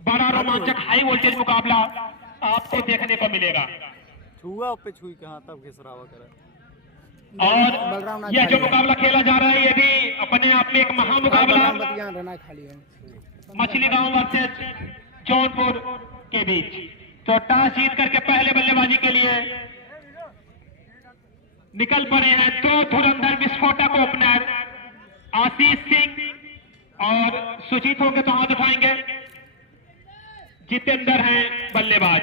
बड़ा रोमांचक high voltage मुकाबला आपको देखने को मिलेगा। छुआ पे छुई कहाँ तब घिसरावा करे। और यह जो मुकाबला खेला जा रहा है ये भी अपने आप में एक महामुकाबला मछली गांव वर्सेस जौनपुर के बीच। तो टॉस जीत करके पहले बल्लेबाजी के लिए निकल पड़े हैं दो धुरंधर विस्फोटक ओपनर आशीष सिंह और सुजीत होंगे तो हाथ उठाएंगे। जितेंद्र हैं बल्लेबाज,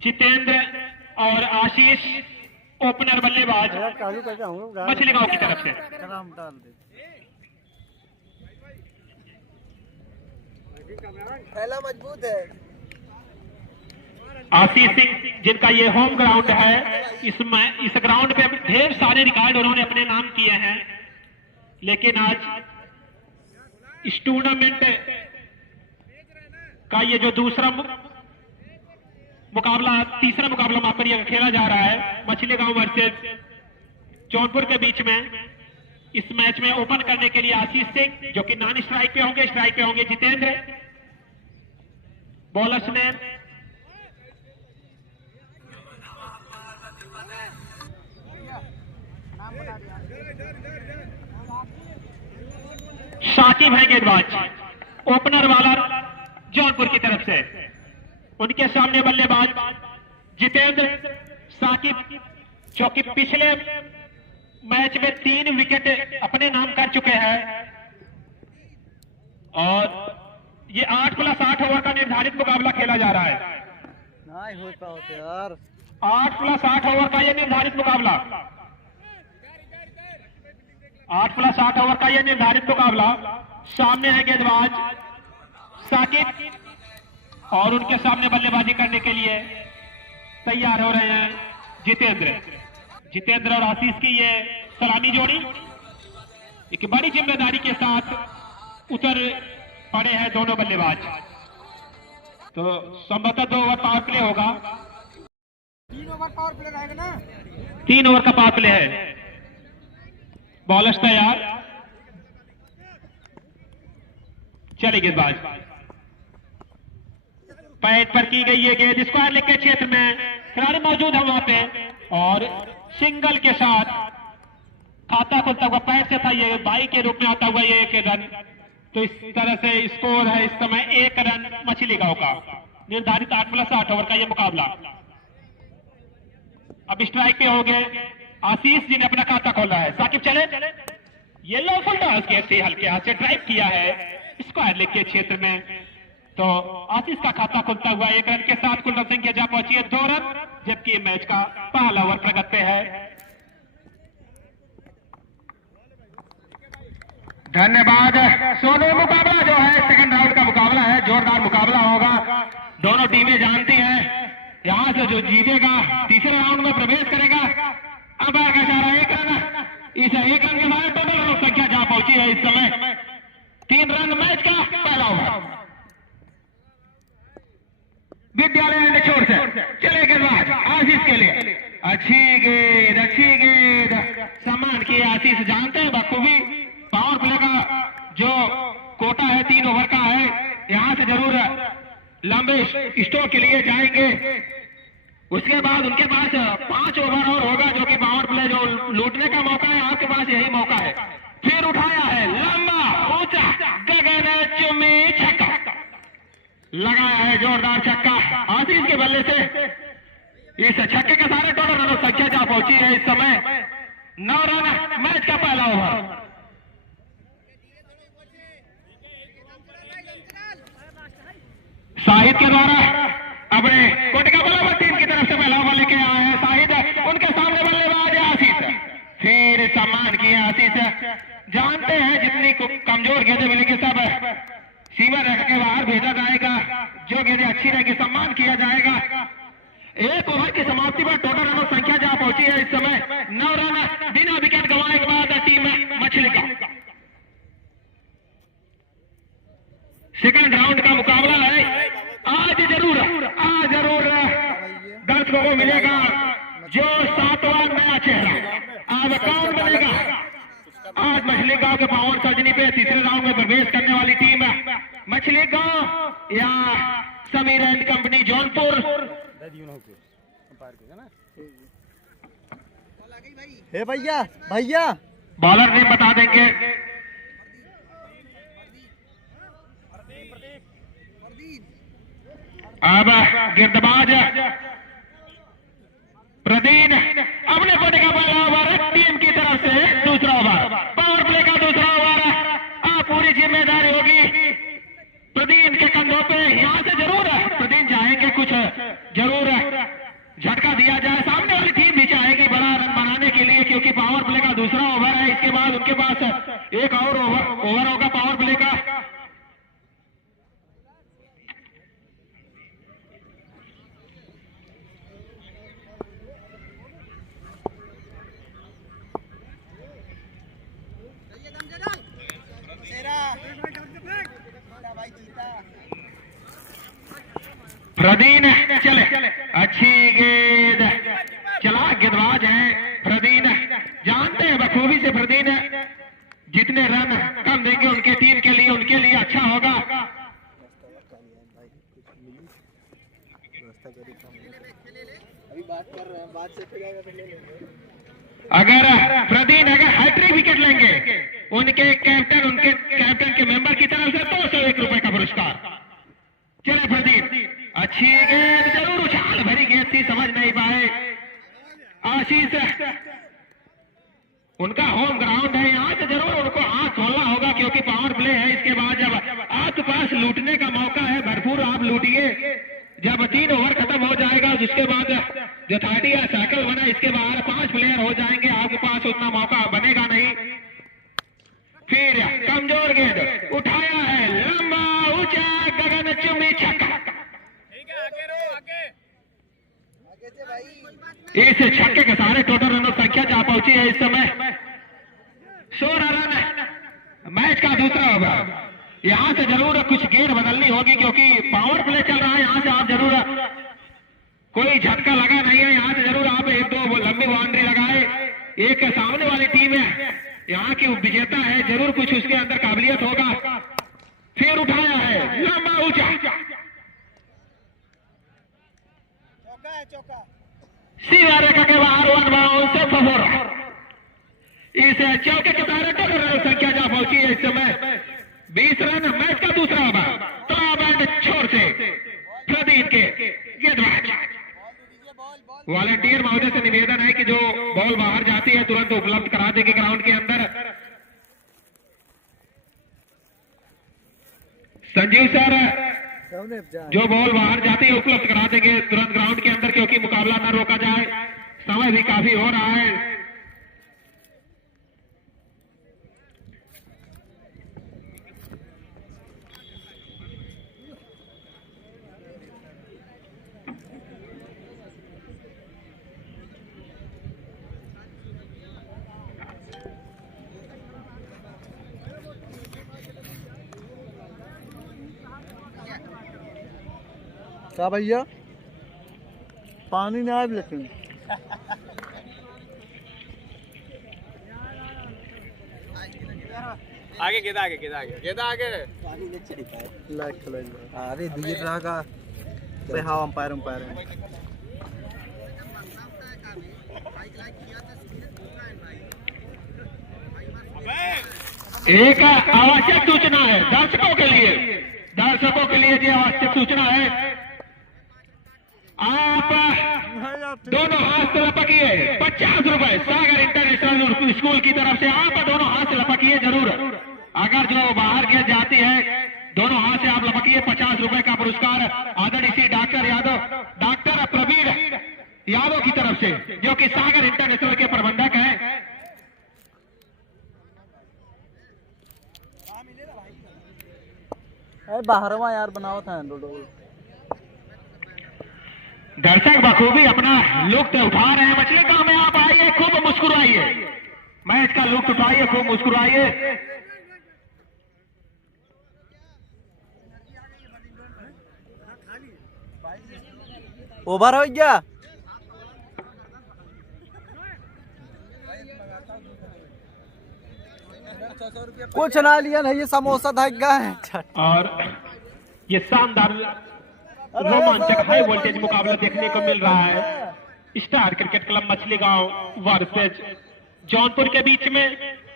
जितेंद्र और आशीष ओपनर बल्लेबाज मछली गांव की तरफ से। पहला मजबूत है आशीष सिंह जिनका ये होम ग्राउंड है। इस ग्राउंड पे ढेर सारे रिकॉर्ड उन्होंने अपने नाम किए हैं, लेकिन आज इस टूर्नामेंट का ये जो तीसरा मुकाबला माफ करिएगा खेला जा रहा है मछली गांव वर्सेस जौनपुर के बीच में। इस मैच में ओपन करने के लिए आशीष सिंह जो कि नॉन स्ट्राइक पे होंगे, स्ट्राइक पे होंगे जितेंद्र। बॉलर्स ने साकिब है गेंदबाज, ओपनर वाला जौनपुर की तरफ से। उनके सामने बल्लेबाज जितेंद्र। साकिब जो कि पिछले मैच में 3 विकेट अपने नाम कर चुके हैं और ये 8+8 ओवर का निर्धारित मुकाबला खेला जा रहा है। नहीं होता होते यार 8+8 ओवर का यह निर्धारित मुकाबला, 8+8 ओवर का यह निर्धारित मुकाबला। सामने है गेंदबाज साकिब और उनके सामने बल्लेबाजी करने के लिए तैयार हो रहे हैं जितेंद्र और आशीष की ये सलामी जोड़ी एक बड़ी जिम्मेदारी के साथ उतर पड़े हैं दोनों बल्लेबाज। तो संभवतः 2 ओवर पावर प्ले होगा, 3 ओवर पावर प्ले रहेगा ना, 3 ओवर का पावर प्ले है। बॉलर्स तैयार, चले गेंदबाज। पैड पर की गई ये गेंद स्क्वायर लेग के क्षेत्र में खिलाड़ी मौजूद है वहां पे और सिंगल के साथ खाता खुलता हुआ पैड से था ये बाई के रूप में आता हुआ ये 1 रन। तो इस तरह से स्कोर है इस समय 1 रन मछली गांव का। निर्धारित 8+8 ओवर का ये मुकाबला। अब स्ट्राइक पे हो गए आशीष जी ने अपना खाता खोला है। साकिब चले, येलो फुल टॉस के से हल्के हाथ से ड्राइव किया है स्क्वायर लेग के क्षेत्र में। तो आशीष का खाता खुलता हुआ 1 रन के साथ कुल रन संख्या जा पहुंची है 2 रन, जबकि मैच का पहला ओवर प्रगति पे है। धन्यवाद। सोनू मुकाबला जो है सेकंड राउंड का मुकाबला है, जोरदार मुकाबला होगा। दोनों टीमें जानती हैं यहां से जो जीतेगा तीसरे राउंड में प्रवेश करेगा। अब आगे जा रहा है 1 रन, इस 1 रन के बाद टोटल रन संख्या जा पहुंची है इस समय 3 रन। मैच का पहला ओवर विद्यालय छोर से चले गेंदबाज आशीष के लिए। अच्छी गेंद सम्मान किए आशीष। जानते हैं बखूबी पावर प्ले का जो कोटा है 3 ओवर का है, यहां से जरूर लंबे स्टोर के लिए जाएंगे। उसके बाद उनके पास 5 ओवर और होगा जो कि पावर प्ले जो लूटने का मौका है, आपके पास यही मौका है। फिर उठाया है लंबा ऊंचा गगन चुम्मी छक्का लगाया है, जोरदार छक्का आशीष के बल्ले से। इस छक्के के सारे टोटल रनों संख्या जा पहुंची है इस समय 9 रन। मैच का पहला ओवर शाहिद के द्वारा अपने कोटका बल्लेबाज टीम की तरफ से पहला ओवर लेके आए हैं शाहिद। उनके सामने बल्लेबाज आशीष। फिर सम्मान किया आशीष। जानते हैं जितनी कमजोर गेंदें मिलेंगी सब सीमा रेखा के बाहर भेजा जाएगा, जो गेंदें अच्छी रहेगी सम्मान किया जाएगा। 1 ओवर की समाप्ति पर टोटल रनों संख्या जहां पहुंची है इस समय 9 रन बिना विकेट गंवाए के बाद टीम मछली का सेकंड राउंड का मुकाबला है। आज जरूर दर्शकों को मिलेगा जो 7वां नया चेहरा। आज कौन बनेगा? आज मछली गांव के पावन सजनी पे तीसरे राउंड में प्रवेश करने वाली टीम मछली गांव या समीर एंड कंपनी जौनपुर। हे भैया भैया बॉलर नेम बता देंगे। अब गेंदबाज प्रदीन अपने कोटे का पहला ओवर टीम की तरफ से दूसरा ओवर, पावर प्ले का दूसरा ओवर। पूरी जिम्मेदारी होगी प्रदीन के कंधों पे। यहाँ से जरूर प्रदीन चाहेंगे कुछ जरूर झटका दिया जाए। सामने वाली टीम भी चाहेगी बड़ा रन बनाने के लिए, क्योंकि पावर प्ले का दूसरा ओवर है। इसके बाद उनके पास एक और ओवर होगा पावर प्ले का। प्रदीन चले, अच्छी गेंद, चला गेंदबाज है प्रदीन। जानते हैं बखूबी से प्रदीन जितने रन कम देंगे उनके टीम के लिए, उनके लिए अच्छा होगा। अगर प्रदीन हैट्रिक विकेट लेंगे उनके कैप्टन के मेंबर की तरफ से 201 रुपए का पुरस्कार। चले प्रदीप, अच्छी गेंद, जरूर उछाल भरी गेंद थी, समझ नहीं पाए आशीष। उनका होम ग्राउंड है, यहाँ से जरूर उनको हाथ खोलना होगा क्योंकि पावर प्ले है। इसके बाद जब आपके पास लूटने का मौका है भरपूर आप लूटिए। जब 3 ओवर खत्म हो जाएगा उसके बाद जो 30 या साइकिल बना इसके बाद 5 प्लेयर हो जाएंगे, आपके पास उतना मौका बनेगा नहीं। फिर कमजोर गेंद उठाया है, लंबा ऊंचा गगन चुम्बी छक्का। इस छक्के के सारे टोटल रनों संख्या जा पहुंची है इस समय 16 रन। मैच का दूसरा ओवर, यहां से जरूर कुछ गेंद बदलनी होगी क्योंकि पावर प्ले चल रहा है। यहां से आप जरूर, कोई झटका लगा नहीं है, यहां से जरूर आप 1-2 लंबी बाउंड्री लगाए। एक सामने वाली टीम है यहाँ की विजेता है, जरूर कुछ उसके अंदर काबिलियत होगा। फिर उठाया है, लंबा ऊंचा, सीधा रेखा के बाहर 1 बाउंड से फफोर। इस चौके के सारे टोटल रन संख्या जा पहुंची है इस समय 20 रन। मैच का दूसरा ओवर, तालाब एंड छोर से प्रदीप के गेंदबाज। वॉलंटियर महोदय से निवेदन है कि जो बॉल बाहर जाती है तुरंत उपलब्ध करा देंगे ग्राउंड के अंदर। संजीव सर, जो बॉल बाहर जाती है उपलब्ध करा देंगे तुरंत ग्राउंड के अंदर क्योंकि मुकाबला न रोका जाए। समय भी काफी हो रहा है। क्या भैया पानी नहीं आए लेकिन आगे गेदा आगे गेदा आगे गेदा आगे पानी नहीं चढ़ी पाए लाइट चला अरे दूर रहा का बे हाँ अंपायर एक आवश्यक सूचना है दर्शकों के लिए जो आवश्यक सूचना है, आप दोनों हाथ से लपकिए 50 रुपए सागर इंटरनेशनल स्कूल की तरफ से। आप दोनों हाथ से लपकिए जरूर, अगर जो बाहर गेंद जाती है दोनों हाथ से आप लपकिए। 50 रुपए का पुरस्कार आदरणीय श्री डॉक्टर प्रवीण यादव की तरफ से, जो कि सागर इंटरनेशनल के प्रबंधक हैं। बाहरवा यार बनाओ था दर्शक बखूबी अपना लुत्फ उठा रहे हैं। मछली गांव में आप आइए, खूब मुस्कुराइए, मैच का लुत्फ उठाइए, खूब मुस्कुराइए। ओवर हो गया, कुछ ना लिया नहीं, ये समोसा धक गया है। और ये शानदार रोमांचक हाई वोल्टेज मुकाबला देखने को मिल रहा है स्टार क्रिकेट क्लब मछली गांव वर्सेज जौनपुर के बीच में।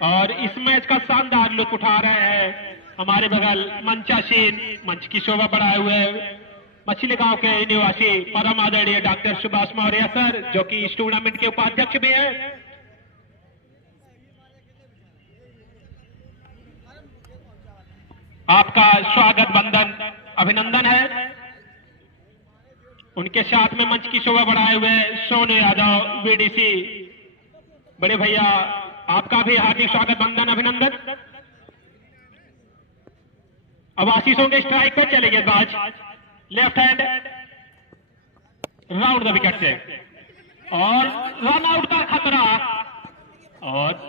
और इस मैच का शानदार लुत्फ उठा रहे हैं हमारे बगल मंचासीन मंच की शोभा बढ़ाए हुए मछली गांव के निवासी परम आदरणीय डॉक्टर सुभाष मौर्य सर, जो कि इस टूर्नामेंट के उपाध्यक्ष भी हैं। आपका स्वागत वंदन अभिनंदन है। उनके साथ में मंच की शोभा बढ़ाए हुए सोनू यादव बीडीसी बड़े भैया, आपका भी हार्दिक स्वागत वंदन अभिनंदन। अब आशीष होंगे स्ट्राइक पर, चले गेंदबाज left hand round the wicket से और रन आउट का खतरा और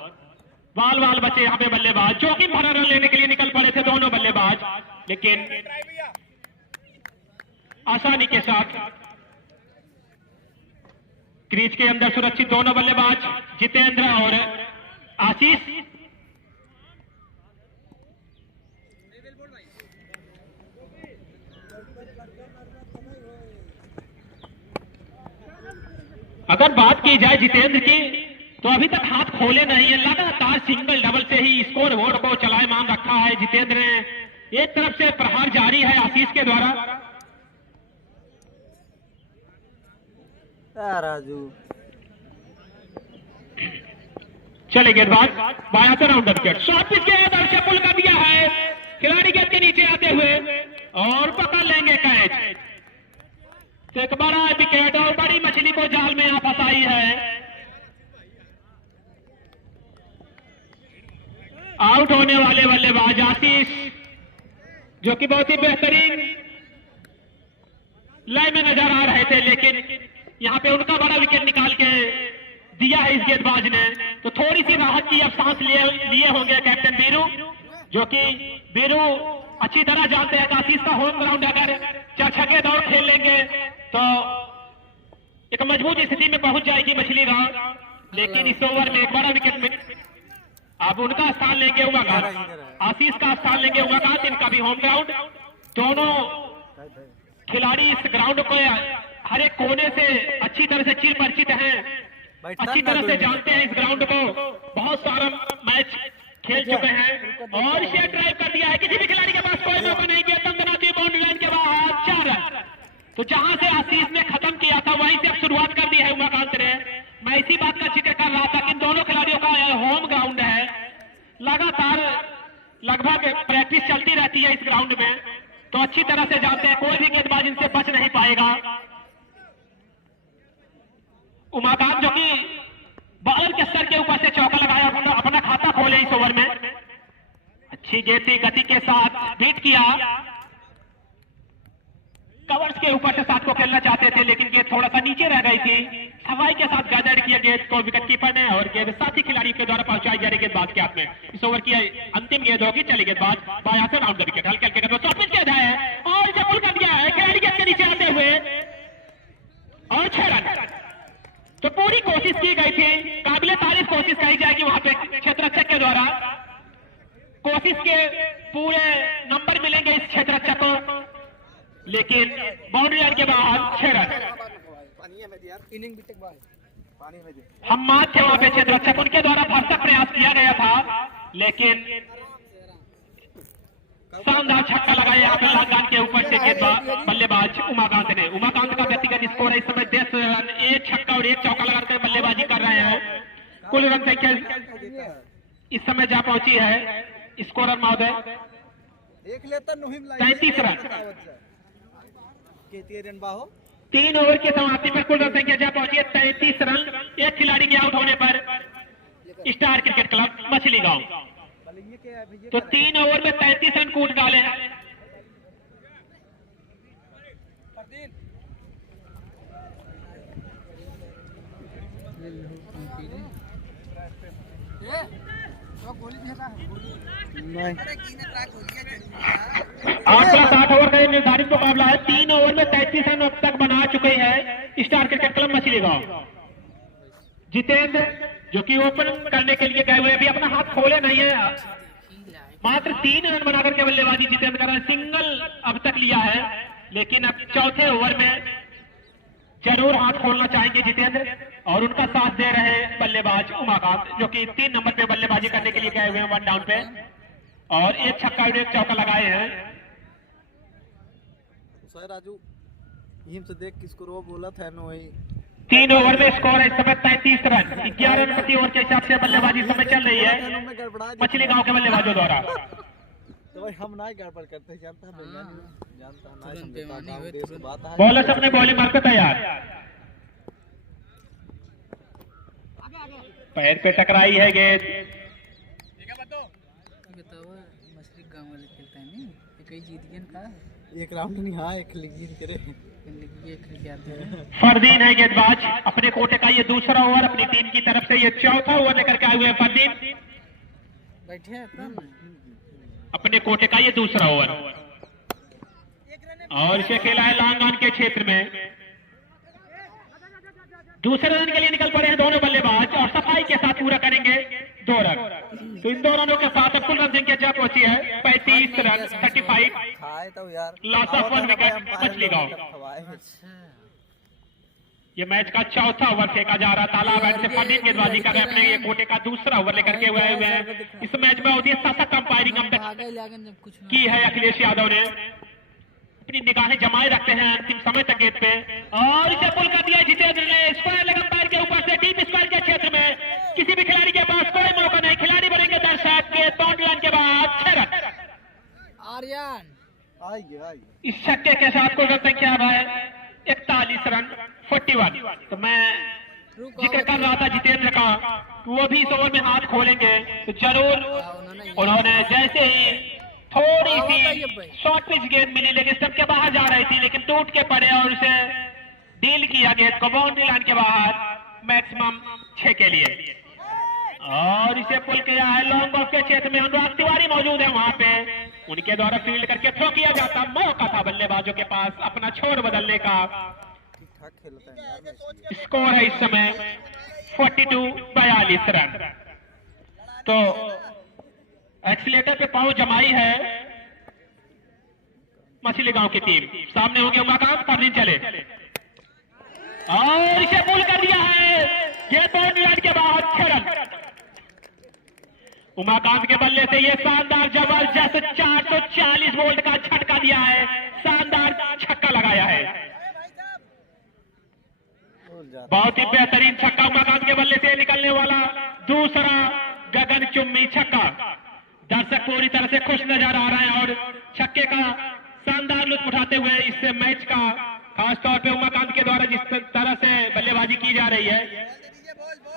बाल बचे यहाँ पे बल्लेबाज, जो कि भरा रन लेने के लिए निकल पड़े थे दोनों बल्लेबाज, लेकिन आसानी के साथ क्रीज के अंदर सुरक्षित दोनों बल्लेबाज जितेंद्र और आशीष। अगर बात की जाए जितेंद्र की, तो अभी तक हाथ खोले नहीं है, लगातार सिंगल डबल से ही स्कोर बोर्ड को चलायमान रखा है जितेंद्र ने। एक तरफ से प्रहार जारी है आशीष के द्वारा। राजू चले गेंदबाज बाया से राउंड विकेट, शॉर्ट पिच के आदर्श पुल कर दिया है खिलाड़ी गेंद के नीचे आते हुए और पकड़ लेंगे कैच। एक बड़ा विकेट और बड़ी मछली को जाल में यहाँ फंसाई है। आउट होने वाले बल्लेबाज आशीष, जो कि बहुत ही बेहतरीन लय में नजर आ रहे थे, लेकिन यहां पे उनका बड़ा विकेट निकाल के दिया है इस गेंदबाज ने, तो थोड़ी सी राहत की अब सांस लिए होंगे कैप्टन बीरू, जो कि बीरू अच्छी तरह जानते हैं कि आशीष का होम ग्राउंड अगर 4 छक्के दौड़ खेल लेंगे तो एक मजबूत स्थिति में पहुंच जाएगी मछली गांव। लेकिन इस ओवर में एक बड़ा विकेट में अब उनका स्थान लेंगे उमाकांत, आशीष का स्थान लेंगे उमाकांत, इनका भी होम ग्राउंड। दोनों खिलाड़ी इस ग्राउंड को हर एक कोने से अच्छी तरह से चिर परिचित हैं, अच्छी तरह से जानते हैं इस ग्राउंड को, बहुत सारा मैच खेल चुके हैं और इसे ड्राइव कर दिया है। किसी भी खिलाड़ी के पास कोई मौका नहीं किया, दंदनाती बाउंड्री लाइन के बाहर 4 रन। तो जहां से आशीष ने खत्म किया था वहीं से अब शुरुआत कर दी है उमाकांत ने। मैं इसी बात का जिक्र कर रहा था कि दोनों खिलाड़ियों का होम ग्राउंड है, लगातार लगभग प्रैक्टिस चलती रहती है इस ग्राउंड में, तो अच्छी तरह से जानते हैं कोई भी गेंदबाज इनसे बच नहीं पाएगा। उमाकांत, जो कि बॉलर के सर के ऊपर से चौका लगाया, अपना खाता खोले इस ओवर में। अच्छी गेंद थी, गति के साथ बीट किया, कवर्स के ऊपर से साथ को खेलना चाहते थे, लेकिन गेंद थोड़ा सा नीचे रह गई थी। सफाई के साथ गैदर किया गेंद को विकेट कीपर ने और गेंद साथी खिलाड़ी के द्वारा पहुंचाई जा रही गेंदबाज के हाथ में। इस ओवर की अंतिम गेंद होगी, चली गेंदबाज बाया से राउंड विकेट, हल्के हल्के गेंद शॉर्ट पिच किया है और इसे पुल कर दिया है खिलाड़ी गेंद के नीचे आते हुए और 6 रन। तो पूरी कोशिश की गई थी, काबिले तारीफ कोशिश कही जाएगी वहां पे क्षेत्ररक्षक के द्वारा। कोशिश के पूरे नंबर मिलेंगे इस क्षेत्ररक्षक को, लेकिन बाउंड्री लाइन के बाहर 6 रन। हम मात थे वहां पे क्षेत्ररक्षक, उनके द्वारा भरसक प्रयास किया गया था, लेकिन शानदार छक्का लगाया यहाँ पे लागान के ऊपर से गेंदबाज बल्लेबाज उमाकांत ने। उमाकांत का व्यक्तिगत स्कोर है इस समय 10 रन, 1 छक्का और 1 चौका लगाकर बल्लेबाजी कर रहे हैं। कुल रन संख्या इस समय जा पहुंची है स्कोरर महोदय 33 रन। 3 ओवर की समाप्ति पर कुल रन संख्या जा पहुंची है 33 रन। एक खिलाड़ी के आउट होने पर स्टार क्रिकेट क्लब मछली गांव तो 3 ओवर में 33 रन कूट डाले हैं। आठ 8 ओवर का निर्धारित मुकाबला है। 3 ओवर में 33 रन अब तक बना चुके हैं स्टार क्रिकेट क्लब मछली गांव। जितेंद्र जो कि ओपन करने के लिए गए हुए, अभी अपना हाथ खोले नहीं है, मात्र 3 रन बनाकर के बल्लेबाजी जितेंद्र कर रहे हैं। सिंगल अब तक लिया है, लेकिन अब चौथे ओवर में जरूर हाथ खोलना चाहेंगे जितेंद्र, और उनका साथ दे रहे बल्लेबाज उमाकांत, जो कि 3 नंबर पे बल्लेबाजी करने के लिए गए हुए हैं 1 डाउन पे, और एक छक्का और एक चौका लगाए हैं। राजू हिम से देख किसको रो बोला था ना वही। 3 ओवर में स्कोर है इस समय 33 रन। 11 रन प्रति ओवर के हिसाब से बल्लेबाजी समय चल रही है मछली गांव के बल्लेबाजों द्वारा। तो भाई हम ना गड़बड़ करते, जानता है बॉलर अपने बॉलिंग मार पे तैयार। पैर पे टकराई है गेंद। मछली गांव वाले खेलता है नहीं, कई जीत गए का एक राउंड नहीं, हाँ एक लीग करे। फरदीन है गेंदबाज, अपने कोटे का ये दूसरा ओवर, अपनी टीम की तरफ से ये चौथा ओवर लेकर के आए हुए हैं फरदीन। बैठे हैं अपने कोटे का ये दूसरा ओवर, और इसे खेला है लॉन्ग ऑन के क्षेत्र में। दूसरे रन के लिए निकल पड़े हैं दोनों बल्लेबाज, और सफाई के साथ पूरा करेंगे 2 रन। तो इन 2 रनों के साथ अब कुल रन संख्या क्या पहुंची है 35 रन 35। लॉस ऑफ 1 विकेट मछली गांव। ये मैच का चौथा ओवर फेंका जा रहा। तालाब एंड से फरदीन गेंदबाजी कर रहे हैं, अपने ये कोटे का दूसरा ओवर लेकर के हुए हैं। इस मैच में अवधि शासक अंपायरिंग की है अखिलेश यादव ने, अपनी निगाहें जमाए रखते हैं अंतिम समय तक गेंद पे, और इसे पुल कर दिया जितेंद्र ने। स्क्वायर लेग अंपायर के ऊपर से डीप स्क्वायर के क्षेत्र में किसी भी खिलाड़ी के पास कोई मौका नहीं। खिलाड़ी बनेंगे दर्शक के बाउंड्री लाइन के बाद 6 रन। आर्यन इस छक्के के साथ कुल रन संख्या है 41 रन 41। तो मैं जिक्र कर रहा था जितेंद्र का, वो भी इस ओवर में हाथ खोलेंगे तो जरूर। उन्होंने जैसे ही थोड़ी सी शॉर्ट पिच गेंद मिली, लेकिन स्टंप के बाहर जा रही थी, लेकिन टूट के पड़े और उसे डील किया गेंद को बाउंड्री लाइन के बाहर मैक्सिमम 6 के लिए, और इसे पुल किया है लॉन्ग ऑफ के क्षेत्र में। अनुराग तिवारी मौजूद है वहां पे, उनके द्वारा फील्ड करके थ्रो किया जाता। मौका था बल्लेबाजों के पास अपना छोर बदलने का। स्कोर है इस समय 42 रन। तो एक्सीलेटर पे पांव जमाई है मछली गांव की टीम। सामने होंगे उमाकांत, फरदीन चले, और इसे पुल कर दिया है ये बाउंड्री लाइन के बाहर 6 रन। उमाकांत के बल्ले से ये शानदार जबरदस्त 440 वोल्ट का झटका दिया है, शानदार छक्का लगाया है। बहुत ही बेहतरीन छक्का उमाकांत के बल्ले से निकलने वाला दूसरा गगन चुम्बी छक्का। दर्शक पूरी तरह से खुश नजर आ रहे हैं और छक्के का शानदार लुत्फ उठाते हुए इस मैच का, खासतौर पे उमाकांत के द्वारा जिस तरह से बल्लेबाजी की जा रही है।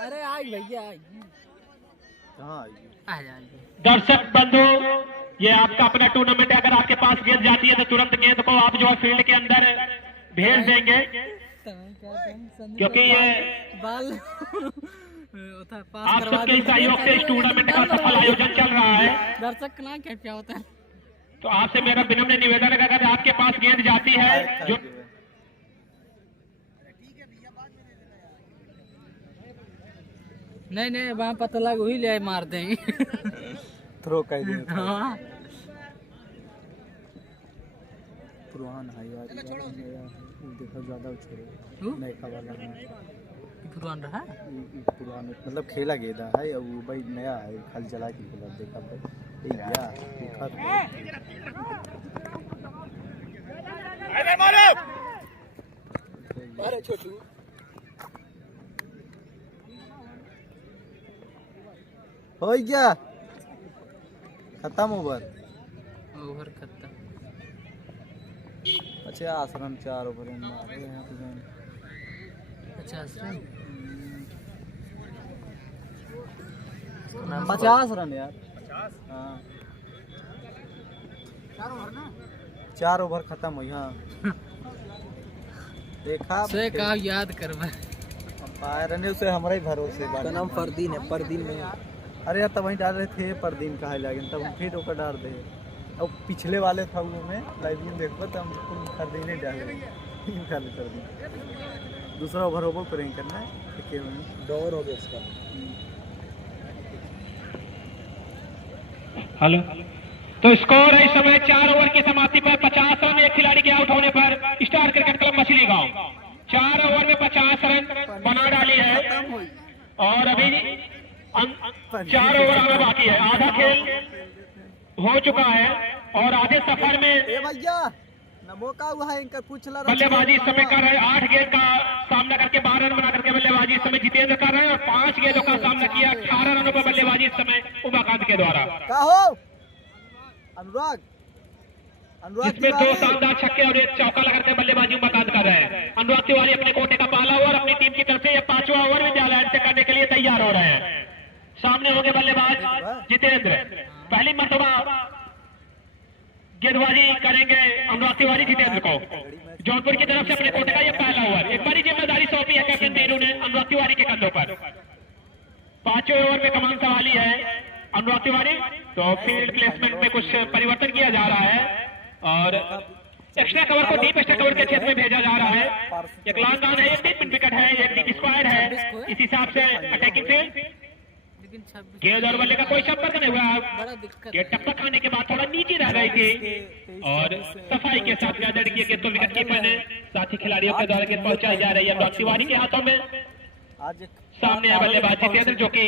अरे आई भैया दर्शक बंधु, ये आपका अपना टूर्नामेंट है। अगर आपके पास गेंद जाती है तो तुरंत गेंद को आप जो है फील्ड के अंदर भेज देंगे, क्योंकि ये बाल आप सबके सहयोग से इस टूर्नामेंट का सफल आयोजन चल रहा है। दर्शक ना क्या होता है। तो आपसे मेरा विनम्र निवेदन है, अगर आपके पास गेंद जाती है जो नहीं वहाँ पता लग वही ले मार देंगे थ्रो कर देंगे। हाँ पुरान है यार, देखो ज्यादा छोड़े नहीं खबर पुरान रहा पुरान मतलब खेला गेदा है, और वो भाई नया है, खाली चला के खेला देखा भाई या देखा। अरे मारो अरे छोटू हो गया खत्म ओवर खत्म। 50 रन 4 ओवर में मारे हैं 50 रन 50 रन यार। हाँ 4 ओवर खत्म हुई। हाँ देखा से का याद करवा पायर उसे हमारे भरोसे का नाम फरदीन है। फरदीन में अरे यार तब वहीं डाल रहे थे फरदीन कहा लगे, तब हम फिर होकर डाल दे। अब पिछले वाले था में लाइव में देखो तो हम फरदीन ही डाल रहे दूसरा ओवर ओवर पर करना है। डोर हो गया इसका। हेलो। तो स्कोर है इस समय 4 ओवर की समाप्ति पर 50 रन, एक खिलाड़ी के आउट होने पर स्टार क्रिकेट क्लब मछली गांव 4 ओवर में 50 रन बना डाली है और अभी 4 ओवर आना बाकी है। आधा खेल हो चुका है और आधे सफर में भैया मौका हुआ है इनका कुछ बल्लेबाजी इस समय कर रहे हैं। 8 गेंद का सामना करके 12 रन बना करके बल्लेबाजी इस समय जितेंद्र कर रहे हैं और 5 गेंदों का सामना किया। 18 रनों पर बल्लेबाजी इस समय उमाकांत के द्वारा। अनुराग जिसमें 2 शानदार छक्के और 1 चौका लगा करके बल्लेबाजी उमाकांत कर रहे हैं। अनुराग तिवारी अपने कोटे का पहला ओवर अपनी टीम की तरफ से 5वां ओवर विद्यालय से करने के लिए तैयार हो रहे हैं। सामने होंगे बल्लेबाज जितेंद्र। पहली मर्तबा गेंदबाजी करेंगे अनुराग तिवारी जितेंद्र को। जौनपुर की तरफ से अपने कोटे का यह पहला ओवर। एक बड़ी जिम्मेदारी सौंपी है कैप्टन बीरू ने अनुराग तिवारी के कंधों पर। 5वें ओवर में कमान संभाली है अनुराग तिवारी। तो फील्ड प्लेसमेंट में कुछ परिवर्तन किया जा रहा है और एक्स्ट्रा कवर को डीप एक्स्ट्रा कवर के क्षेत्र में भेजा जा रहा है। एक लॉन्ग ऑन है, एक डीप विकेट है, एक डीप स्क्वायर है। इस हिसाब से अटैकिंग फील्ड गेंद और बल्ले का कोई संपर्क नहीं हुआ। ये टप्पा खाने के बाद थोड़ा नीचे रह गई थी और सफाई के साथ गार्ड किए गेंद तो विकेट कीपर ने साथ ही खिलाड़ियों के द्वारा गेंद पहुंचाई जा रही है अनुराग तिवारी के हाथों में। सामने है बल्लेबाज जितेंद्र जो कि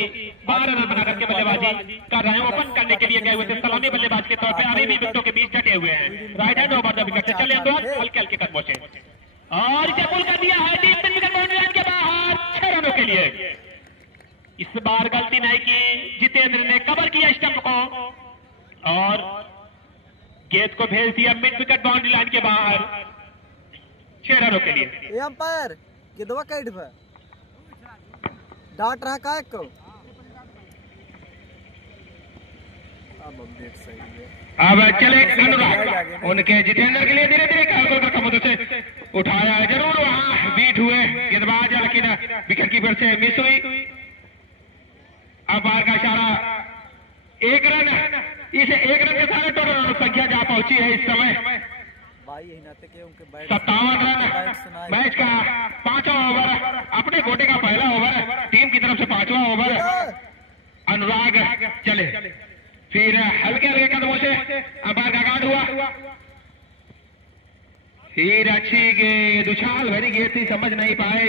12 रन बना करके बल्लेबाजी कर रहे हैं। ओपन करने के लिए गए हुए थे सलामी बल्लेबाज के तौर पे। अभी भी विकेटों के बीच डटे हुए हैं। Right hand over the wicket से चले हल्के हल्के कदमों से और इसे पुल कर दिया है डीप विकेट बाउंड्री लाइन के बाहर 6 रनों के लिए। इस बार गलती नहीं की, जितेंद्र ने कवर किया स्टंप को और गेंद को भेज दिया मिड विकेट बाउंड्री लाइन के बाहर 6 रनों के लिए। अंपायर गेंदवा कैट पे डांट रहा का को अब चले अनुराग उनके जितेंद्र के लिए धीरे धीरे कमोदों से उठाया है। जरूर वहां बीट हुए गेंदबाज लेकिन विकेट कीपर से मिस हुई। अब बार का इशारा 1 रन, इस 1 रन के सारे टोटल संख्या जा पहुंची है इस समय 57 रन। मैच का 5वां ओवर, अपने कोटे का पहला ओवर, टीम की तरफ से 5वां ओवर। अनुराग चले फिर हल्के हल्के कदमों से अंपायर का गार्ड हुआ। फिर अच्छी गेंद उछाल भरी गेंद थी, समझ नहीं पाए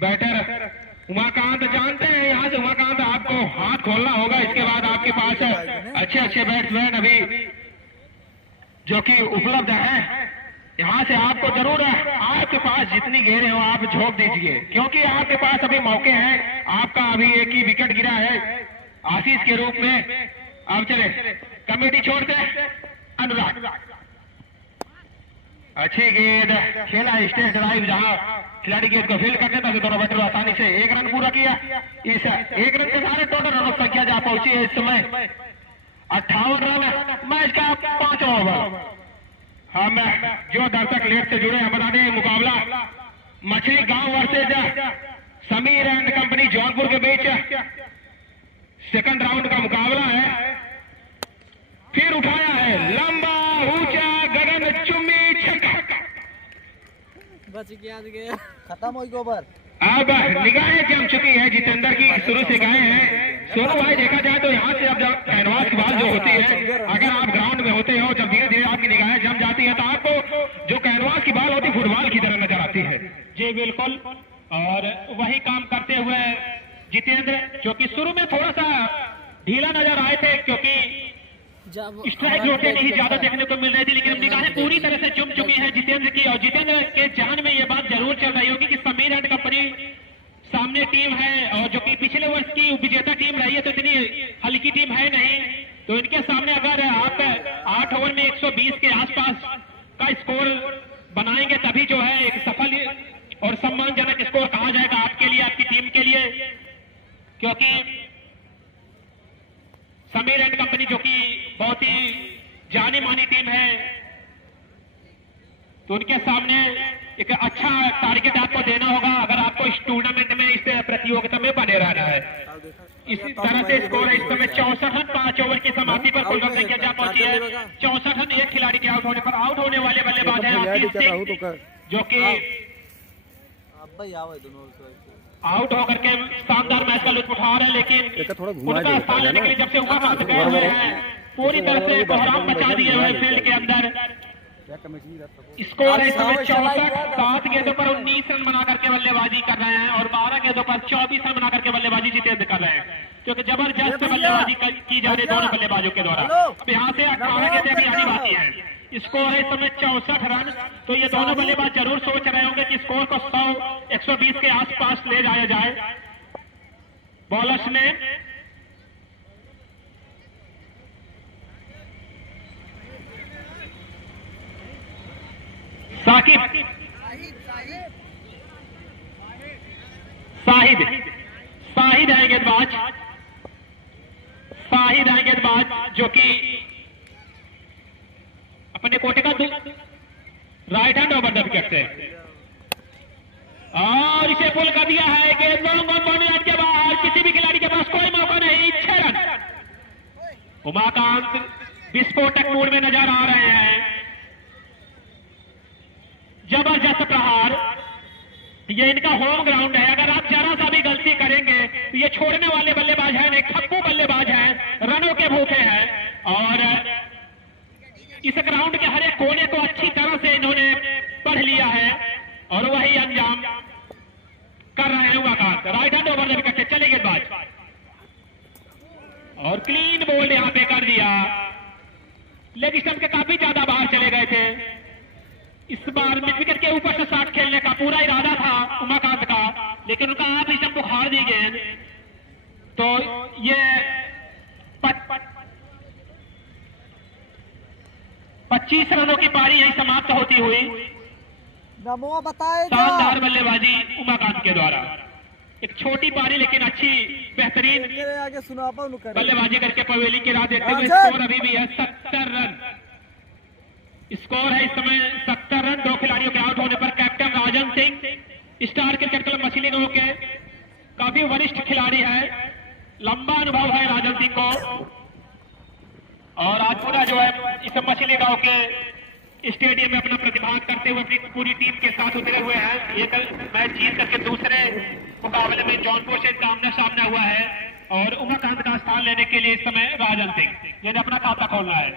बैटर उमाकांत। जानते हैं यहाँ से उमाकांत आपको हाथ खोलना होगा। इसके बाद आपके पास अच्छे अच्छे बैट्समैन अभी जो कि उपलब्ध हैं। यहाँ से आपको जरूर आपके पास जितनी गेंदें हो आप झोंक दीजिए क्योंकि आपके पास अभी मौके हैं। आपका अभी एक ही विकेट गिरा है आशीष के रूप में। अब चले कमेटी छोड़ते अनुराग। अच्छी गेंद खेला स्टेज ड्राइव जहां खिलाड़ी गेंद को फील्ड करते थे दोनों बैटर आसानी से 1 रन पूरा किया। इस 1 रन के सारे टोटल रनों संख्या जा पहुंची है इस समय 58 रन। मैच का 5वां ओवर। हम जो दर्शक लेट से जुड़े हैं बता दें मुकाबला मछली गांव versus Sameer and company Jaunpur के बीच सेकंड राउंड का मुकाबला है। फिर उठाया है लंबा ऊंचा गगन चुम्बी छक्का बच गया खत्म हो ओवर। अब निगाहें जम चुकी है जितेंद्र की शुरू से गए हैं। सोनू भाई देखा जाए तो यहाँ से अब जब कैनवास की बात जो होती है अगर आप ग्राउंड में होते हो जब धीरे धीरे आपकी निगाहें जम जाती है तो आपको जो कैनवास की बाल होती है फुटबॉल की तरह नजर आती है। जी बिल्कुल। और वही काम करते हुए जितेंद्र जो कि शुरू में थोड़ा सा ढीला नजर आए थे क्योंकि स्ट्राइक रोटे नहीं ज्यादा देखने को मिल रही थी लेकिन निगाहें पूरी तरह से चुम चुकी है जितेंद्र की। और जितेंद्र के जान में ये बात जरूर चल रही होगी कि समीर एंड कंपनी सामने टीम है और जो कि पिछले वर्ष की विजेता टीम रही है तो इतनी हल्की टीम है नहीं। तो इनके सामने अगर आप 8 ओवर में 120 के आसपास का स्कोर बनाएंगे तभी जो है एक सफल और सम्मानजनक स्कोर कहा जाएगा आपके लिए आपकी टीम के लिए। क्योंकि समीर एंड कंपनी जो कि बहुत ही जानी मानी टीम है तो उनके सामने एक अच्छा टारगेट आपको देना होगा अगर आपको इस टूर्नामेंट में इस प्रतियोगिता में बने रहना है। इसी तरह से स्कोर है इस समय 64 रन 5 ओवर की समाप्ति पर कुल रन संख्या जा पहुंची है 64 रन। एक खिलाड़ी के आउट होने पर आउट होने वाले बल्लेबाज है आशीष सिंह जो कि आउट होकर के शानदार मैच का लुत्फ उठा रहे हैं लेकिन उनका स्थान लेने के लिए जब से उमाकांत गए हुए हैं पूरी तरह से कोहराम मचा दिए हुए फील्ड के अंदर। स्कोर है इस समय 64, 7 गेंदों पर 19 रन बना करके बल्लेबाजी कर रहे हैं और 12 गेंदों पर 24 रन बना करके बल्लेबाजी जितेंद्र कर रहे हैं, क्योंकि जबरदस्त बल्लेबाजी की जा रही है दोनों बल्लेबाजों के द्वारा। अब यहाँ से 18 गेंदें भी आनी बाकी है। स्कोर है इस समय 64 रन। तो ये दोनों बल्लेबाज जरूर सोच रहे होंगे कि स्कोर को 100, 120 के आसपास ले जाया जाए। बॉलर्स ने साकिब, शाहिद है गेंदबाज, जो कि अपने कोटे का right hand over the wicket से, और इसे पुल कर दिया है। गेंद लाइन के बाहर, किसी भी खिलाड़ी के पास कोई मौका नहीं। 6 रन। उमाकांत विस्फोटक मूड में नजर आ रहे हैं। जबरदस्त प्रहार। ये इनका होम ग्राउंड है, अगर आप जरा सा भी गलती करेंगे तो ये छोड़ने वाले बल्लेबाज हैं नहीं, खप्पू बल्लेबाज हैं, रनों के भूखे हैं। और इस ग्राउंड के हर एक कोने को अच्छी तरह से इन्होंने पढ़ लिया है और वही अंजाम कर रहे हैं Umakant. Right hand over the wicket से चले गेंदबाज और क्लीन बोल्ड यहां पे कर दिया। लेग स्टंप के काफी ज्यादा बाहर चले गए थे। इस बार मिड विकेट के ऊपर से शॉट खेलने का पूरा इरादा था उमाकांत का, लेकिन उनका आप स्टंप को हार दी गेंद। तो ये 25 रनों की पारी यही समाप्त होती हुई। नमो बताएगा। शानदार बल्लेबाजी उमाकांत के द्वारा। एक छोटी पारी लेकिन अच्छी बेहतरीन आगे सुनापा बल्लेबाजी करके पवेली की राह देखते हुए स्कोर अभी भी है 70 रन। स्कोर है इस समय 70 रन। 2 खिलाड़ियों के आउट होने पर captain Rajan Singh star cricket club मछली गांव के काफी वरिष्ठ खिलाड़ी है, लंबा अनुभव है राजन सिंह को। और आज पूरा जो है इस मछली गांव के स्टेडियम में अपना प्रतिभाग करते हुए अपनी पूरी टीम के साथ उतरे हुए हैं। ये कल मैच जीत करके दूसरे मुकाबले में जौनपुर से आमने सामने हुआ है और उमाकांत का स्थान लेने के लिए इस समय राजन सिंह यदि अपना खाता खोलना है।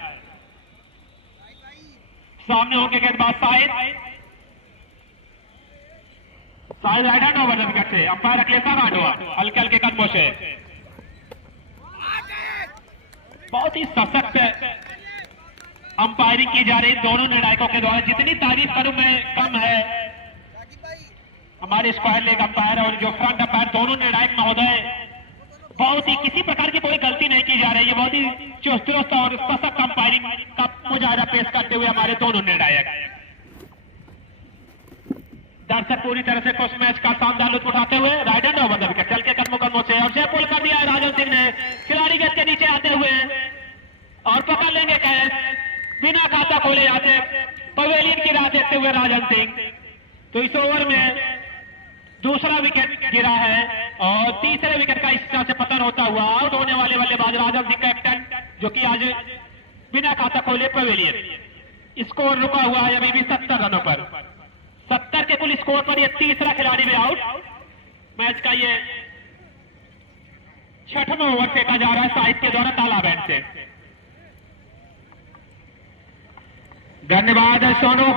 सामने होंगे गेंदबाज Shahid right hand over the wicket से। अंपायर अखिलेश राठवा हल्के हल्के कदमों से। बहुत ही सशक्त अंपायरिंग की जा रही दोनों निर्णायकों के द्वारा। जितनी तारीफ करूं मैं कम है। हमारे स्क्वायर लेग अंपायर और जो फ्रंट अंपायर दोनों निर्णायक महोदय बहुत ही किसी प्रकार की कोई गलती नहीं की जा रही है। बहुत ही चुस्त और सशक्त अंपायरिंग का मुजाहरा पेश करते हुए हमारे दोनों निर्णायक। दर्शक पूरी तरह से उस मैच का शानदार लुत्फ उठाते हुए right hand over the wicket चल के कदमों से और से पुल कर दिया है राजन सिंह ने। खिलाड़ी गेंद के नीचे आते हुए और पकड़ लेंगे कैच बिना खाता खोले आते पवेलियन की राह देखते हुए राजन सिंह। तो इस ओवर में दूसरा विकेट गिरा है और तीसरे विकेट का इस तरह से पतन होता हुआ आउट होने वाले बल्लेबाज राजन सिंह कैप्टन, जो कि आज बिना खाता खोले पवेलियन। स्कोर रुका हुआ है अभी भी 70 रनों पर। 70 के कुल स्कोर पर यह तीसरा खिलाड़ी भी आउट। मैच का ये 6वां ओवर फेंका जा रहा है शाहिद के द्वारा ताला बैंड से। धन्यवाद है सोनू,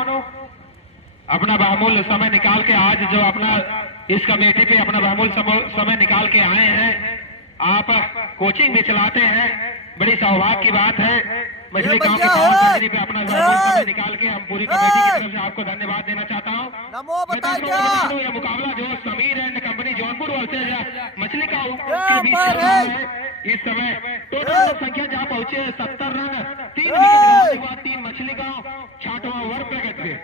अपना बहुमूल्य समय निकाल के आज जो अपना इस कमेटी पे अपना बहुमूल्य समय निकाल के आए हैं। आप कोचिंग भी चलाते हैं, बड़ी सौभाग्य की बात है। मछली गांव के पावन पे अपना बहुमूल्य समय निकाल के हम पूरी कमेटी की तरफ से आपको धन्यवाद देना चाहता हूँ। यह मुकाबला जो Sameer and company Jaunpur versus मछली गांव के बीच चल रहा है। इस समय टोटल संख्या जहां पहुंचे 70 रन, 3 विकेट के बाद 3 मछली गांव 6वां ओवर प्रगट हुए।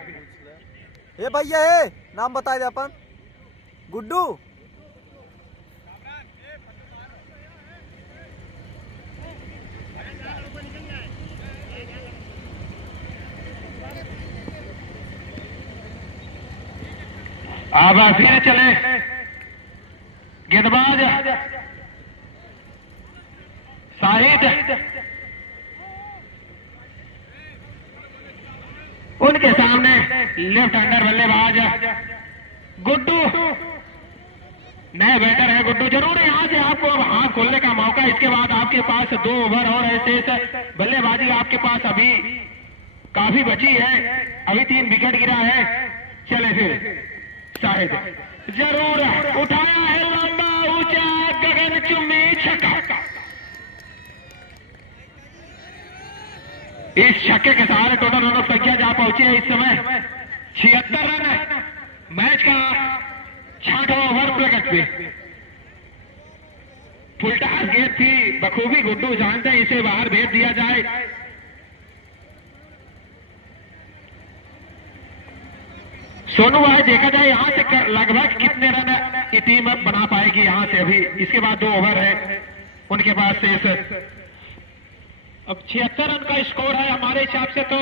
ए भैया है नाम बताए दे अपन गुड्डू। अब फिर चले गेंदबाज शाहिद, उनके सामने लेफ्ट हैंडर बल्लेबाज गुड्डू। नए बैटर है गुड्डू, जरूर यहाँ से आपको अब हाथ खोलने का मौका। इसके बाद आपके पास 2 ओवर और ऐसे बल्लेबाजी आपके पास अभी काफी बची है, अभी 3 विकेट गिरा है। चले फिर शाहिद, जरूर उठाया है लंबा ऊंचा गगन चुम्बी छक्का। इस छक्के के सहारे टोटल रन संख्या जहां पहुंची है इस समय 76 रन। मैच का 6वां ओवर प्रकट पे फुलटास गेंद थी, बखूबी गुड्डू जानते हैं इसे बाहर भेज दिया जाए। सोनू भाई देखा जाए यहाँ से लगभग कितने रन की टीम अब बना पाएगी यहाँ से अभी। इसके बाद 2 ओवर है उनके पास शेष। अब 76 रन का स्कोर है हमारे हिसाब से। तो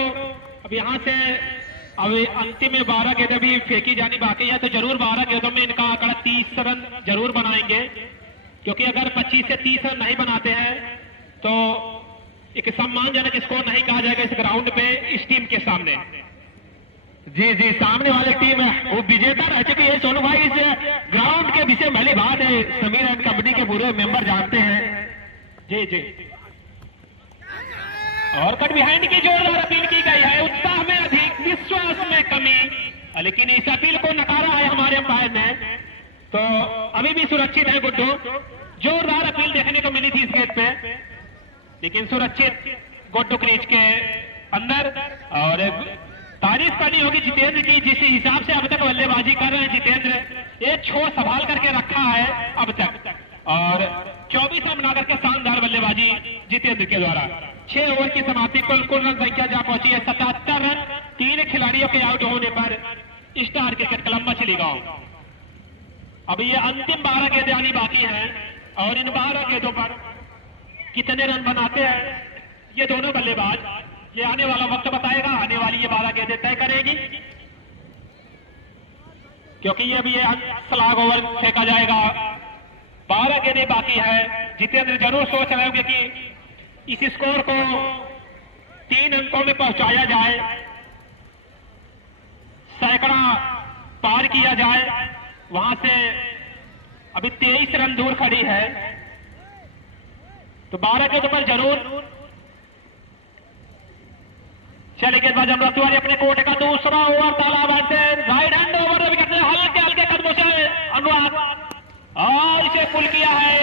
अब यहाँ से अब अंतिम में 12 गेंदें भी फेंकी जानी बाकी है, तो जरूर 12 गेंदों में इनका आंकड़ा 30 रन जरूर बनाएंगे, क्योंकि अगर 25 से 30 रन नहीं बनाते हैं तो एक सम्मानजनक स्कोर नहीं कहा जाएगा इस ग्राउंड पे इस टीम के सामने। जी जी, सामने वाली टीम है वो विजेता रह चुकी है। सोनू भाई इस ग्राउंड के विषय भली बात है, समीर एंड कंपनी के पूरे मेंबर जानते हैं। जी जी, और कट बिहाइंड की जोरदार अपील की गई है, उत्साह में अधिक विश्वास में कमी, लेकिन इस अपील को नकारा है हमारे अंपायर ने। तो अभी भी सुरक्षित है गुड्डू, जोरदार अपील देखने को मिली थी इस गेट पे, लेकिन सुरक्षित गुड्डू क्रीज के अंदर। और तारीफ करनी होगी जितेंद्र की, जिस हिसाब से अब तक बल्लेबाजी कर रहे हैं जितेंद्र, एक छोर संभाल करके रखा है अब तक, और 24 रन बना करके शानदार बल्लेबाजी जितेंद्र के द्वारा। 6 ओवर की समाप्ति, कुल रन संख्या जहां पहुंची है 77 रन। 3 खिलाड़ियों के आउट होने पर स्टार क्रिकेट क्लब मछली गांव। अब ये अंतिम 12 गेंदें आनी बाकी हैं, और इन 12 गेंदों पर कितने रन बनाते हैं ये दोनों बल्लेबाज, ये आने वाला वक्त बताएगा। आने वाली ये 12 गेंदें तय करेगी, क्योंकि ये अभी स्लॉग ओवर फेंका जाएगा। 12 गेंदें बाकी है। जितेंद्र जरूर सोच रहे होंगे कि इस स्कोर को 3 अंकों में पहुंचाया जाए, सैकड़ा पार किया जाए। वहां से अभी 23 रन दूर खड़ी है, तो 12 के ऊपर जरूर चले। के बाद अमृत तिवारी अपने कोर्ट का दूसरा ओवर तालाब से राइट हैंड ओवर विकेट हल्के हल्के कदमों से अनुराग, और इसे पुल किया है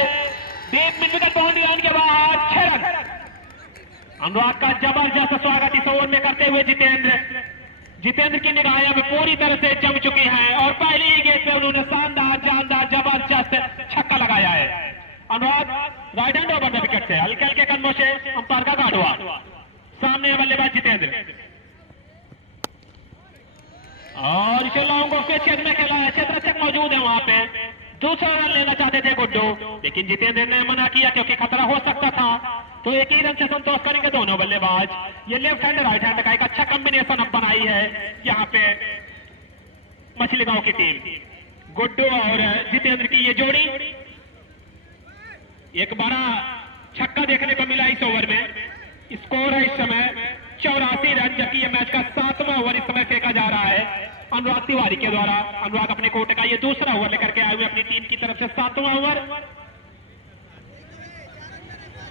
deep mid wicket boundary line के बाहर। 6 रन। अनुराग का जबरदस्त स्वागत इस ओवर में करते हुए जितेंद्र की निगाहें अब पूरी तरह से जम चुकी हैं, और पहली ही गेंद पे उन्होंने शानदार जानदार जबरदस्त छक्का लगाया है। Anurag right hand over the wicket से हल्के हल्के कदमों से अंपायर का गाढ़वा। सामने बल्लेबाज जितेंद्र, और इसे लॉन्ग ऑफ के क्षेत्र में खेला है। क्षेत्ररक्षक मौजूद है वहां पे, दूसरा रन लेना चाहते थे गुड्डू, लेकिन जितेंद्र ने मना किया क्योंकि खतरा हो सकता था। तो एक ही रन से संतोष करेंगे दोनों बल्लेबाज। ये लेफ्ट हैंड राइट हैंड का एक अच्छा कॉम्बिनेशन अब बनाई है यहाँ पे मछली गांव की टीम। गुड्डू और जितेंद्र की ये जोड़ी, एक बड़ा छक्का देखने को मिला इस ओवर में। स्कोर है इस समय 84 रन, जबकि यह मैच का 7वां ओवर इस समय फेंका जा रहा है अनुराग तिवारी के द्वारा। अनुराग अपने कोर्ट का ये दूसरा ओवर लेकर के आए हुए अपनी टीम की तरफ से 7वां ओवर।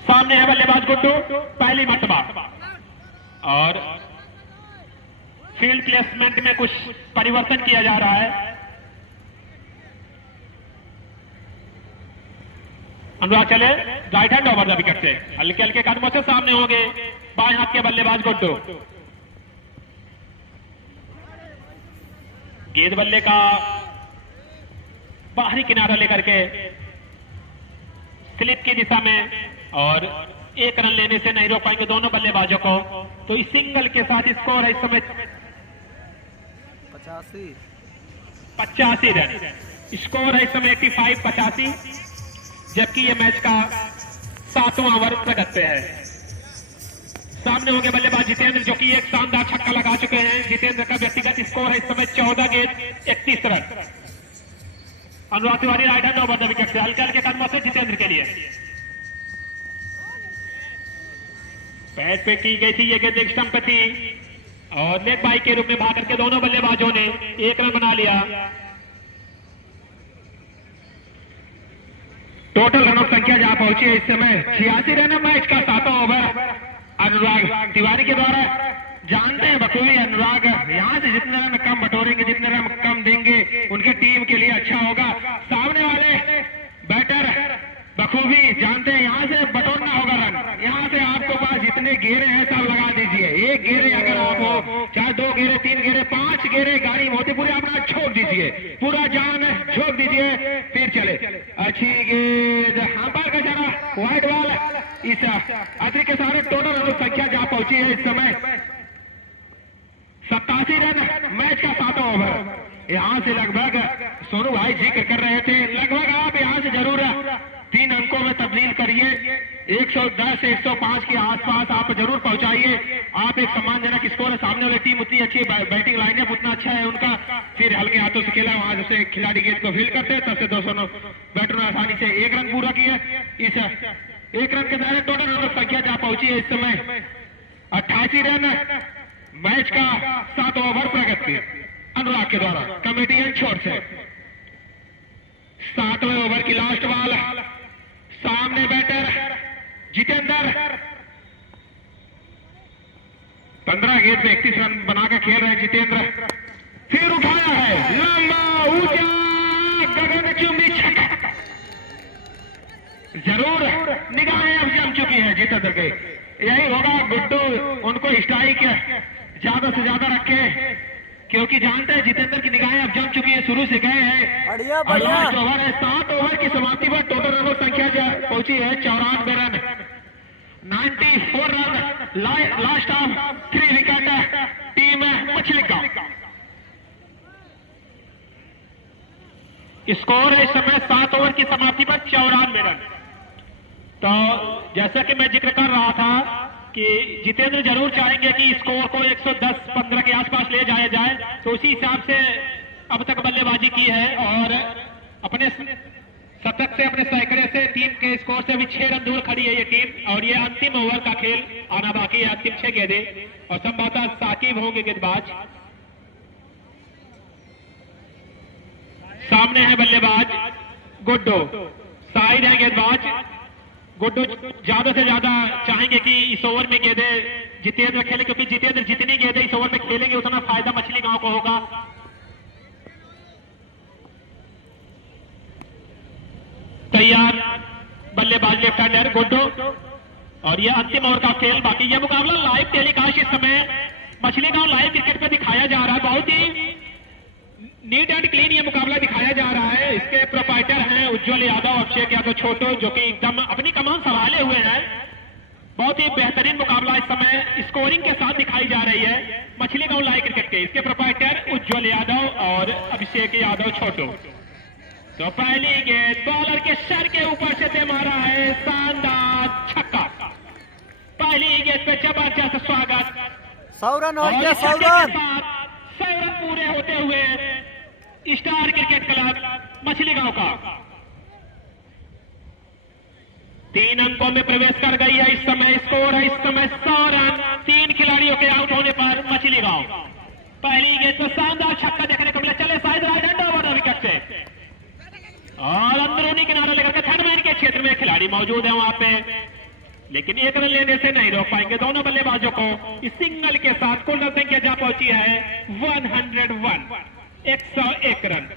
सामने है बल्लेबाज गुड्डू, पहली मरतबा, और फील्ड प्लेसमेंट में कुछ परिवर्तन किया जा रहा है। अनुराग चले right hand over the wicket से हल्के हल्के कदमों से सामने होंगे बाएं हाथ के बल्लेबाज गुड्डू। गेंद बल्ले का बाहरी किनारा लेकर के स्लिप की दिशा में, और 1 रन लेने से नहीं रोक पाएंगे दोनों बल्लेबाजों को। तो इस सिंगल के साथ स्कोर है इस समय 85 रन। स्कोर है इस समय 85-85, जबकि यह मैच का 7वां ओवर प्रगति पे है। सामने होंगे बल्लेबाज जितेंद्र, जो कि एक शानदार छक्का लगा चुके हैं। जितेंद्र का व्यक्तिगत स्कोर है इस समय 14 गेंद 31 run. Anurag Tiwari right hand over the wicket से हल्के हल्के कदमों से जितेंद्र के लिए पैड पे की गई थी ये गेंद, एक स्टंप थी, और लेग बाई के रूप में भाग करके दोनों बल्लेबाजों ने 1 रन बना लिया। टोटल रनों की संख्या जहां पहुंची है इस समय 86 रन है। मैच का 7वां ओवर अनुराग तिवारी के द्वारा। जानते हैं बखूबी अनुराग यहाँ से जितने रन कम बटोरेंगे, जितने रन कम देंगे, उनकी टीम के लिए अच्छा होगा। सामने वाले बैटर बखूबी जानते हैं यहाँ से बटोरना होगा रन। यहाँ से आपको पास जितने घेरे हैं सब लगा दीजिए। एक घेरे अगर आप हो, चाहे 2 घेरे, 3 घेरे, 5 घेरे गाड़ी मोती पूरे अपना छोड़ दीजिए, पूरा जान झोंक दीजिए, फिर चले। अच्छी गेंद अंपायर का जरा वाइड बॉल। इस अति के सारे टोटल रन संख्या जहां पहुंची है इस समय 87 रन। मैच का 7वां ओवर। यहाँ से लगभग सोनू भाई जिक्र कर रहे थे, लगभग आप यहाँ से जरूर 3 अंकों में तब्दील करिए। 110 से 105 के आसपास आप जरूर पहुंचाइए। आप एक सम्मानजनक स्कोर है। सामने वाली टीम उतनी अच्छी बैटिंग लाइनअप उतना अच्छा है उनका, फिर हल्के हाथों से खेला, वहां से खिलाड़ी गेंद को फील करते हैं, तब से 209 बैटरों ने आसानी से 1 रन पूरा किया। इस 1 रन के द्वारा टोटल रन संख्या जहां पहुंची है इस समय 88 रन। मैच का 7वां ओवर प्रगति अनुराग के द्वारा। कमेटी छोड़ से 7वें ओवर की लास्ट बॉल। सामने बैटर जितेंद्र 15 गेंद पे 31 रन बनाकर खेल रहे हैं जितेंद्र। फिर उठाया है लंबा ऊंचा गगनचुंबी छक्का। जरूर निगाहें अब जम चुकी है जितेंद्र के। यही होगा गुड्डू उनको स्ट्राइक ज्यादा से ज्यादा रखे, क्योंकि जानते हैं जितेंद्र की निगाहें अब जम चुकी है, शुरू से गए हैं। और लास्ट ओवर है, 7 ओवर की समाप्ति पर टोटल रनों संख्या पहुंची है 94 run, 94 run. Last of 3 wicket team मछली गांव। स्कोर है इस समय 7 ओवर की समाप्ति पर 94 रन। तो जैसा कि मैं जिक्र कर रहा था कि जितेंद्र जरूर चाहेंगे कि स्कोर को 110-15 के आसपास ले जाया जाए, तो उसी हिसाब से अब तक बल्लेबाजी की है और अपने शतक से, अपने सैकड़े से, टीम के स्कोर से अभी 6 रन दूर खड़ी है ये टीम। और ये अंतिम ओवर का खेल आना बाकी है, अंतिम 6 गेंदें, और संभवतः साकिब होंगे गेंदबाज। सामने है बल्लेबाज गुड्डू, साइड है गेंदबाज गुड्डू। ज्यादा से ज्यादा चाहेंगे कि इस ओवर में गेंदें जितेंद्र खेले, क्योंकि जितेंद्र जितनी गेंदें इस ओवर में खेलेंगे उतना फायदा मछली गांव को होगा। तैयार बल्लेबाज लेफ्ट हैंडर गुड्डू, और यह अंतिम ओवर का खेल। बाकी यह मुकाबला लाइव टेलीकास्ट इस समय मछली गांव लाइव क्रिकेट पे दिखाया जा रहा है। बहुत ही नीट एंड क्लीन ये मुकाबला दिखाया जा रहा है। इसके प्रोपाइटर हैं उज्जवल यादव, अभिषेक यादव छोटू, जो कि एकदम अपनी कमान संभाले हुए हैं। बहुत ही बेहतरीन मुकाबला इस समय स्कोरिंग के साथ दिखाई जा रही है मछली गांव लाइव क्रिकेट के। इसके प्रोपाइटर उज्जवल यादव और अभिषेक यादव छोटू। तो पहली गेंद बॉलर के सर के ऊपर से मारा है, शानदार छक्का। पहली गेंद पे जबरदस्त स्वागत। 100 रन हो गया, 100 रन पूरे होते हुए स्टार क्रिकेट क्लब मछली गांव का 3 अंकों में प्रवेश कर गई है। इस समय स्कोर है इस समय 100 रन। 3 खिलाड़ियों के आउट होने पर मछली गांव पहली गेंद पर शानदार छक्का देखने को मिला। चले शायद राइट हैंड ओवर विकेट से, और अंदरूनी किनारा लेकर थर्ड मैन के क्षेत्र में खिलाड़ी मौजूद है वहां पे, लेकिन 1 रन लेने से नहीं रोक पाएंगे दोनों बल्लेबाजों को। इस सिंगल के साथ कुल रन संख्या जहां पहुंची है 101, 101 रन।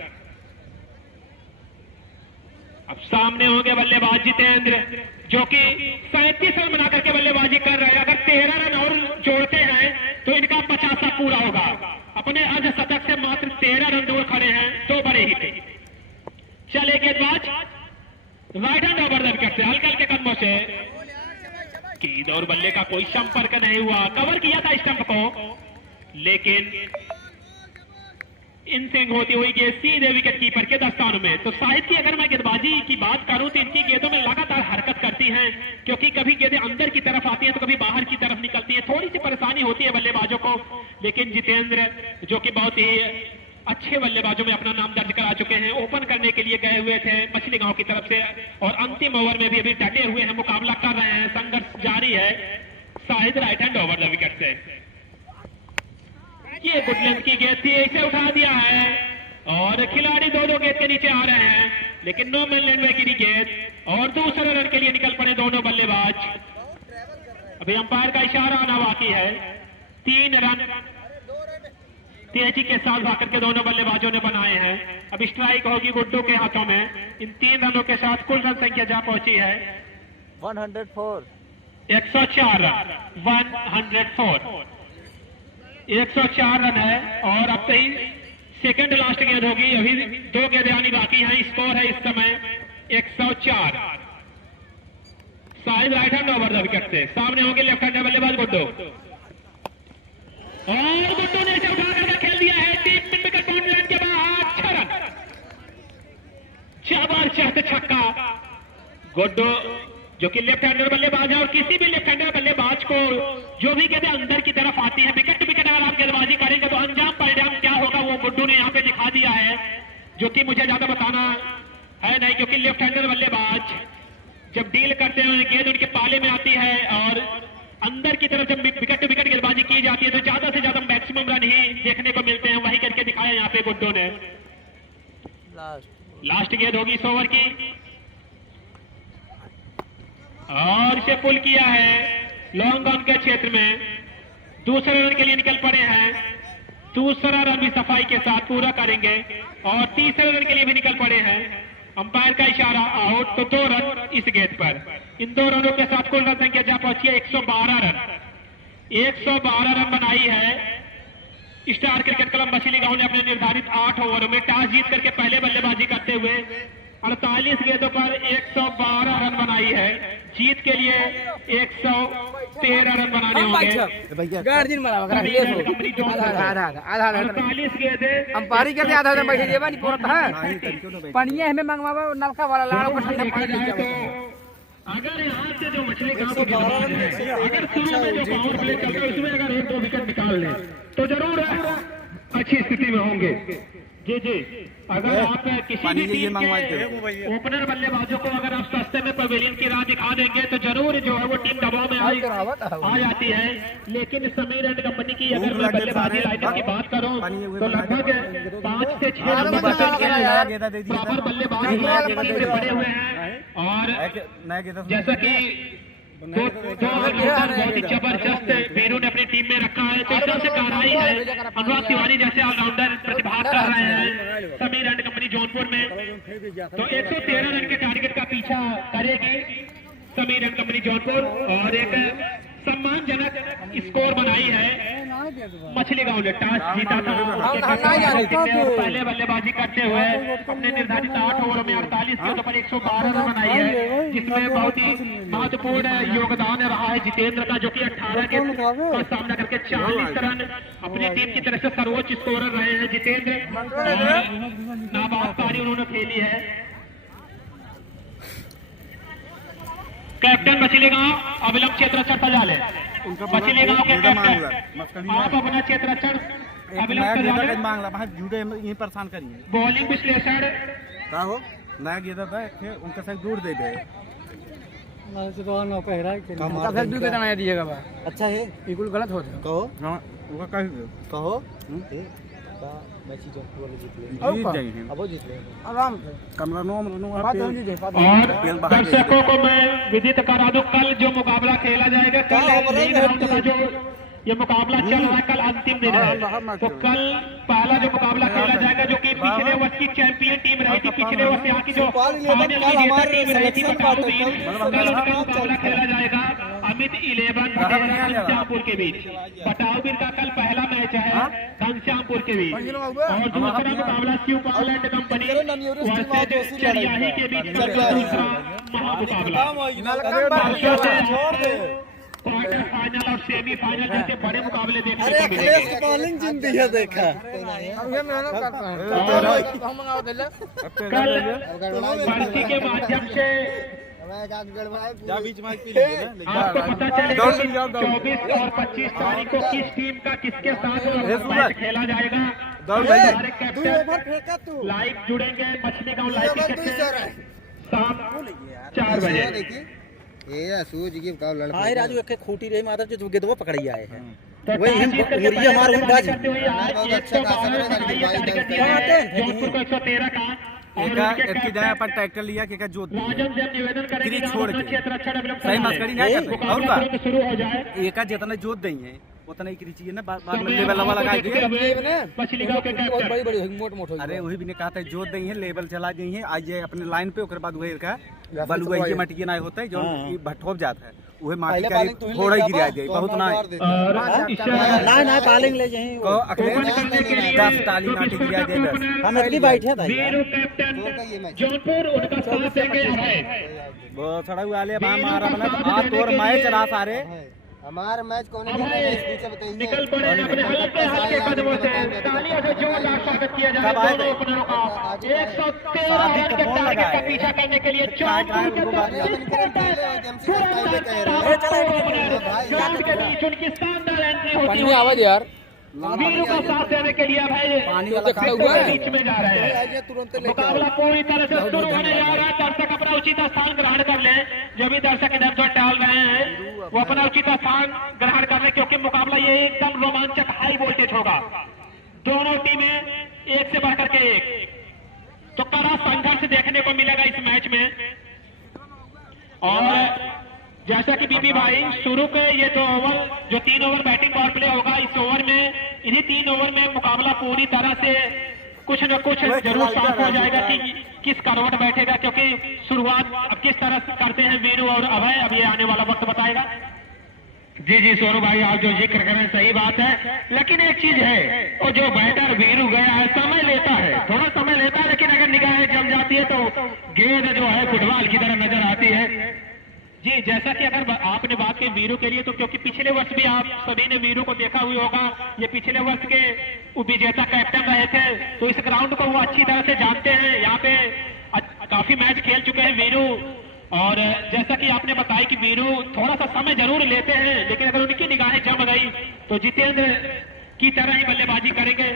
अब सामने होंगे बल्लेबाज जितेंद्र, जो कि 37 रन बना करके बल्लेबाजी कर रहे हैं। अगर 13 रन और जोड़ते हैं तो इनका 50 पूरा होगा। अपने अर्ध शतक से मात्र 13 रन दूर खड़े हैं, 2 बड़े हिट। चले गेंदबाज right hand over the wicket से हल्के हल्के कदमों से गेंद और बल्ले का कोई संपर्क नहीं हुआ। कवर किया था स्टंप को, लेकिन इन स्विंग होती हुई गेंद सीधे विकेट कीपर के दस्तानों में। तो शायद की अगर मैं गेंदबाजी की बात करूं तो इनकी गेंदों में लगातार हरकत करती हैं, क्योंकि कभी गेंदें अंदर की तरफ आती हैं तो कभी बाहर की तरफ निकलती हैं। थोड़ी सी परेशानी होती है बल्लेबाजों को, लेकिन जितेंद्र जो कि बहुत ही अच्छे बल्लेबाजों में अपना नाम दर्ज करा चुके हैं, ओपन करने के लिए गए हुए थे मछली गांव की तरफ से, और अंतिम ओवर में भी अभी डटे हुए हैं, मुकाबला कर रहे हैं, संघर्ष जारी है। शायद right hand over the wicket से ये गुड लेंथ की गेंद थी, इसे उठा दिया है और खिलाड़ी दो गेंद के नीचे आ रहे हैं, लेकिन नो मैन लैंड में गिरी गेंद और दूसरे रन के लिए निकल पड़े दोनों बल्लेबाज। अभी अंपायर का इशारा आना बाकी है। 3 रन तेजी के साथ भाग करके दोनों बल्लेबाजों ने बनाए हैं। अब स्ट्राइक होगी गुड्डू के हाथों में। इन 3 रनों के साथ कुल रन संख्या जा पहुंची है 104 104 रन 104 104 रन है। और अब तक सेकंड लास्ट गेंद होगी, अभी 2 गेंदें आनी बाकी हैं। स्कोर है इस समय 104। Side right hand over the wicket से सामने होंगे लेफ्ट हैंड बल्लेबाज गुड्डू, और गुड्डू ने इसे उठा करके खेल दिया है 3 विकेट बाउंड्री लाइन के बाद। 6 रन, जबरदस्त छक्का। गुड्डू जो कि लेफ्ट हैंडर बल्लेबाज है, और किसी भी लेफ्ट हैंडर बल्लेबाज को जो भी गेंदें अंदर की तरफ आती है विकेट टू विकेट अगर आप गेंदबाजी करेंगे तो अंजाम परिणाम क्या होगा वो गुड्डू ने यहाँ पे दिखा दिया है, जो कि मुझे ज्यादा बताना है नहीं, क्योंकि लेफ्ट हैंडर बल्लेबाज जब डील करते हैं गेंद उनके पाले में आती है और अंदर की तरफ जब विकेट टू विकेट गेंदबाजी की जाती है तो ज्यादा से ज्यादा मैक्सिमम रन ही देखने को मिलते हैं। वही करके दिखाया यहाँ पे गुड्डू ने। लास्ट गेंद होगी इस ओवर की, और इसे पुल किया है लॉन्ग ऑन के क्षेत्र में। दूसरे रन के लिए निकल पड़े हैं। दूसरा रन भी सफाई के साथ पूरा करेंगे और तीसरे रन के लिए भी निकल पड़े हैं। अंपायर का इशारा आउट, तो 2 रन इस गेंद पर। इन 2 रनों के साथ कुल रन संख्या जा पहुंची है 112 रन। 112 रन बनाई है स्टार क्रिकेट क्लब मछली गांव ने अपने निर्धारित 8 ओवरों में टॉस जीत करके पहले बल्लेबाजी करते हुए 48 गेंदों पर 112 रन बनाई है। जीत के लिए 113 रन बनाने होंगे। 48 गेंदें अंपारी के आधा दिन बैठे जेबा नहीं पड़ता है पानी हमें मंगवावा नलका वाला लाड़ो को ठंडा पानी ले जाओ। अगर यहाँ से जो मछली गांव को गेंदबाज है, अगर शुरू में जो पावर प्ले चल रहा है उसमें अगर 1-2 विकेट निकाल ले तो जरूर अच्छी स्थिति में होंगे। जी जी, अगर आप किसी भी टीम के ओपनर बल्लेबाजों को अगर आप सस्ते में पवेलियन की राह दिखा देंगे तो जरूर जो है वो टीम दबाव में आ जाती है। लेकिन समीर एंड कंपनी की अगर मैं बल्लेबाजी लाइनअप की बात करूं तो लगभग 5 से 6 प्रॉपर बल्लेबाज पड़े हुए हैं। और जैसा कि बहुत ही जबरदस्त वीरू ने अपनी टीम में रखा है, तो एकदम से कार्रवाई है। अनुराग तिवारी जैसे ऑलराउंडर प्रतिभाग कर रहे हैं समीर एंड कंपनी जौनपुर में, तो 113 रन के टारगेट का पीछा करेगी समीर एंड कंपनी जौनपुर और एक सम्मानजनक स्कोर बनाई है। मछली गांव ने टॉस जीता था और पहले बल्लेबाजी करते हुए अपने निर्धारित 8 ओवरों में 48 गेंदों पर 112 रन बनाई है, जिसमें बहुत ही महत्वपूर्ण योगदान रहा है जितेंद्र का, जो कि 18 के सामना करके 40 रन अपनी टीम की तरफ से सर्वोच्च स्कोरर रहे हैं जितेंद्र, नाबाद पारी उन्होंने खेली है। कैप्टन मछली गांव अविलंब क्षेत्राक्षर सजा ले। मछली गांव के कैप्टन आप अपना क्षेत्राक्षर अविलंब सजा ले। परेशान करिए बॉलिंग विश्लेषण का हो नया गेंदा था उनका साथ दूर दे दे दिएगा अच्छा है बिल्कुल गलत होता है। कहो कहो और दर्शकों को मैं विदित करा दूं, कल जो मुकाबला खेला जाएगा, कल लीग राउंड का जो ये मुकाबला चल रहा है, कल अंतिम दिन है, तो कल पहला जो मुकाबला खेला जाएगा जो कि पिछले वर्ष की चैंपियन टीम रही थी, पिछले वर्ष यहाँ की जो फाइनल विजेता टीम रही थी बटाऊ टीम, कल उनका मुकाबला खेला जाएगा अमित 11 घनश्यामपुर के बीच। बटाऊबीर का कल पहला मैच है घनश्यामपुर के बीच, और दूसरा मुकाबला शिव पाल एंड कंपनी चरियाही के बीच दूसरा महामुकाबला। क्वार्टर फाइनल और सेमीफाइनल जैसे बड़े मुकाबले देखने को मिलेंगे। बॉलिंग जिंदगी है देखा कल पर्ची के माध्यम से आपको पता चलेगा 24 और 25 तारीख को किस टीम का किसके साथ मैच खेला जाएगा। हमारे कैप्टन लाइव जुड़ेंगे मछली गांव लाइव क्रिकेट से शाम 4 बजे। राजू एक खोटी रही माधव जो गेंदवा पकड़ी आए हैं तो वही हम हमारे विकेट दिया है जौनपुर को 113 का। और उनके कैप्टन अपन ट्रैक्टर लिया कि जो राजन से निवेदन करेंगे कि छोड़ के क्षेत्र अच्छा डेवलप सही मस्करी नहीं करते और मुकाबला तुरंत शुरू हो जाए। एक का जितना जोत दई है उतना ही कृषि है ना बाद में लेवल वाला लगा दिए मछली गांव के कैप्टन बड़ी बड़ी मोट मोट हो अरे वही भी ने कहा था जोत दई है लेवल चला गई है आज ये अपने लाइन पे ओकर बाद वही का बलुआ ये मटकी ना होता है जो भट्ठोब जाता है वही माटी का थोड़ा ही गिरा जाए बहुत ना ना पालिंग ले जाए को अगले 10 टाली माटी गिरा जाए 10 हम अगली बैठे था वीरू कैप्टन जौनपुर उनका साथ देंगे वो सड़ा हुआ ले बा मारा बना आ तोर मैच रहा सारे हमारा मैच कौन निकल पड़े अपने हल्के हल्के कदमों से तालियों से जोरदार स्वागत किया जाए दोनों ओपनरों का 113 रन के टारगेट का पीछा करने के लिए ग्राउंड के बीच उनकी शानदार एंट्री होती है। आवाज यार वीरू का साथ देने के लिए भाई पानी वाला बीच में जा रहे हैं। मुकाबला पूरी तरह से शुरू होने जा रहा है। दर्शक अपना उचित स्थान ग्रहण कर ले। जो भी दर्शक इधर उधर टहल रहे हैं वो अपना उचित स्थान ग्रहण कर ले क्योंकि मुकाबला ये एकदम रोमांचक हाई वोल्टेज होगा। दोनों टीमें एक से बढ़कर के एक तो कड़ा संघर्ष देखने को मिलेगा इस मैच में। और जैसा कि बीबी भाई शुरू के ये 2 ओवर जो 3 ओवर बैटिंग पावर प्ले होगा इस ओवर में इन्हीं 3 ओवर में मुकाबला पूरी तरह से कुछ न कुछ जरूर साफ हो जाएगा कि किस करवट बैठेगा क्योंकि शुरुआत अब किस तरह से करते हैं वीरू और अभय अब ये आने वाला वक्त बताएगा। जी जी सोनू भाई आप जो जिक्र करें सही बात है लेकिन एक चीज है वो जो बैटर वीरू गया है समय लेता है थोड़ा समय लेता है लेकिन अगर निगाहें जम जाती है तो गेंद जो है फुटबॉल की तरह नजर आती है। जी जैसा कि अगर आपने बात की वीरू के लिए तो क्योंकि पिछले वर्ष भी आप सभी ने वीरू को देखा हुआ होगा ये पिछले वर्ष के विजेता कैप्टन रहे थे तो इस ग्राउंड को वो अच्छी तरह से जानते हैं। यहाँ पे काफी मैच खेल चुके हैं वीरू और जैसा कि आपने बताया कि वीरू थोड़ा सा समय जरूर लेते हैं लेकिन अगर उनकी निगाहें जम गई तो जितेंद्र की तरह ही बल्लेबाजी करेंगे।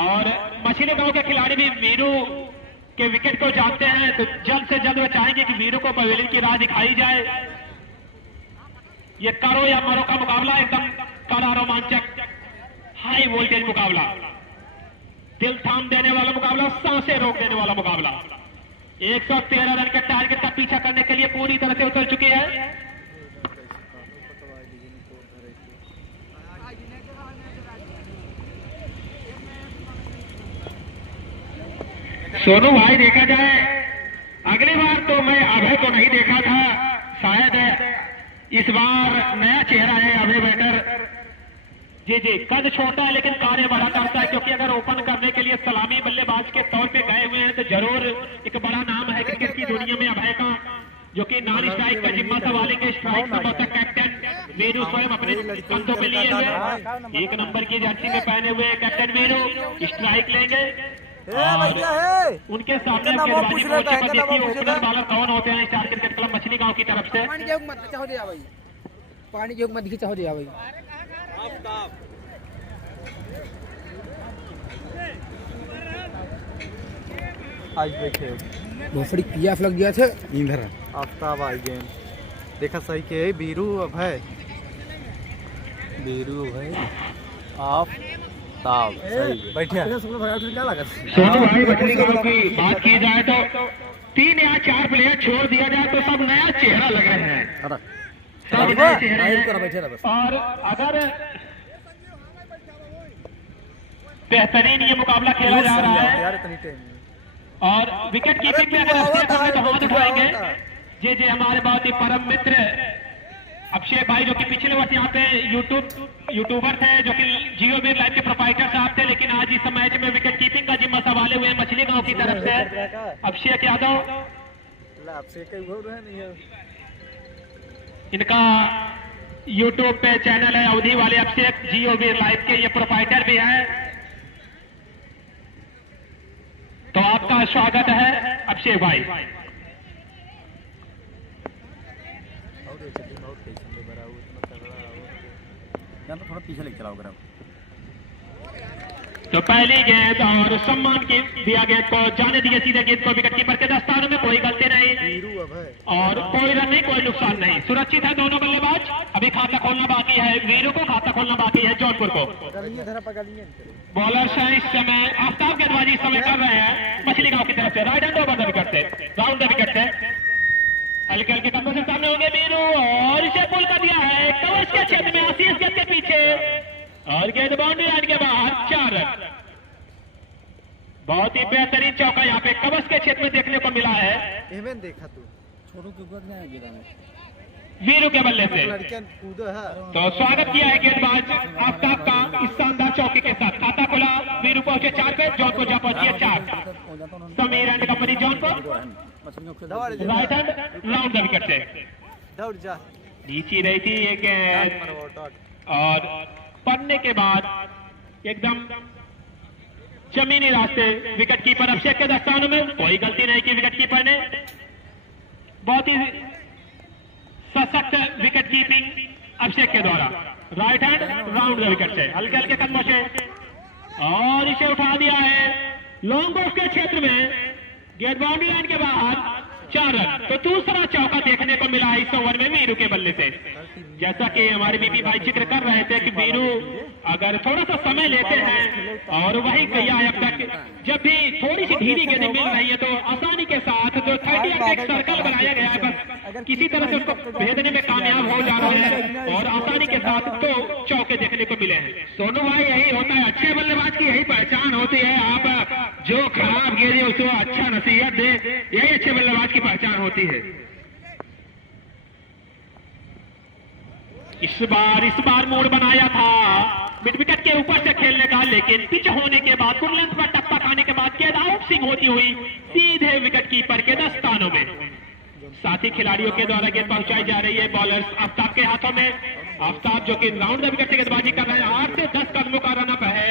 और मछली गांव के खिलाड़ी भी वीरू के विकेट को जानते हैं तो जल्द से जल्द वो चाहेंगे कि वीरू को पवेलियन की राह दिखाई जाए। ये करो या मरो का मुकाबला एकदम कड़ा रोमांचक हाई वोल्टेज मुकाबला दिल थाम देने वाला मुकाबला सांसें रोक देने वाला मुकाबला 113 रन के टारगेट का पीछा करने के लिए पूरी तरह से उतर चुकी है। सोनू भाई देखा जाए अगली बार तो मैं अभय को नहीं देखा था शायद इस बार नया चेहरा है अभय बैटर। जी जी कद छोटा है लेकिन कार्य बड़ा करता है क्योंकि अगर ओपन करने के लिए सलामी बल्लेबाज के तौर पे गए हुए हैं तो जरूर एक बड़ा नाम है क्रिकेट की दुनिया में अभय का जो कि नॉन स्ट्राइक का जिम्मा संभालेंगे। स्ट्राइक संभालता कैप्टन वीरू स्वयं अपने कंधों पे लिए हुए 1 नंबर की जर्सी में पहने हुए कैप्टन वीरू स्ट्राइक लेंगे और उनके सामने गेंदबाजी मोर्चे पर देखिए ओपनर बॉलर कौन होते हैं स्टार क्रिकेट क्लब मछली गांव की तरफ से। पानी जोग मत खींचा हो जाए भाई पानी जोग मत खींचा हो जाए भाई आज देखे बहुत बड़ी पियास लग गया था इधर आफ्ताब आई गेम देखा सही के वीरू अभय आफ्ताब बैठे क्या लगा सोनू भाई मछली गांव की बात की जाए तो 3 या 4 प्लेयर छोड़ दिया जाए तो सब नया चेहरा लग रहे हैं सब नए चेहरे हैं। और अगर बेहतरीन ये मुकाबला खेला जा रहा है और विकेट कीपिंग में अगर तो हाथ उठाएंगे जी जी हमारे बहुत ही परम मित्र अक्षय भाई जो कि पिछले वर्ष यहाँ पे यूट्यूबर थे जो कि जियो वीर लाइव के प्रोपाइटर साहब थे लेकिन आज इस मैच में विकेट कीपिंग का जिम्मा संभाले हुए मछली गांव की तरफ से अभिषेक यादव। इनका यूट्यूब पे चैनल है अवधि वाले अभिषेक जियो वीर लाइव के ये प्रोपाइटर भी है तो आपका स्वागत है अभिषेक भाई। थोड़ा पीछे लेके चलाओ तो पहली गेंद और सम्मान की दिया गेंद को जाने दिया सीधे गेंद को विकेट कीपर के दस्तानों में, कोई गलती नहीं और कोई रन नहीं, कोई नुकसान नहीं, सुरक्षित है दोनों बल्लेबाज। अभी खाता खोलना बाकी है, वीरू को खाता खोलना बाकी है जौनपुर को। बॉलर्स हैं इस समय, आफ्ताब गेंदबाजी इस समय कर रहे हैं मछली गांव की तरफ से, right hand over the wicket से, राउंड द विकेट से हल्के हल्के कदमों से सामने होंगे वीरू और इसे पुल कर दिया है कवच के क्षेत्र में आशीष गेंद के पीछे और गेंद बाउंड्री लाइन के बाहर 4 रन। बहुत ही बेहतरीन चौका यहाँ पे कवच के क्षेत्र में देखने को मिला है देखा तू वीरू के बल्ले से। तो स्वागत किया है गेंदबाज आफ्ताब का इस शानदार चौके के साथ। खाता खुला, वीरू पहुंचे 4 पे, जौनपुर जा पहुंची 4। Sameer and company Jaunpur right hand round the wicket से दौड़ जा नीचे रही थी एक और पढ़ने के बाद एकदम जमीनी रास्ते विकेट कीपर अभिषेक के दस्तानों में, कोई गलती नहीं की विकेट कीपर ने। बहुत ही सशक्त विकेट कीपिंग अभिषेक के द्वारा, right hand round the wicket से हल्के हल्के कदमों से और इसे उठा दिया है लॉन्ग ऑफ के क्षेत्र में, गेट बाउंड्री लाइन के बाहर 4 रन। तो दूसरा चौका देखने को मिला इस ओवर में वीरू के बल्ले से। जैसा कि हमारे बीपी भाई जिक्र कर रहे थे कि वीरू अगर थोड़ा सा समय लेते हैं और वही किया है अब तक, जब भी थोड़ी सी धीमी गेंदें मिल रही है तो आसानी के साथ जो 30 का एक सर्कल बनाया गया है बस किसी तरह से उसको भेजने में कामयाब हो जा रहे हैं और आसानी के साथ 2 चौके देखने को मिले हैं। सोनू भाई यही होता है, अच्छे बल्लेबाज की यही पहचान होती है, आप जो खराब गेंद उसको अच्छा नसीहत दे, यही अच्छे बल्लेबाज की पहचान होती है। इस बार मोड़ बनाया था मिड विकेट के ऊपर से खेलने का, लेकिन पिच होने के बाद कुल लेंथ पर टप्पा खाने के बाद गेंद आउट स्विंग होती हुई सीधे विकेट कीपर के दस्तानों में। साथी खिलाड़ियों के द्वारा गेंद पहुंचाई जा रही है बॉलर्स आफ्ताब के हाथों में। आफ्ताब जो कि राउंड द विकेट से गेंदबाजी कर रहे हैं, 8 से 10 कदमों का रन अप है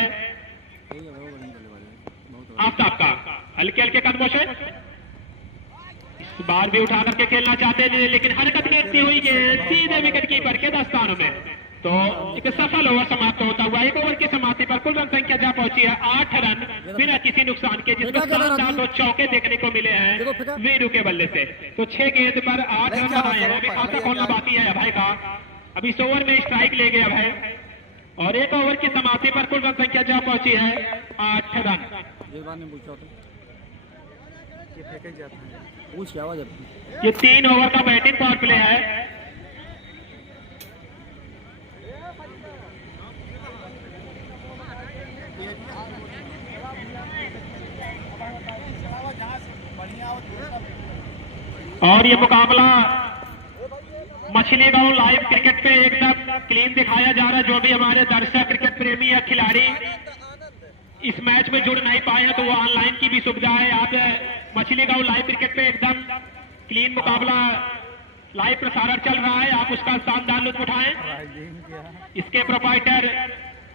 आफ्ताब का, हल्के हल्के कदमों से। इस बार भी उठा करके खेलना चाहते थे लेकिन हरकत में इतनी हुई कि सीधे विकेट कीपर के दस्तानों में। तो एक सफल ओवर समाप्त होता हुआ, एक ओवर की समाप्ति पर कुल रन संख्या जा पहुंची है 8 रन बिना किसी नुकसान के, जिसमें 7 चौके देखने को मिले हैं वीरू के बल्ले से। तो 6 गेंद पर 8 रन बनाए हैं। अभी खाता खोलना बाकी है अभय का, अभी इस ओवर में स्ट्राइक ले गए अभय और एक ओवर की समाप्ति पर कुल रन संख्या जा पहुंची है 8 रन। ये 3 ओवर का बैटिंग पावर प्ले है। और ये मुकाबला मछली गांव लाइव क्रिकेट पे एकदम क्लीन दिखाया जा रहा है। जो भी हमारे दर्शक क्रिकेट प्रेमी या खिलाड़ी इस मैच में जुड़ नहीं पाए हैं तो वो ऑनलाइन की भी सुविधा है। आप मछली गांव लाइव क्रिकेट पे एकदम क्लीन मुकाबला लाइव प्रसारण चल रहा है, आप उसका शानदार लुत्फ उठाएं। इसके प्रोपाइटर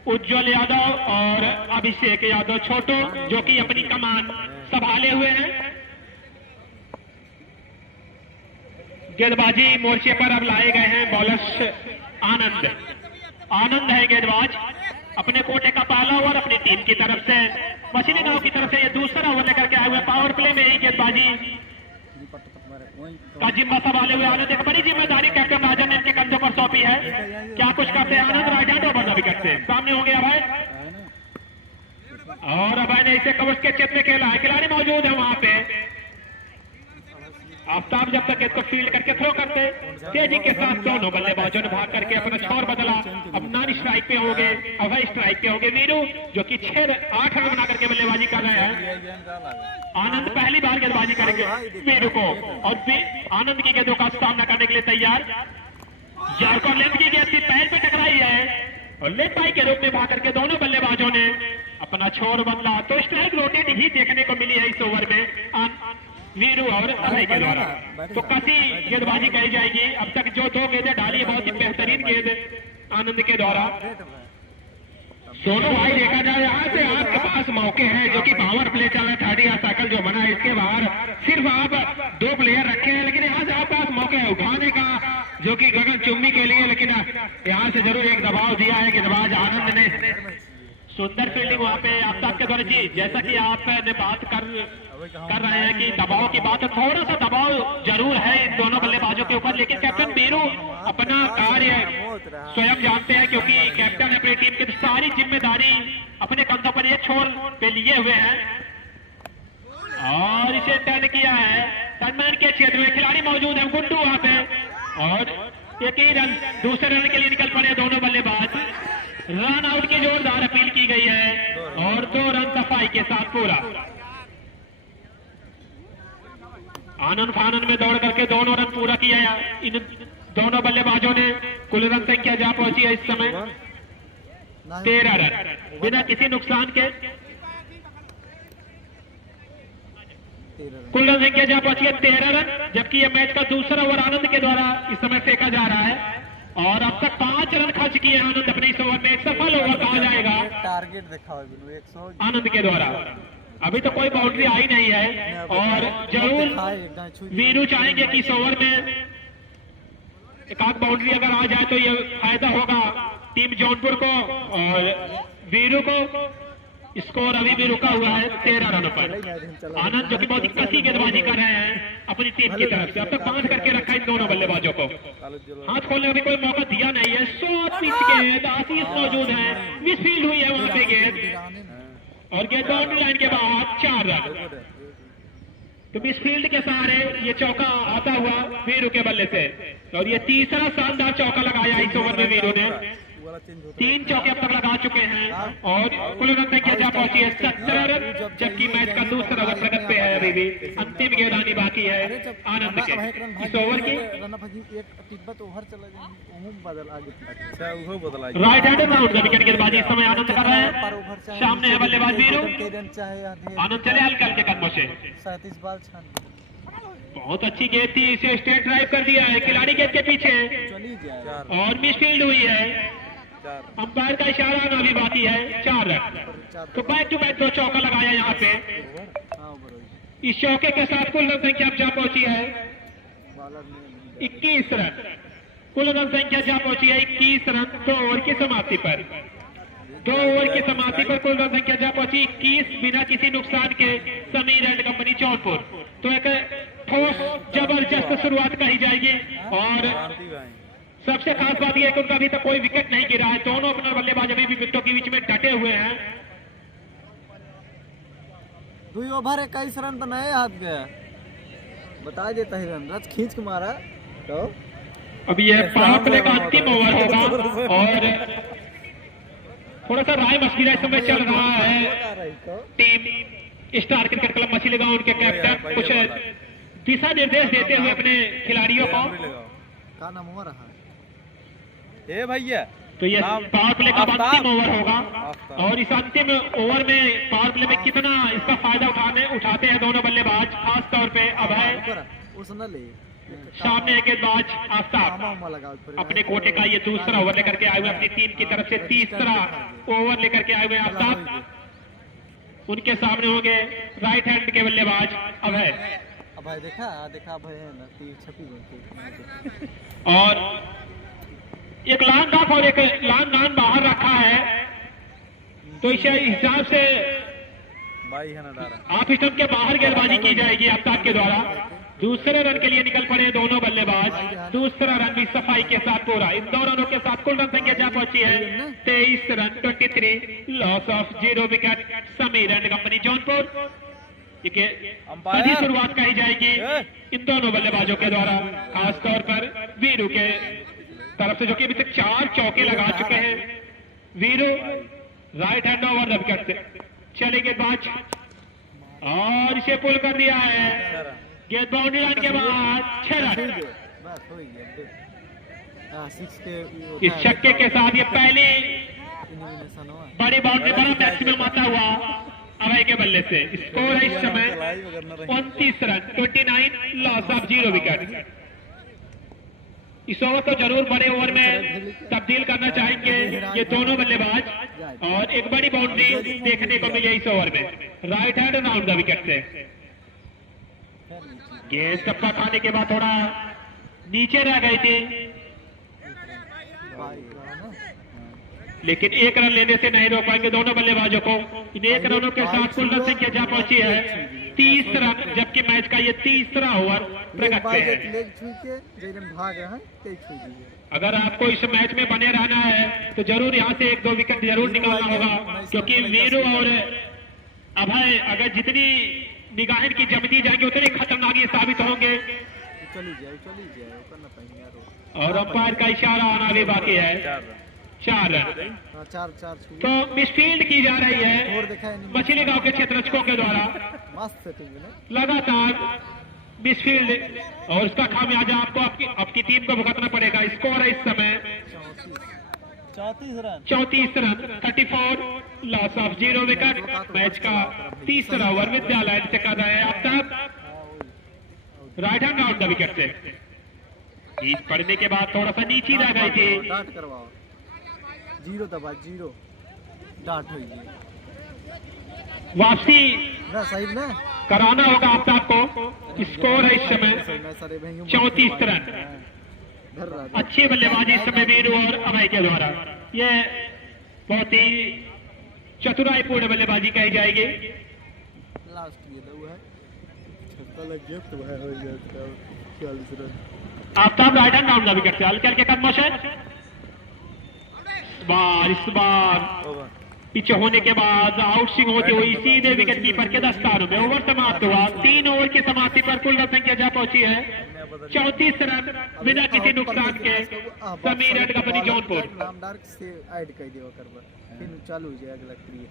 उज्जवल यादव और अभिषेक यादव छोटो जो कि अपनी कमान संभाले हुए हैं। गेंदबाजी मोर्चे पर अब लाए गए हैं बॉलर्स आनंद है गेंदबाज, अपने कोटे का पहला ओवर अपनी टीम की तरफ से, मछली गांव की तरफ से ये दूसरा ओवर लेकर के आए हुए। पावर प्ले में ही गेंदबाजी का जिम्मा संभाले हुए आनंद, एक बड़ी जिम्मेदारी कैप्टन राजन ने इनके कंधों पर सौंपी है। क्या कुछ करते हैं Anand, right hand over the wicket से सामने होंगे अभय और अभय ने इसे कवच के क्षेत्र में खेला है, खिलाड़ी मौजूद है वहां पे। आफ्ताब जब तक इसको फील्ड करके थ्रो करते, तेजी के साथ दोनों बल्लेबाजों ने भाग करके अपना छोर बदला। अब नॉन स्ट्राइक पे होंगे, अभय स्ट्राइक पे होंगे। वीरू जो कि 8 रन बना करके बल्लेबाजी कर रहे हैं। आनंद पहली बार गेंदबाजी करेंगे वीरू को और आनंद की गेंदों का सामना करने के लिए तैयार। जारको लेंथ की गेंद पैर पे टकराई है और लेग पाई के रूप में भाग करके दोनों बल्लेबाजों ने अपना छोर बदला। तो स्ट्राइक रोटेट भी देखने को मिली है इस ओवर में वीरू और अभय के द्वारा। तो कसी गेंदबाजी कही जाएगी। अब तक जो 2 गेंदें डाली है बहुत ही बेहतरीन गेंद आनंद के द्वारा। दोनों भाई देखा जाए यहाँ से आपके पास मौके हैं जो कि पावर प्ले चल रहा है, 30 सर्कल जो बना है इसके बाहर सिर्फ आप 2 प्लेयर रखे हैं, लेकिन यहाँ से आपके पास मौके है उठाने का जो कि गगन चुम्बी के लिए। लेकिन यहाँ से जरूर एक दबाव दिया है गेंदबाज आनंद ने। सुंदर फील्डिंग वहाँ पे आफ्ताब के द्वारा। जी जैसा कि आपने बात कर रहे हैं कि दबाव की बात है, थोड़ा सा दबाव जरूर है इन दोनों बल्लेबाजों के ऊपर, लेकिन कैप्टन वीरू अपना कार्य स्वयं जानते हैं, क्योंकि कैप्टन अपनी टीम की सारी जिम्मेदारी अपने कंधों पर एक छोर पे लिए हुए हैं। और इसे टर्न किया है, टर्नमैन के क्षेत्र में खिलाड़ी मौजूद है, गुड्डू वहां पे, और एक ही रन दूसरे रन के लिए निकल पड़े दोनों बल्लेबाज। रन आउट की जोरदार अपील की गई है और 2 रन सफाई के साथ पूरा। आनंद फानंद में दौड़ करके दोनों रन पूरा किया इन दोनों बल्लेबाजों ने। कुल रन संख्या जा पहुंची है इस समय 13 रन बिना किसी नुकसान के। कुल रन संख्या जा पहुंची है 13 रन, जबकि यह मैच का दूसरा ओवर आनंद के द्वारा इस समय फेंका जा रहा है। और अब तक 5 रन खर्च किए आनंद अपने इस ओवर में। एक सफल ओवर कहा जाएगा टारगेट देखा हो 100 आनंद के द्वारा। अभी तो कोई बाउंड्री आई नहीं है, और जरूर वीरू चाहेंगे कि इस ओवर में एक आध बाउंड्री अगर आ जाए तो ये फायदा होगा टीम जौनपुर को और वीरू को। स्कोर अभी भी रुका हुआ है 13 रनों पर। आनंद जो कि बहुत ही कसी गेंदबाजी कर रहे हैं अपनी टीम की तरफ से, अब तक बांध करके रखा है इन दोनों बल्लेबाजों को, हाथ खोलने का भी कोई मौका दिया नहीं है। शॉर्ट पिच गेंद, आशीष मौजूद है, मिसफील्ड हुई है वहां पे गेंद, और गेंद बाउंड्री लाइन के बाहर 4 रन। तो मिसफील्ड के सहारे ये चौका आता हुआ वीरू के बल्ले से, और ये तीसरा शानदार चौका लगाया इस ओवर में वीरू ने। 3 चौके अब तक लगा चुके हैं, और कुल रन संख्या जा पहुंची है 17 रन, जबकि मैच का दूसरा ओवर प्रगति पे है। अभी भी अंतिम गेंद आनी बाकी है आनंद के इस ओवर की। राइट हैंडर राउंड विकेट गेंदबाजी इस समय आनंद कर रहे हैं। सामने है बल्लेबाज वीरू, आनंद चले हल्के हल्के कदमों से। 37 बॉल बहुत अच्छी गेंद थी, इसे स्ट्रेट ड्राइव कर दिया है खिलाड़ी गेंद के पीछे, और मिसफील्ड हुई है। अंपायर का इशारा आना भी बाकी है। 4 रन। तो बैक टू बैक 2 चौका लगाया यहाँ पे। इस चौके के साथ कुल रन संख्या अब जा पहुंची है 21 रन। कुल रन संख्या जा पहुंची है 21 रन 2 ओवर की समाप्ति पर। 2 ओवर की समाप्ति पर कुल रन संख्या जा पहुंची 21 बिना किसी नुकसान के समीर एंड कंपनी जौनपुर। तो एक ठोस जबरदस्त शुरुआत कही जाएगी, और सबसे खास बात यह है कि उनका अभी तक कोई विकेट नहीं गिरा है। दोनों अपने बल्लेबाज अभी भी विकेटों के बीच में डटे हुए हैं। 2 ओवर 21 रन तो नए हाथ गया, बता देता ही रन रथ खींच के मारा। तो अब यह पावर प्ले का अंतिम ओवर होगा, और थोड़ा सा राय मशविरा इस समय चल रहा है। टीम स्टार क्रिकेट क्लब मछली गांव के कैप्टन कुछ दिशा निर्देश देते हुए अपने खिलाड़ियों को। क्या नाम हो रहा है भैया? तो ये पावर प्ले का अंतिम ओवर होगा, और इस अंतिम ओवर में पावर प्ले में कितना इसका फायदा उठाते हैं दोनों बल्लेबाज, खास तौर पे अभय। सामने गेंदबाज आफ्ताब अपने कोटे का ये दूसरा ओवर लेकर के आए हुए, अपनी टीम की तरफ से तीसरा ओवर लेकर के आए हुए आफ्ताब। उनके सामने होंगे राइट हैंड के बल्लेबाज अभय। देखा अभय है ना, छपी और एक लॉन्ग ऑफ और एक लॉन्ग ऑन बाहर रखा है, तो इस हिसाब से ऑफ स्टंप के बाहर गेंदबाजी की जाएगी आफ्ताब के द्वारा। दूसरे रन के लिए निकल पड़े दोनों बल्लेबाज। दूसरा रन भी सफाई के साथ पूरा। इन 2 रनों के साथ कुल रन संख्या जा पहुंची है 23 run 23, loss of 0 wicket Sameer and company Jaunpur. सीधी शुरुआत कही जाएगी इन दोनों बल्लेबाजों के द्वारा, खासतौर पर वीरू के तरफ से, जो कि अभी तक 4 चौके लगा चुके हैं। Veeru right hand over the wicket से चले गेंदबाज, और इसे पुल कर दिया है। गेंद बाउंड्री लाइन के बाद 6 रन। इस छक्के के साथ ये पहली बड़ी बाउंड्री, बड़ा मैक्सिमम आता हुआ अभय के बल्ले से। स्कोर है इस समय 29 रन 29, लॉस ऑफ 0 विकेट। इस ओवर को जरूर बड़े ओवर में तब्दील करना चाहेंगे ये दोनों बल्लेबाज, और एक बड़ी बाउंड्री देखने को मिली इस ओवर में right hand round the wicket से। गेंद टप्पा खाने के बाद थोड़ा नीचे रह गई थी, लेकिन एक रन लेने से नहीं रोक पाएंगे दोनों बल्लेबाजों को। इन एक रनों के साथ कुल रन संख्या जा पहुंची है 30 रन, जबकि मैच का ये तीसरा ओवर प्रगति पे है। लेग छू के जैसे भाग रहे हैं कई छू दिए। अगर आपको इस मैच में बने रहना है तो जरूर यहाँ से 1-2 विकेट जरूर निकालना होगा, क्योंकि वीरू और अभय अगर जितनी निगाहें की जमती जाएंगे उतने खतरनाक ये साबित होंगे। चली जाए करना पाएंगे यार। और अंपायर का इशारा आना भी बाकी है। 4 रन। हाँ, चार छू तो मिसफील्ड की जा रही है और देखा है मछली गांव के क्षेत्ररक्षकों के द्वारा। मस्त सेटिंग है ना। लगातार मिसफील्ड और उसका खामियाजा आपको आपकी टीम को भुगतना पड़ेगा। स्कोर है इस समय 34 run 34 loss of 0 wicket. Match का तीसरा ओवर विद्यालय से कर रहे हैं अब तक right hand down the wicket से। इस पड़ने के बाद थोड़ा सा नीचे रह गई थी। डाट करवाओ 0 दबा 0 डाट हुई वापसी ना सही ना कराना होगा आप सबको। स्कोर है इस समय 34 रन। अच्छी बल्लेबाजी इस समय वीरू और अभय के द्वारा। ये बहुत ही चतुराईपूर्ण बल्लेबाजी कही जाएगी। लास्ट ये दो है गिफ्ट है हो गया 40 run. Aftab right hand down the wicket से हल्के हल्के कदमों से इस बार पीछे होने के बाद आउट स्विंग होती हुई सीधे विकेट कीपर के दस्तानों में। ओवर समाप्त हुआ। 3 ओवर की समाप्ति पर कुल रन संख्या जा पहुंची है 34 रन बिना किसी नुकसान के। समीर एंड कंपनी जौनपुर नामदार से ऐड कर दियो करबा फिर चालू हो जाए अगला क्रिएट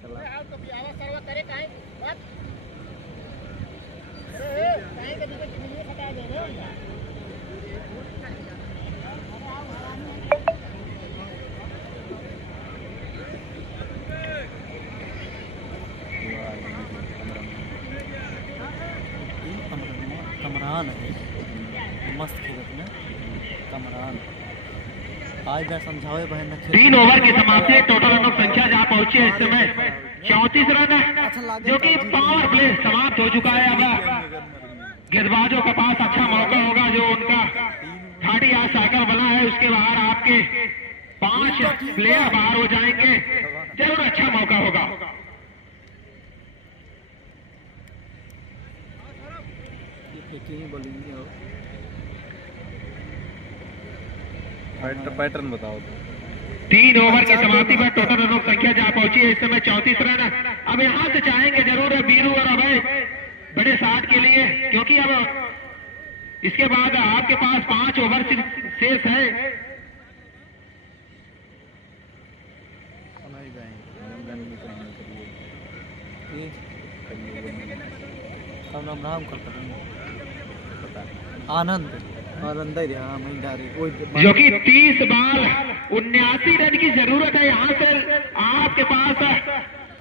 कमरान है मस्त खेलत में कमरान आज मैं समझावे बहन ने 3 ओवर की समाप्ति टोटल रन संख्या जहां पहुंची है इस समय 34 रन है, जो कि पावर प्ले समाप्त हो चुका है। अब गेंदबाजों के पास अच्छा मौका होगा। जो उनका 30 या साइकिल बना है उसके बाहर आपके 5 प्लेयर बाहर हो जाएंगे। जरूर अच्छा मौका होगा। पैटर्न बताओ। 3 ओवर की समाप्ति पर टोटल रनों की संख्या जहां पहुंची है इस समय 34 रन। अब यहां से चाहेंगे जरूर वीरू और अभय बड़े साथ के लिए, क्योंकि अब इसके बाद आपके पास 5 ओवर शेष है। आनंद जो कि 30 बॉल 79 रन की जरूरत है। यहाँ से आपके पास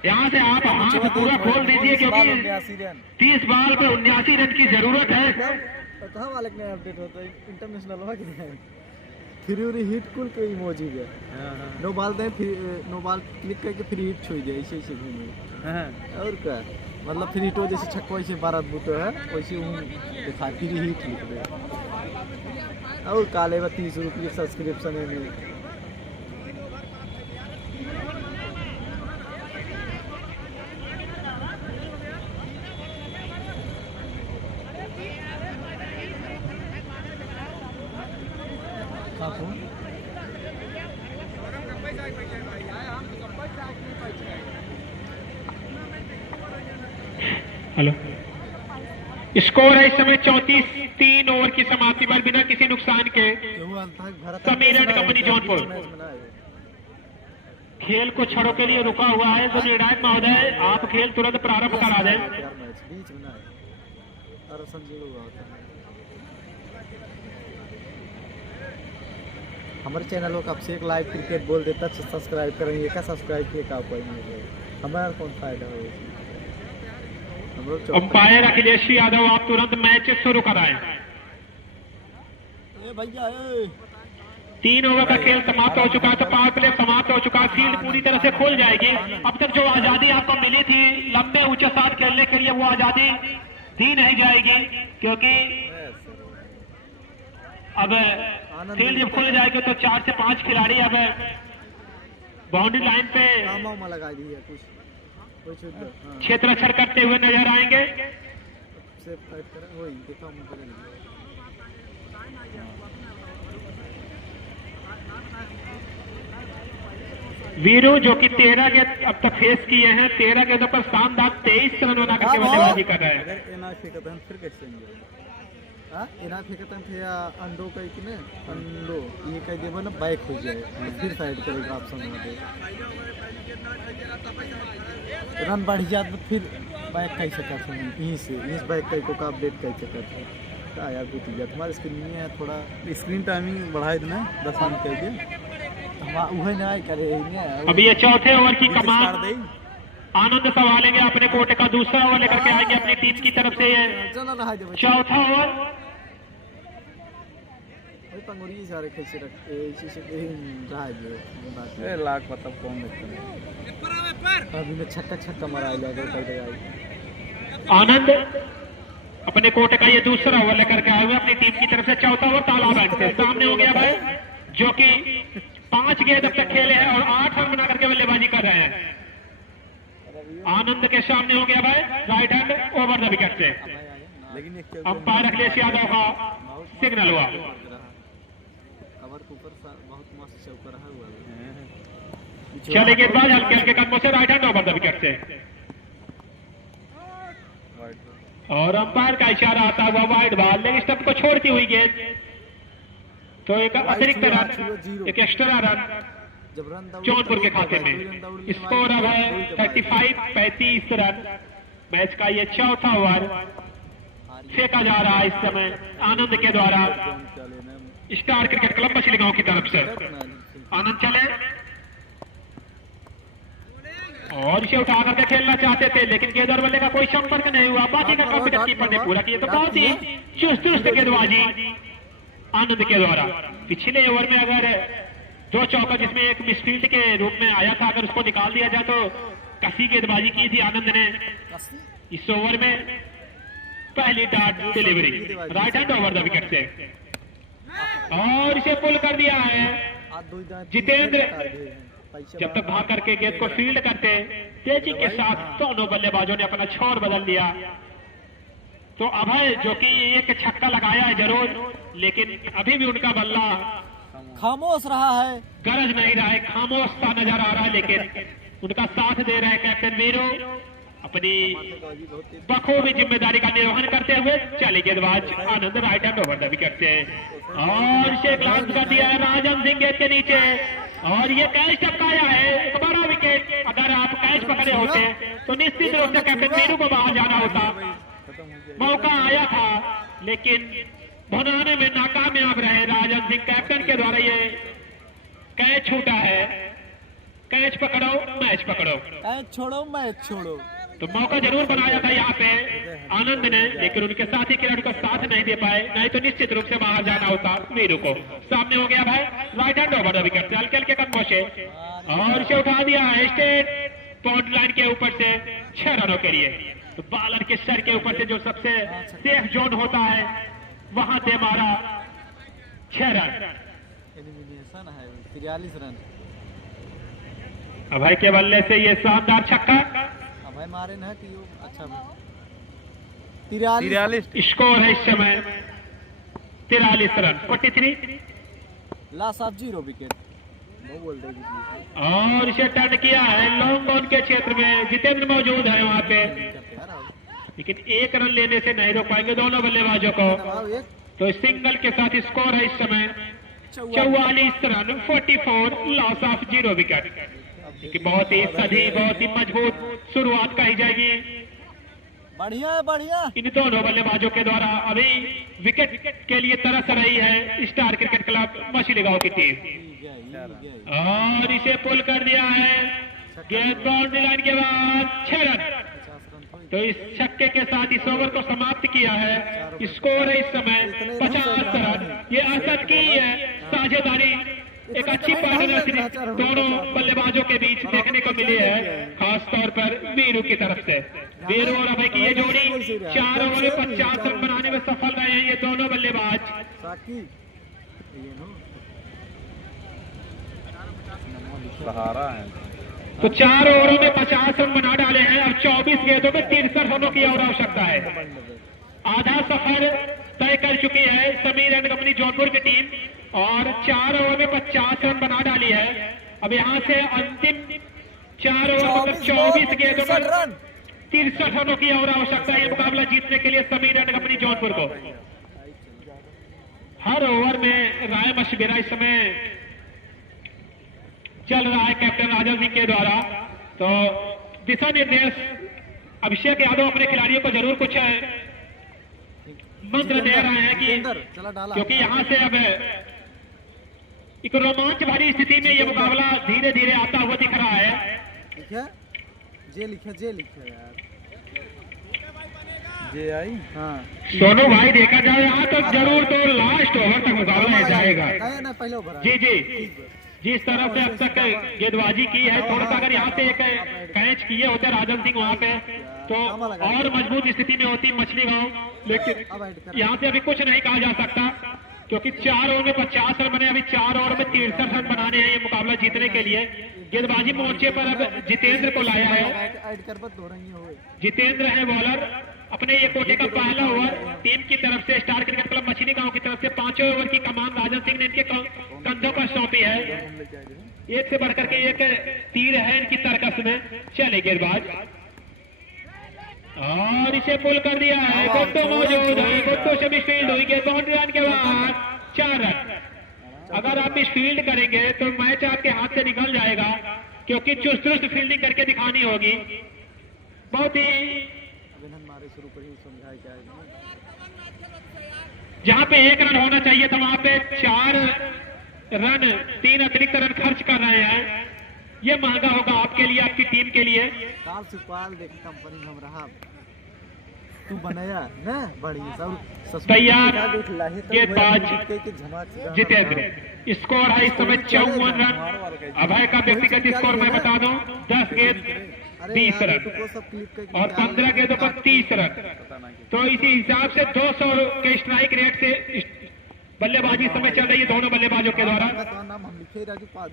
आप हाथ पूरा खोल दीजिए, क्योंकि 30 बॉल पे 79 रन की जरूरत है। कहाँ वाले ने अपडेट होता है इंटरनेशनल हुआ कि नहीं फिर हिट कुल के इमोजी गया नो बॉल दे फिर नो बॉल क्लिक करके फिर हिट छोड़ दिया ऐसे घूमे और क्या मतलब फिर हिट हो जैसे छक्का वैसे 12 बूटो है वैसे दिखा फिर हिट लिख दे और काले में 30 रुपये सब्सक्रिप्शन है नहीं। हेलो, स्कोर है इस समय 34। 3 ओवर की समाप्ति पर बिना किसी नुकसान के समीर एंड कंपनी जौनपुर खेल को छड़ों के लिए रुका हुआ है। तो निर्णायक महोदय आप खेल तुरंत प्रारंभ करा दें। हमारे चैनल को आपसे एक लाइव क्रिकेट बोल देता सब्सक्राइब करेंगे क्या सब्सक्राइब किए का कोई नहीं हमारा कौन फायदा हो। अंपायर अखिलेश यादव आप तुरंत मैच शुरू कराएं। भैया 3 ओवर का खेल समाप्त हो चुका है, तो पावर प्ले समाप्त हो चुका है। फील्ड पूरी तरह से खुल जाएगी। अब तक जो आजादी आपको मिली थी लंबे ऊंचे साथ खेलने के लिए, वो आजादी दी नहीं जाएगी, क्योंकि अब फील्ड जब खुल जाएगी तो 4 से 5 खिलाड़ी अब बाउंड्री लाइन पे कामा उमा लगा दी है कुछ कुछ उधर, हाँ क्षेत्ररक्षण करते हुए नजर आएंगे। से फाइट कर वही देखा हम करेंगे। वीरू जो कि 13 के अब तक फेस किए हैं, 13 गेंदों पर शानदार 23 रन बना करके बल्लेबाजी कर रहे हैं। अगर एना फेंकते हैं फिर कैसे होंगे? हाँ एना फेंकते हैं फिर अंडो कहीं कि ने अंडो ये कहीं देवो ना बाइक हो जाए फिर साइड करेगा ऑप्शन में दे रन बढ़ जात तो फिर बाइक कैसे कर सकते हैं यहीं से इस बाइक कहीं को का अपडेट कैसे करते हैं क्या यार बीत गया तुम्हारे स्क्रीन में है थोड़ा स्क्रीन टाइमिंग बढ़ाए देना 10 मिनट करके वही ना करे अभी ये चौथे ओवर की कमान आनंद संभालेंगे अपने कोर्ट का दूसरा ओवर लेकर के आएंगे अपनी टीम की तरफ से। ये चौथा ओवर पंगुरी सारे कैसे रखते रहा लाख मतलब कौन लगता अभी ने छक्का मारा आनंद अपने कोर्ट का ये दूसरा ओवर लेकर के आए हुए अपनी टीम की तरफ से। चौथा ओवर तालाब से सामने हो गया भाई जो कि 5 गेंद अब तक खेले हैं और 8 रन बना करके बल्लेबाजी कर रहे हैं। आनंद के सामने हो गया भाई right hand over the wicket से। अंपायर अखिलेश यादव का सिग्नल हुआ। चले गेंदबाज हल्के हल्के कदमों से right hand over the wicket से और अंपायर का इशारा आता हुआ वाइड बॉल। लेग स्टंप को छोड़ती हुई गेंद तो एक अतिरिक्त रन एक एक्स्ट्रा रन जौनपुर के खाते में। स्कोर अब है 35 रन। मैच का ये चौथा ओवर फेंका जा रहा है इस समय आनंद के द्वारा स्टार क्रिकेट क्लब मछलीगांव की तरफ से। आनंद चले और इसे उठा करके खेलना चाहते थे लेकिन गेंद और बल्ले का कोई संपर्क नहीं हुआ। बाकी का काम कीपर ने पूरा किया तो बहुत ही चुस्त गेंदबाजी आनंद के द्वारा। पिछले ओवर में अगर 2 चौका जिसमें एक मिसफील्ड के रूप में आया था अगर उसको निकाल दिया जाए तो कसी गेंदबाजी की थी आनंद ने। इस ओवर में पहली dot delivery right hand over the wicket से और इसे पुल कर दिया है जितेंद्र। जब तक भाग करके गेंद को फील्ड करते तेजी के साथ दोनों बल्लेबाजों ने अपना छोर बदल दिया। तो अभय जो कि एक छक्का लगाया है जरूर लेकिन अभी भी उनका बल्ला खामोश रहा है, गरज नहीं रहा है, खामोश सा नजर आ रहा है लेकिन उनका साथ दे रहा है कैप्टन वीरू अपनी बखूबी जिम्मेदारी का निर्वहन करते हुए। चले गेंदबाज Anand right hand over the wicket से और इसे ग्लांस कर दिया है राजन सिंह गेंद के नीचे और ये कैच टपकाया है। एक बड़ा विकेट अगर आप कैच पकड़े होते तो निश्चित रूप से कैप्टन वीरू को बाहर जाना होता। मौका आया था लेकिन भुनाने में नाकामयाब रहे राजन सिंह कैप्टन के द्वारा। ये कैच छूटा है। कैच पकड़ो मैच पकड़ो, कैच छोड़ो मैच छोड़ो। तो मौका जरूर बनाया था यहाँ पे आनंद ने लेकिन उनके साथी खिलाड़ी को साथ नहीं दे पाए, नहीं तो निश्चित रूप से बाहर जाना होता वीरू को। सामने हो गया भाई right hand over the wicket से हल्के हल्के कदमों से और इसे उठा दिया है स्टेट पॉइंट लाइन के ऊपर से 6 रनों के लिए। तो बॉलर के सर के ऊपर से जो सबसे सेफ जोन होता है वहां से मारा 6 रन। एलिमिनेशन है 43 रन। अभय के बल्ले से ये शानदार छक्का अभय मारे ना कि अच्छा 43 स्कोर है इस समय 43 रन 43 लास्ट ऑफ 0 विकेट। और इसे टर्न किया है लॉन्ग ऑन के क्षेत्र में। जितेंद्र मौजूद है वहां पे लेकिन 1 रन लेने से नहीं रोक पाएंगे दोनों बल्लेबाजों को। तो सिंगल के साथ स्कोर है इस समय 44 रन 44 लॉस ऑफ 0 विकेट। बहुत ही सधी बहुत ही मजबूत शुरुआत कही जाएगी। बढ़िया बढ़िया इन दोनों बल्लेबाजों के द्वारा अभी विकेट के लिए तरस रही है स्टार क्रिकेट क्लब मछलीगांव की टीम और इसे पुल कर दिया है। गेंद बाउंड्री लाइन के बाद 6 रन। तो इस छक्के के साथ इस ओवर को समाप्त किया है। स्कोर है इस समय 50 रन। ये असद की है साझेदारी एक अच्छी पार्टनरशिप दोनों बल्लेबाजों के बीच देखने को मिली है खास तौर पर वीरू की तरफ से। वीरू और अभय की ये जोड़ी 4 ओवर में 50 रन बनाने में सफल रहे हैं ये दोनों बल्लेबाज। सहारा है। तो 4 ओवरों में 50 रन बना डाले हैं। अब 24 गेंदों में 63 रनों की और आवश्यकता है। आधा सफर तय कर चुकी है समीर एंड कंपनी जौनपुर की टीम और 4 ओवर में 50 रन बना डाली है। अब यहाँ से अंतिम 4 ओवर मतलब 24 गेंदों में 63 रनों की और आवश्यकता है मुकाबला जीतने के लिए समीर एंड कंपनी जौनपुर को। हर ओवर में राय मशविरा इस समय चल रहा है कैप्टन राजा सिंह के द्वारा। तो दिशा निर्देश अभिषेक यादव अपने खिलाड़ियों को जरूर कुछ मंत्र दे रहे हैं कि क्योंकि यहाँ से अब एक रोमांच भरी स्थिति में ये मुकाबला धीरे धीरे आता हुआ दिख रहा है। जे लिखे यार जे आई। हाँ सोनू भाई देखा जाए यहाँ तो जरूर तो लास्ट ओवर तक मुकाबला जाएगा। पहले ओवर जी जी जिस तरह से अब तक गेंदबाजी की है थोड़ा सा अगर यहाँ से एक कैच किए होते राजन सिंह वहाँ पे तो और मजबूत स्थिति में होती मछली गांव। लेकिन यहाँ से अभी कुछ नहीं कहा जा सकता क्योंकि 4 ओवर में 50 रन बने। अभी 4 ओवर में 63 रन बनाने हैं ये मुकाबला जीतने के लिए। गेंदबाजी मोर्चे पर अब जितेंद्र को लाया है। जितेंद्र है बॉलर। अपने ये कोटे का पहला ओवर टीम की तरफ से स्टार क्रिकेट क्लब मछली गांव की तरफ से 5वें ओवर की कमान राजन सिंह ने इनके कंधों पर सौंपी है। एक से बढ़कर के एक तीर है इनकी तरकस में। चले गेंदबाज और इसे पुल कर दिया है। गुट्टो मौजूद है। गुट्टो से मिसफील्ड हुई है। बाउंड्री रन के बाद 4 रन। अगर आप मिसफील्ड करेंगे तो मैच आपके हाथ से निकल जाएगा क्योंकि चुस्त फील्डिंग करके दिखानी होगी। बहुत ही जहां पे 1 रन होना चाहिए था वहां पे 4 रन 3 अतिरिक्त रन खर्च कर रहे हैं। ये महंगा होगा आपके लिए आपकी टीम के लिए। कंपनी में हम रहा तू बनाया ना बड़ी सब तैयार गेंदबाज जितेंद्र। स्कोर है इस समय 54 रन। अभय का व्यक्तिगत स्कोर मैं बता दूं 10 गेंद 20 रन और 15 गेंदों पर 30 रन। तो इसी हिसाब से 200 के स्ट्राइक रेट से बल्लेबाजी समय चल रही है दोनों बल्लेबाजों के द्वारा।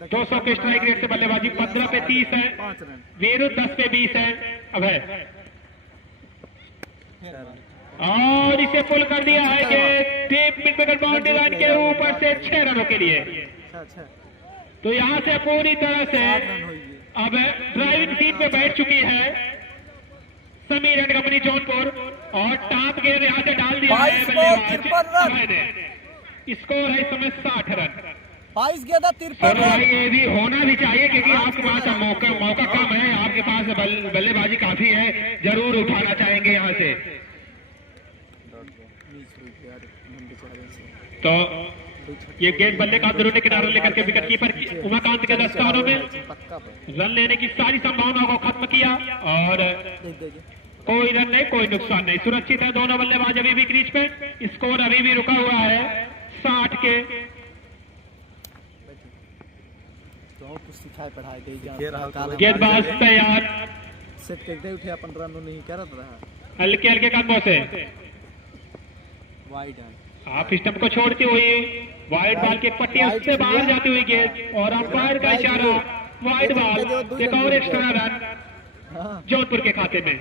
200 के स्ट्राइक रेट से बल्लेबाजी 15 पे 30 है। वीरू 10 पे 20 है। अभय और इसे पुल कर दिया है कि टीप मिड बाउंड्री लाइन के ऊपर से 6 रनों के लिए। तो यहाँ से पूरी तरह से अब ड्राइविंग सीट पे बैठ चुकी है समीर एंड कंपनी जौनपुर और टॉप गेंद यहाँ से डाल दिया है बल्लेबाज। स्कोर है इस समय 60 रन। 22 गेंदा 53 रन। ये भी होना भी चाहिए क्योंकि आपके पास मौका कम है। आपके पास बल्लेबाजी काफी है। जरूर उठाना चाहेंगे यहाँ से। तो ये गेंद बल्ले का अंदरूनी किनारे लेकर के विकेट कीपर उमाकांत के दस्तानों में रन लेने की सारी संभावनाओं को खत्म किया और कोई रन नहीं कोई नुकसान नहीं। सुरक्षित है दोनों बल्लेबाज अभी भी क्रीज पे। स्कोर अभी भी रुका हुआ है 60 के। गेंदबाज तैयार। उठे अपन रन नहीं करत रहा। हल्के हल्के कदमों से आप स्टंप को छोड़ती हुई वाइड बॉल की पट्टी उससे बाहर जाती हुई गेंद और अंपायर का इशारा वाइड बॉल। एक और एक्स्ट्रा रन जौनपुर के खाते में।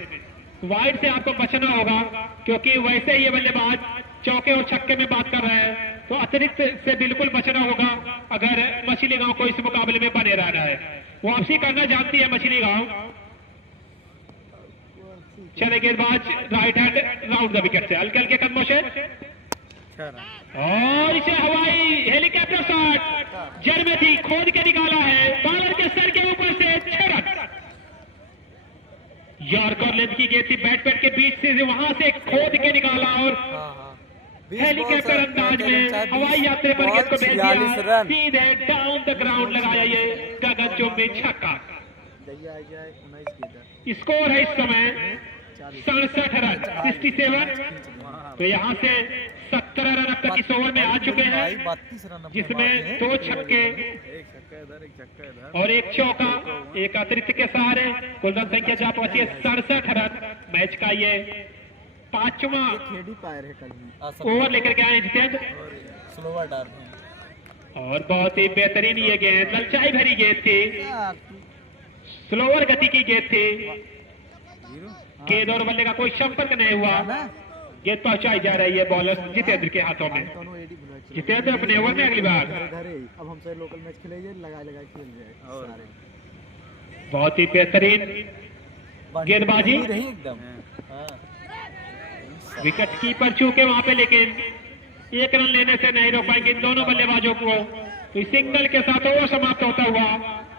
वाइड से आपको बचना होगा क्योंकि वैसे ये बल्लेबाज चौके और छक्के में बात कर रहे हैं। तो अतिरिक्त से बिल्कुल बचना होगा अगर मछली गांव को इस मुकाबले में बने रहना है। वापसी करना जानती है मछली गांव। चले गेंदबाज right hand round the wicket से हल्के हल्के कदमों से और इसे हवाई हेलीकॉप्टर शॉट जड़ में थी खोद के निकाला है। बॉलर के सर के ऊपर से 6 रन। यॉर्कर लेंथ की गेंद थी बैट के बीच से वहां से खोद के निकाला और हेलीकॉप्टर अंदाज में हवाई यात्रा पर गेंद को भेज दिया सीधे डाउन द ग्राउंड लगाया ये गगन चुंबी छक्का। स्कोर है इस समय 67 रन 67। तो यहाँ से 17 रन अब तक इस ओवर में आ चुके हैं जिसमें 2 छक्के और 1 चौका 1 अतिरिक्त के सहारे कुल रन संख्या जा पहुंची है 67 रन। मैच का ये 5वां ओवर लेकर के आए जितेंद्र। और बहुत ही बेहतरीन ये गेंद, ललचाई भरी गेंद थी, स्लोअर गति की गेंद थी। गेंद और बल्ले का कोई संपर्क नहीं हुआ, गेंद पहुंचाई जा रही है बॉलर जितेंद्र के हाथों में। जितेंद्र अपने ओवर में अगली बार अब हमसे लोकल मैच खेलेंगे, लगा खेल जाए। बहुत ही बेहतरीन गेंदबाजी, एकदम विकेट कीपर चूके वहां पे, लेकिन एक रन लेने से नहीं रोक पाएंगे इन दोनों बल्लेबाजों को। तो सिंगल के साथ ओवर समाप्त होता हुआ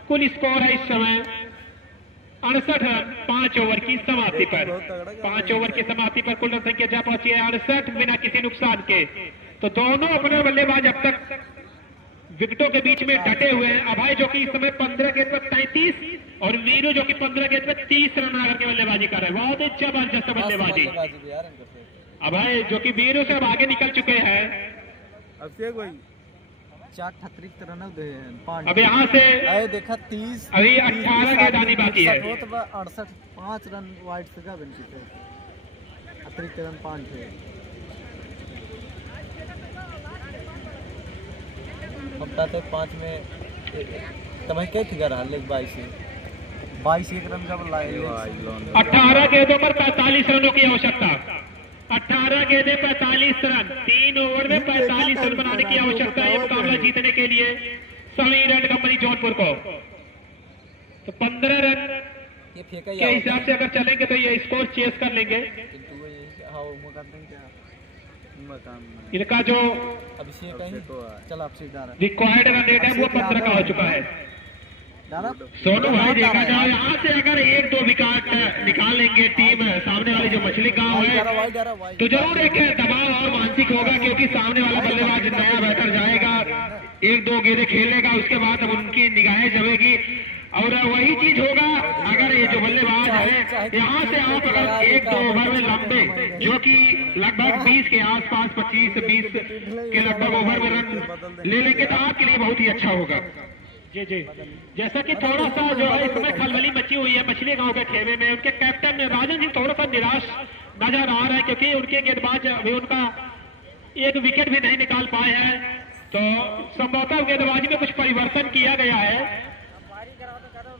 कुल स्कोर है इस समय 68 रन 5 ओवर की समाप्ति पर। 5 ओवर की समाप्ति पर कुल रन संख्या जा पहुंची है 68 बिना किसी नुकसान के। तो दोनों अपने बल्लेबाज अब तक विकेटों के बीच में डटे हुए हैं। अभय जो कि इस समय 15 गेंद पर 33 और वीरू जो कि 15 गेंद पर 30 रन आकर के बल्लेबाजी कर रहे हैं। बहुत ही जबरदस्त बल्लेबाजी। अभय जो कि वीरू से अब आगे निकल चुके हैं। अभिषेक भाई 4 अतिरिक्त रन दे हैं, 5 अब यहाँ से देखा 30 अभी 18 गेंद आनी बाकी है। 68 5 रन वाइड से का बेनिफिट है, अतिरिक्त रन 5 है। हफ्ता तक 5 में तुम्हें क्या फिगर हाल 22 एक रन का लाए। 18 गेंदों पर 45 रनों की आवश्यकता। 18 गेंदें 45 रन, 3 ओवर में 45 रन बनाने की आवश्यकता है मुकाबला जीतने के लिए समीर एंड कंपनी जौनपुर को। तो 15 रन के हिसाब से अगर चलेंगे तो ये स्कोर चेस कर लेंगे। इनका जो रिक्वायर्ड रन रेट है वो 15 का हो चुका है। सोनू भाई देखा जाए यहाँ से अगर 1-2 विकेट निकाल लेंगे टीम सामने वाली जो मछली गांव है तो जरूर एक दबाव और मानसिक होगा, क्योंकि सामने वाला बल्लेबाज नया बैटर जाएगा, 1-2 गेंदें खेलेगा, उसके बाद अब उनकी निगाहें जमेगी। और वही चीज होगा अगर ये जो बल्लेबाज है यहाँ से आप अगर 1-2 ओवर में लंबे जो कि लगभग 20 के आसपास 25-20 के लगभग ओवर में रन ले लेंगे तो आपके लिए बहुत ही अच्छा होगा। जी जी, जैसा कि थोड़ा सा जो है इसमें खलबली मची हुई है मछली गांव के खेमे में, उनके कैप्टन राजन सिंह थोड़ा सा निराश नजर आ रहा है, क्योंकि उनके गेंदबाज अभी उनका एक विकेट भी नहीं निकाल पाए हैं। तो संभवतः गेंदबाजी में कुछ परिवर्तन किया गया है।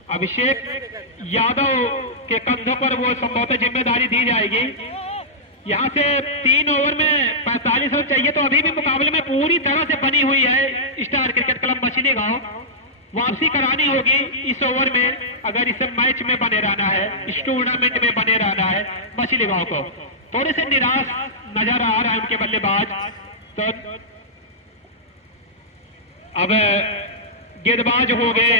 अभिषेक यादव के कंधों पर वो संभवतः जिम्मेदारी दी जाएगी। यहाँ से 3 ओवर में 45 रन चाहिए, तो अभी भी मुकाबले में पूरी तरह से बनी हुई है स्टार क्रिकेट क्लब मछली गांव। वापसी करानी होगी इस ओवर में अगर इसे मैच में बने रहना है, इस टूर्नामेंट में बने रहना है मछली गांव को। थोड़े से निराश नजर आ रहा है उनके बल्लेबाज। तो अब गेंदबाज हो गए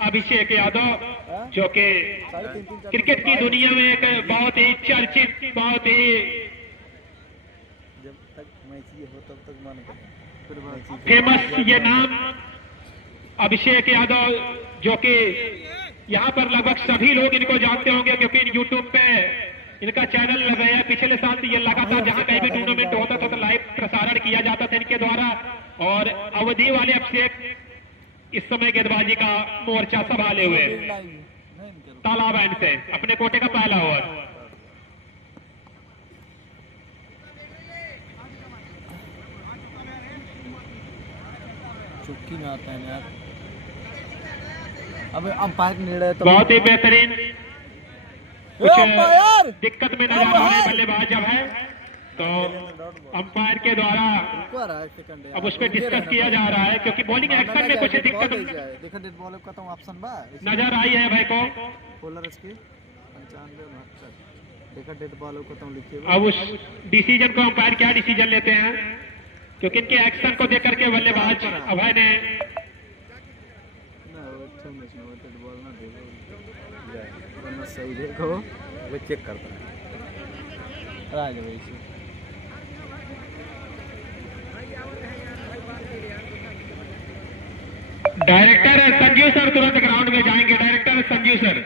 अभिषेक यादव, जो कि क्रिकेट की दुनिया में एक बहुत ही चर्चित, बहुत ही जब तक मैच ये हो तब तक मन फेमस ये नाम अभिषेक यादव, जो कि यहाँ पर लगभग सभी लोग इनको जानते होंगे, क्योंकि यूट्यूब पे इनका चैनल लगाया है। पिछले साल तो ये लगातार जहाँ कहीं भी टूर्नामेंट होता था तो लाइव प्रसारण किया जाता था इनके द्वारा। और अवधि वाले अभिषेक इस समय गेंदबाजी का मोर्चा संभाले हुए तालाब एंड से अपने कोटे का पहला ओवर। चुटकी में आता है यार। अब अंपायर नेड़े तो बहुत ही बेहतरीन, कुछ दिक्कत में नजर आ रहे बल्लेबाज जब है, तो अंपायर के द्वारा अब उस पर डिस्कस किया जा रहा है, क्योंकि बॉलिंग एक्शन में कुछ दिक्कत ऑप्शन नजर आई है भाई को। अब उस डिसीजन को अंपायर क्या डिसीजन लेते हैं, क्योंकि इनके एक्शन को देख करके बल्लेबाज अभय ने सही देखो वो चेक करता है राज भाई से। डायरेक्टर संजीव सर तुरंत ग्राउंड में जाएंगे। डायरेक्टर संजीव सर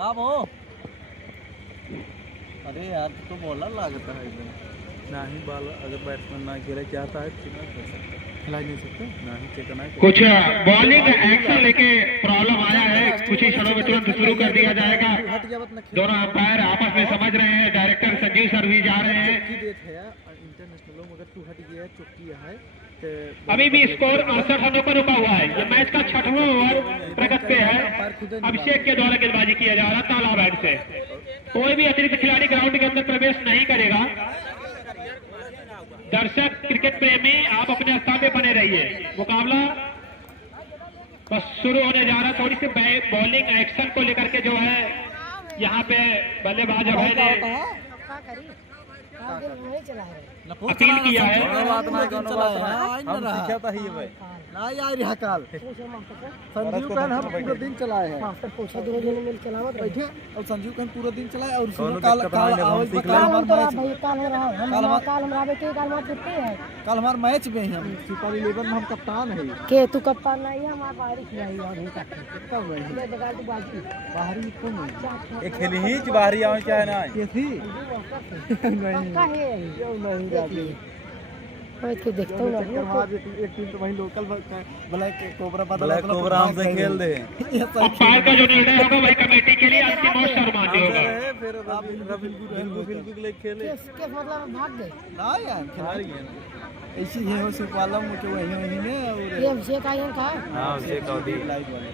कब हो? अरे यार तो बॉलर लागता है एकदम नहीं, बॉल अगर बैट्समैन ना खेले चाहता है खिला नहीं सकते नहीं चेक करना है। कुछ बॉलिंग एक्शन लेके प्रॉब्लम आया है, कुछ ही क्षणों में तुरंत शुरू कर दिया जाएगा। हट गया बत नखी दोनों अंपायर आपस में समझ रहे हैं, डायरेक्टर संजीव सर भी जा रहे हैं। चौकी देत है इंटरनेशनल मगर तू हट गया चौकी है ते अभी भी स्कोर 68 रनों पर रुका हुआ है। ये मैच का 6वां ओवर प्रगति पे है। अभिषेक के द्वारा गेंदबाजी किया जा रहा है ताला बैट से। कोई भी अतिरिक्त खिलाड़ी ग्राउंड के अंदर प्रवेश नहीं करेगा। दर्शक क्रिकेट प्रेमी आप अपने स्थान पे बने रहिए। मुकाबला बस शुरू होने जा रहा है। थोड़ी सी बॉलिंग एक्शन को लेकर के जो है यहाँ पे बल्लेबाज अभय ने अपील किया है। हम सीखा था ही भाई ना यार यहाँ काल संजीव खान हम पूरा दिन चलाए हैं मास्टर पूछा दोनों जने मिल चलावत बैठे और संजीव खान पूरा दिन चलाए और सुनो काल आवाज काल हमार मैच में हम सुपर 11 में हम कप्तान है के तू कप्तान नहीं है हमारा बाहरी खिलाड़ी और नहीं कब है बाहरी कौन है एक खेली ही बाहरी आवे क्या है ना ये थी पक्का है क्यों नहीं जाती मैं तो देखता हूं एक टीम तो वही local black cobra black cobra हमसे खेल दे। अंपायर का जो निर्णय होगा वही कमेटी के लिए अंतिम और सर्वमान्य होगा। फिर रविल ले खेले इसके मतलब भाग गए ना यार खिलाड़ी है ऐसी है हो सिर्फ वाला मुझे वही ने और ये अभिषेक आयन था हां उसे कौदी लाइव वाले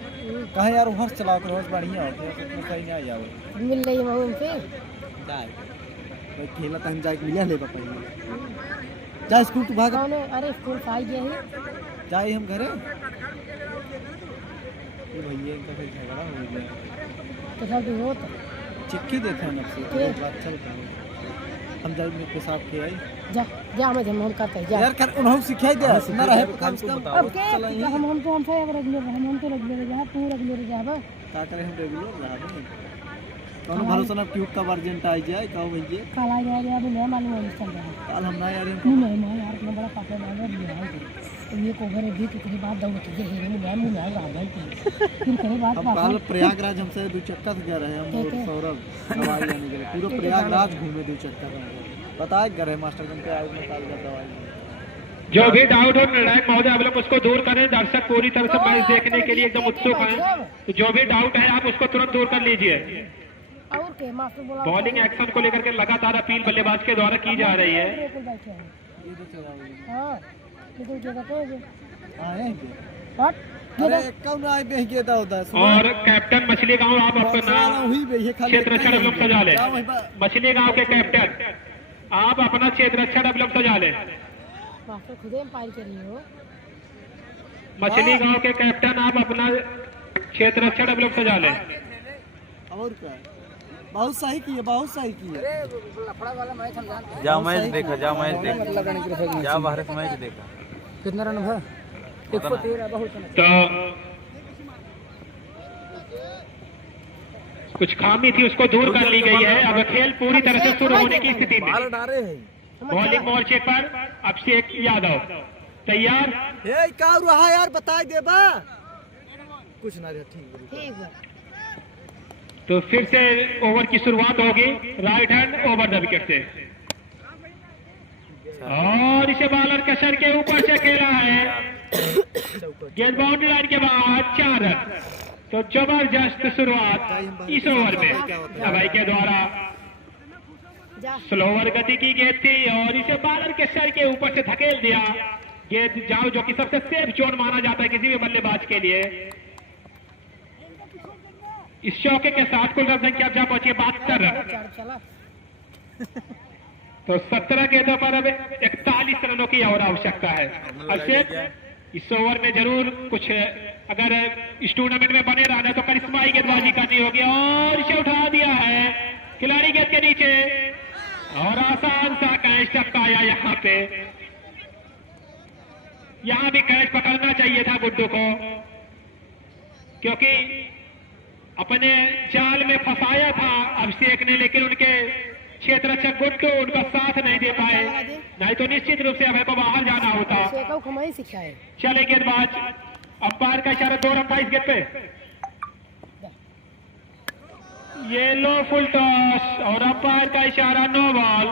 कहां यार हर चलाओ कर बहुत बढ़िया होते हैं सही नहीं आ जाओ मिल रही है उनसे जाए भाई खेला तन जाके मिला ले पापा जा स्कूल तू भाग कौन है अरे स्कूल से आई गए ही जाए हम घरे ये भैया इनका फिर झगड़ा हो गया तो सब हो तो चिट्ठी देते हैं आपसे एक बात चलता है हम जाए मेरे के साथ के आई जा जा हम करते हैं जा यार कर उन्होंने सिखाई दिया ना रहे कम से कम अब के हम तो रेगुलर जा तू रेगुलर जा बा का करे हम रेगुलर रहा नहीं कौन भरोसा ना क्यों कब अर्जेंट आ जाए कहो भैया काला जा रहा है मैं मालूम है चल रहा कल हम ना यार नहीं यार इतना बड़ा काफला डाल दिया है ये कोवर है भी के बाद दौड़ के हेरे में मैं मुंह आ गया फिर करे बात हम कल प्रयागराज हमसे 2 चक्कर से गया रहे हम और सौरभ दवाई लेने गए पूरा प्रयागराज घूमे 2 चक्कर बताए गए मास्टर जन के आज निकाल गया दवाई जो भी डाउट हो निर्णायक महोदय आप लोग उसको दूर करें। दर्शक पूरी तरह से मैच देखने के लिए एकदम उत्सुक हैं, तो जो भी डाउट है आप उसको तुरंत दूर कर लीजिए। और के मास्टर बोला बॉलिंग एक्शन को लेकर के लगातार अपील बल्लेबाज के द्वारा की जा रही है। ये तो चला हां ये तो जगह पे आए हट अरे कौन आए बह गया था उधर और कैप्टन मछली गांव आप अपना हुई बे ये खाली क्षेत्र रक्षा डेवलप सजा ले। मछली गांव के कैप्टन आप अपना क्षेत्र रक्षा डेवलप सजा ले। मास्टर खुद एम्पायर कर रही हो मछली गांव के कैप्टन आप अपना क्षेत्र रक्षा डेवलप सजा ले। और क्या बहुत सही की है बहुत सही की है लफड़ा वाला मैच हम जानते हैं जा मैच देखा जा मैच देखा जा बाहर से मैच देखा कितना रन है 113 बहुत तो कुछ खामी थी उसको दूर कर ली गई है। अब खेल पूरी तरह से शुरू होने की स्थिति में। डारे हैं बॉलिंग मोर्चे पर अभिषेक यादव तैयार। ए का रहा यार बता देबा कुछ ना रे ठीक है तो फिर से ओवर की शुरुआत होगी right hand over the wicket से और इसे बॉलर के सर के ऊपर से खेला है। गेंद बाउंड्री लाइन के बाद 4 रन। तो जबरदस्त शुरुआत इस ओवर में अभय के द्वारा स्लोवर गति की गेंद थी और इसे बॉलर के सर के ऊपर से धकेल दिया। गेंद जाओ जो कि सबसे सेफ जोन माना जाता है किसी भी बल्लेबाज के लिए। इस चौके के साथ कुल रन संख्या जहां पहुंची 72 रन। तो 17 गेंदों पर अब 41 रनों की और आवश्यकता है। अभिषेक इस ओवर में जरूर कुछ अगर इस टूर्नामेंट में बने रहना तो करिश्माई गेंदबाजी करनी होगी और इसे उठा दिया है खिलाड़ी गेंद के नीचे और आसान सा कैच टपकाया यहाँ पे। यहाँ भी कैच पकड़ना चाहिए था गुड्डू को क्योंकि अपने जाल में फंसाया था अभिषेक ने, लेकिन उनके क्षेत्र रक्षक गुड्डू उनका साथ नहीं दे पाए, नहीं तो निश्चित रूप से अभय को बाहर जाना होता। चले गेंदबाज अंपायर का इशारा 2 रन 22 गेंद पे। ये लो फुल टॉस और अंपायर का इशारा 9 बॉल।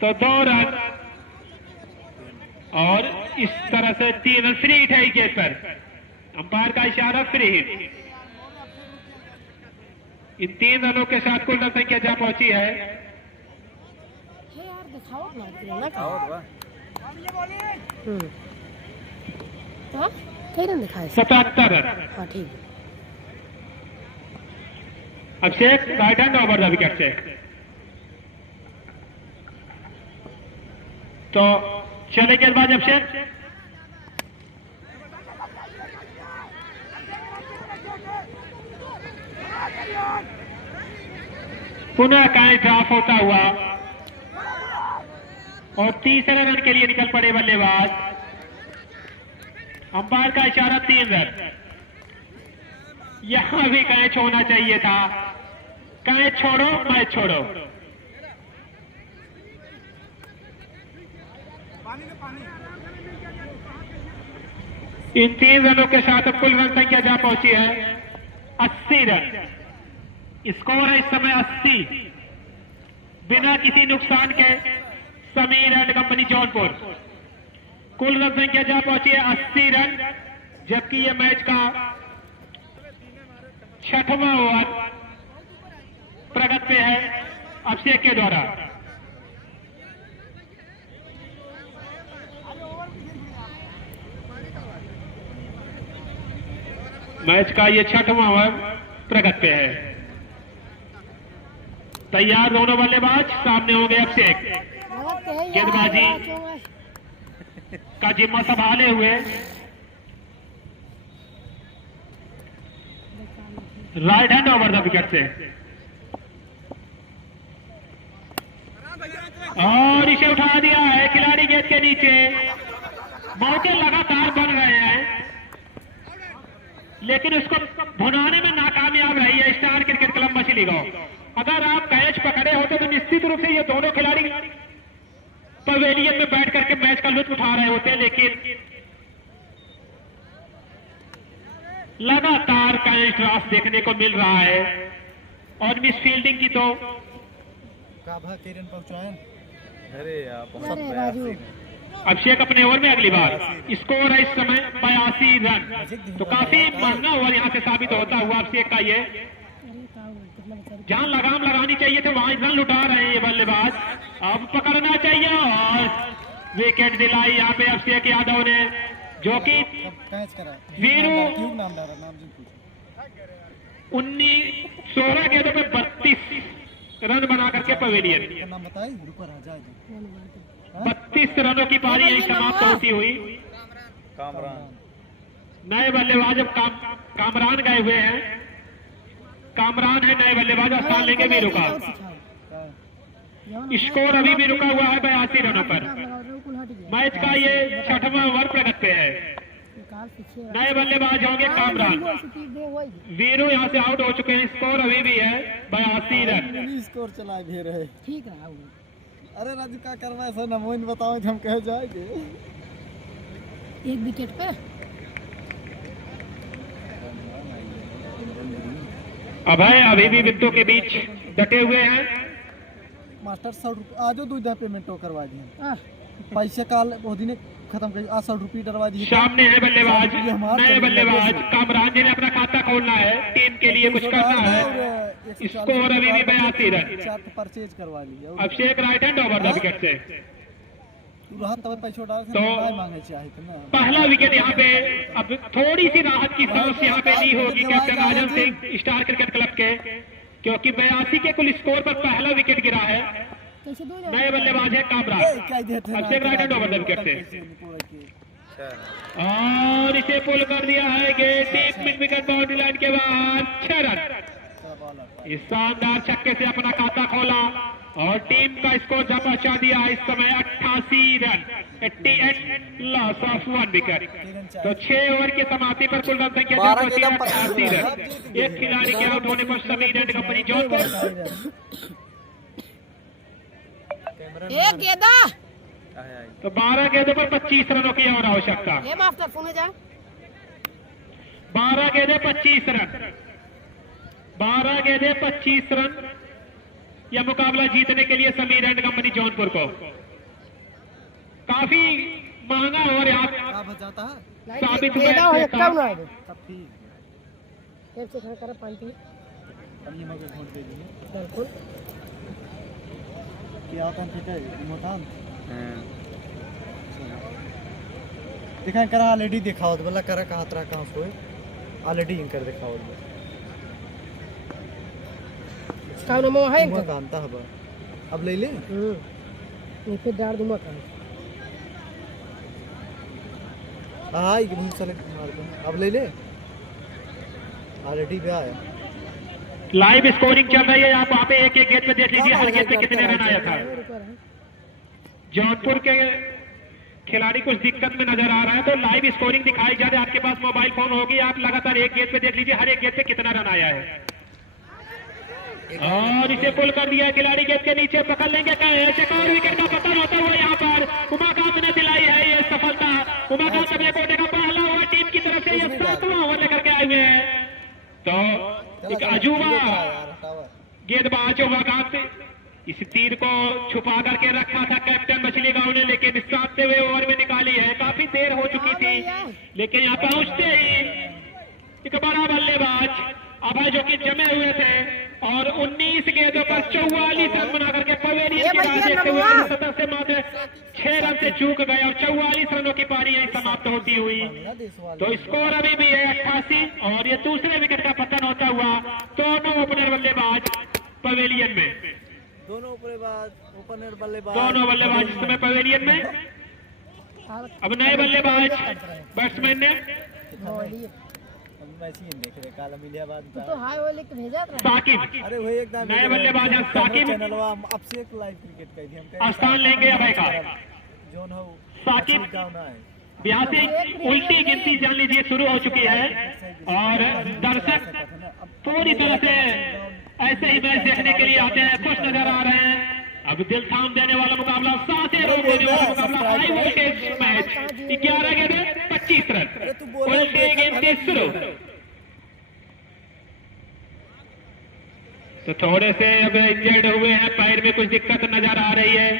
तो 2 रन और इस तरह से 3 रन फ्री हिट है विकेट पर। अंपायर का इशारा फ्री हिट। इन 3 रनों के साथ कुल रन संख्या जहां पहुंची है यार दिखाओ ना हाँ कई रन दिखाए 77 रन। हाँ ठीक Abhishek right hand over the wicket से। तो चले गेंदबाज अभिषेक। पुनः कैच ड्रॉप होता हुआ और तीसरे रन के लिए निकल पड़े बल्लेबाज। अंपायर का इशारा 3 रन। यहां भी कैच होना चाहिए था। कैच छोड़ो मैच छोड़ो। इन 3 रनों के साथ अब कुल रन संख्या जहां पहुंची है 80 रन। स्कोर है इस समय 80 बिना किसी नुकसान के समीर एंड कंपनी जौनपुर। कुल रन संख्या जहां पहुंची है 80 रन, जबकि यह मैच का 6वां ओवर प्रगति पे है अभिषेक के द्वारा। मैच का ये 6वां ओवर प्रगति पे है। तैयार दोनों बल्लेबाज, सामने होंगे अभिषेक। गेंदबाजी का जिम्मा संभाले हुए right hand over the wicket से, और इसे उठा दिया है खिलाड़ी गेंद के नीचे। मौके लगातार बन रहे हैं लेकिन उसको भुनाने में नाकामयाब रही है स्टार क्रिकेट क्लब मछलीगांव। अगर आप कैच पकड़े होते तो निश्चित रूप से ये दोनों खिलाड़ी पवेलियन में बैठ करके मैच का लुत्फ उठा रहे होते, लेकिन लगातार कैच ड्रॉप देखने को मिल रहा है। और मिस फील्डिंग की तो काभा किरण पहुंचाएं। अरे यार अरे राजू अभिषेक अपने ओवर में अगली बार। स्कोर है इस समय 82 रन। तो काफी महंगा ओवर यहां से साबित होता हुआ अभिषेक का ये। जहां लगाम लगानी चाहिए थे वहां रन लुटा रहे हैं ये बल्लेबाज। अब पकड़ना चाहिए और विकेट दिलाई यहाँ पे अभिषेक यादव ने, जो कि वीरू 16 गेंदों पे 32 रन बना करके पवेलियन। नाम बताइए 32 रनों की पारी यही समाप्त होती हुई। नए बल्लेबाज अब कामरान गए हुए हैं। कामरान है नए बल्लेबाज, स्थान लेंगे वीरू का। स्कोर अभी भी रुका हुआ है 82 रनों पर। मैच का ये 6वां ओवर प्रगति पे है। नए बल्लेबाज होंगे कामरान। वीरू यहां से आउट हो चुके हैं। स्कोर अभी भी है 82 रन। स्कोर चला भी रहे। ठीक है। अरे राजू क्या करवा है सर, नमोइन बताओ हम कह जाएंगे। 1 विकेट पे अभय अभी भी विकेटों के बीच डटे हुए हैं। मास्टर 100 रुपये आज 2 पेमेंट करवा दिए। पैसे काल वो दिन खत्म कर 100 रुपये डरवा दिए। सामने है बल्लेबाज, नए बल्लेबाज कामरान जी ने अपना खाता खोलना है, टीम के लिए कुछ करना है। स्कोर अभी भी 82 रन। परचेज करवा लिया Abhishek right hand over the wicket से। तो मांगे चाहिए ना। पहला विकेट यहाँ पे अब थोड़ी सी राहत की सांस यहाँ पे ली होगी कैप्टन आजम सिंह स्टार क्रिकेट क्लब के, क्योंकि 82 के कुल स्कोर पर पहला विकेट गिरा है। नए बल्लेबाज है Kamran. Abhishek right hand over the wicket से, और इसे पुल कर दिया है gate mid wicket boundary line के बाहर। 6 रन। इस शानदार छक्के से अपना खाता खोला और टीम का स्कोर जब पहुंचा दिया इस समय 88 रन। 88 loss of 1 wicket. तो 6 ओवर की समाप्ति पर कुल रन संख्या जब पहुंची 88 रन। एक खिलाड़ी के आउट होने पर समीर एंड कंपनी जौनपुर। एक गेंदा तो 12 गेंदों पर 25 रनों की और आवश्यकता। ये मास्टर सुने जा 12 गेंदे 25 रन। 12 गेंदे 25 रन। यह मुकाबला जीतने के लिए समीर एंड कंपनी जौनपुर को काफी महंगा और यहाँ क्या बचाता है साबित ये ना हो हुआ कब ना है तब ठीक कैसे खड़ा कर पानी अब ये मगर वोट दे दिए बिल्कुल क्या होता है ठीक है मोटान दिखा करा ऑलरेडी दिखाओ तो बोला करा कहाँ तरह कहाँ सोए ऑलरेडी इनकर दिखाओ का नाम है वो कांता है अब ले ले ये फिर डाल दूंगा का हाँ ये बहुत सारे मार दो अब ले ले ऑलरेडी गया है लाइव स्कोरिंग चल रही है। आप वहाँ पे एक एक गेट पे देख लीजिए हर गेट पे कितने रन आया था। जौनपुर के खिलाड़ी कुछ दिक्कत में नजर आ रहा है तो लाइव स्कोरिंग दिखाई जा रही है। आपके पास मोबाइल फोन होगी, आप लगातार एक गेट पे देख लीजिए हर एक गेट पे कितना रन आया है। और इसे पुल कर दिया खिलाड़ी गेट के नीचे, पकड़ लेंगे क्या ऐसे और विकेट का पतन होता हुआ यहाँ पर उमाकांत ने दिलाई है ये सफलता। उमाकांत अपने कोटे का पहला ओवर टीम की तरफ से ये 7वां ओवर लेकर के आए हुए हैं। तो एक अजूबा गेंदबाज उमाकांत इस तीर को छुपा करके रखा था कैप्टन मछली गांव ने, लेकिन 7वें ओवर में निकाली है। काफी देर हो चुकी थी लेकिन यहाँ पहुंचते ही एक बड़ा बल्लेबाज अभय जो कि जमे हुए थे और 19 गेंदों पर 44 रन बना करके पवेलियन के बाद देखते हुए 17 से मात्र 6 रन से चूक गए और 44 रनों की पारी यही समाप्त होती हुई। तो स्कोर अभी भी है 88 और ये दूसरे विकेट का पतन होता हुआ दोनों ओपनर बल्लेबाज पवेलियन में, दोनों ओपनर बल्लेबाज दोनों बल्लेबाज इस समय पवेलियन में। अब नए बल्लेबाज बैट्समैन ने मैच ही देख रहे काला मिलियाबाद तो हाय वो लिख भेजा था साकिब, अरे वही एकदम नए बल्लेबाज साकिब चैनलवा अब से एक लाइव क्रिकेट कर दी हम स्थान लेंगे अभय का। जोन हो साकिब गांव ना है यहाँ से उल्टी गिनती जान लीजिए शुरू हो चुकी है और दर्शक पूरी तरह से ऐसे ही मैच देखने के लिए आते हैं, खुश नजर आ रहे हैं। अब दिल थाम देने वाला मुकाबला, 7 रन देने वाला मुकाबला, हाई वोल्टेज मैच। 11 गेंद 25 रन, उल्टी गिनती शुरू। तो थोड़े से अब इंजर्ड हुए हैं, पैर में कुछ दिक्कत नजर आ रही है,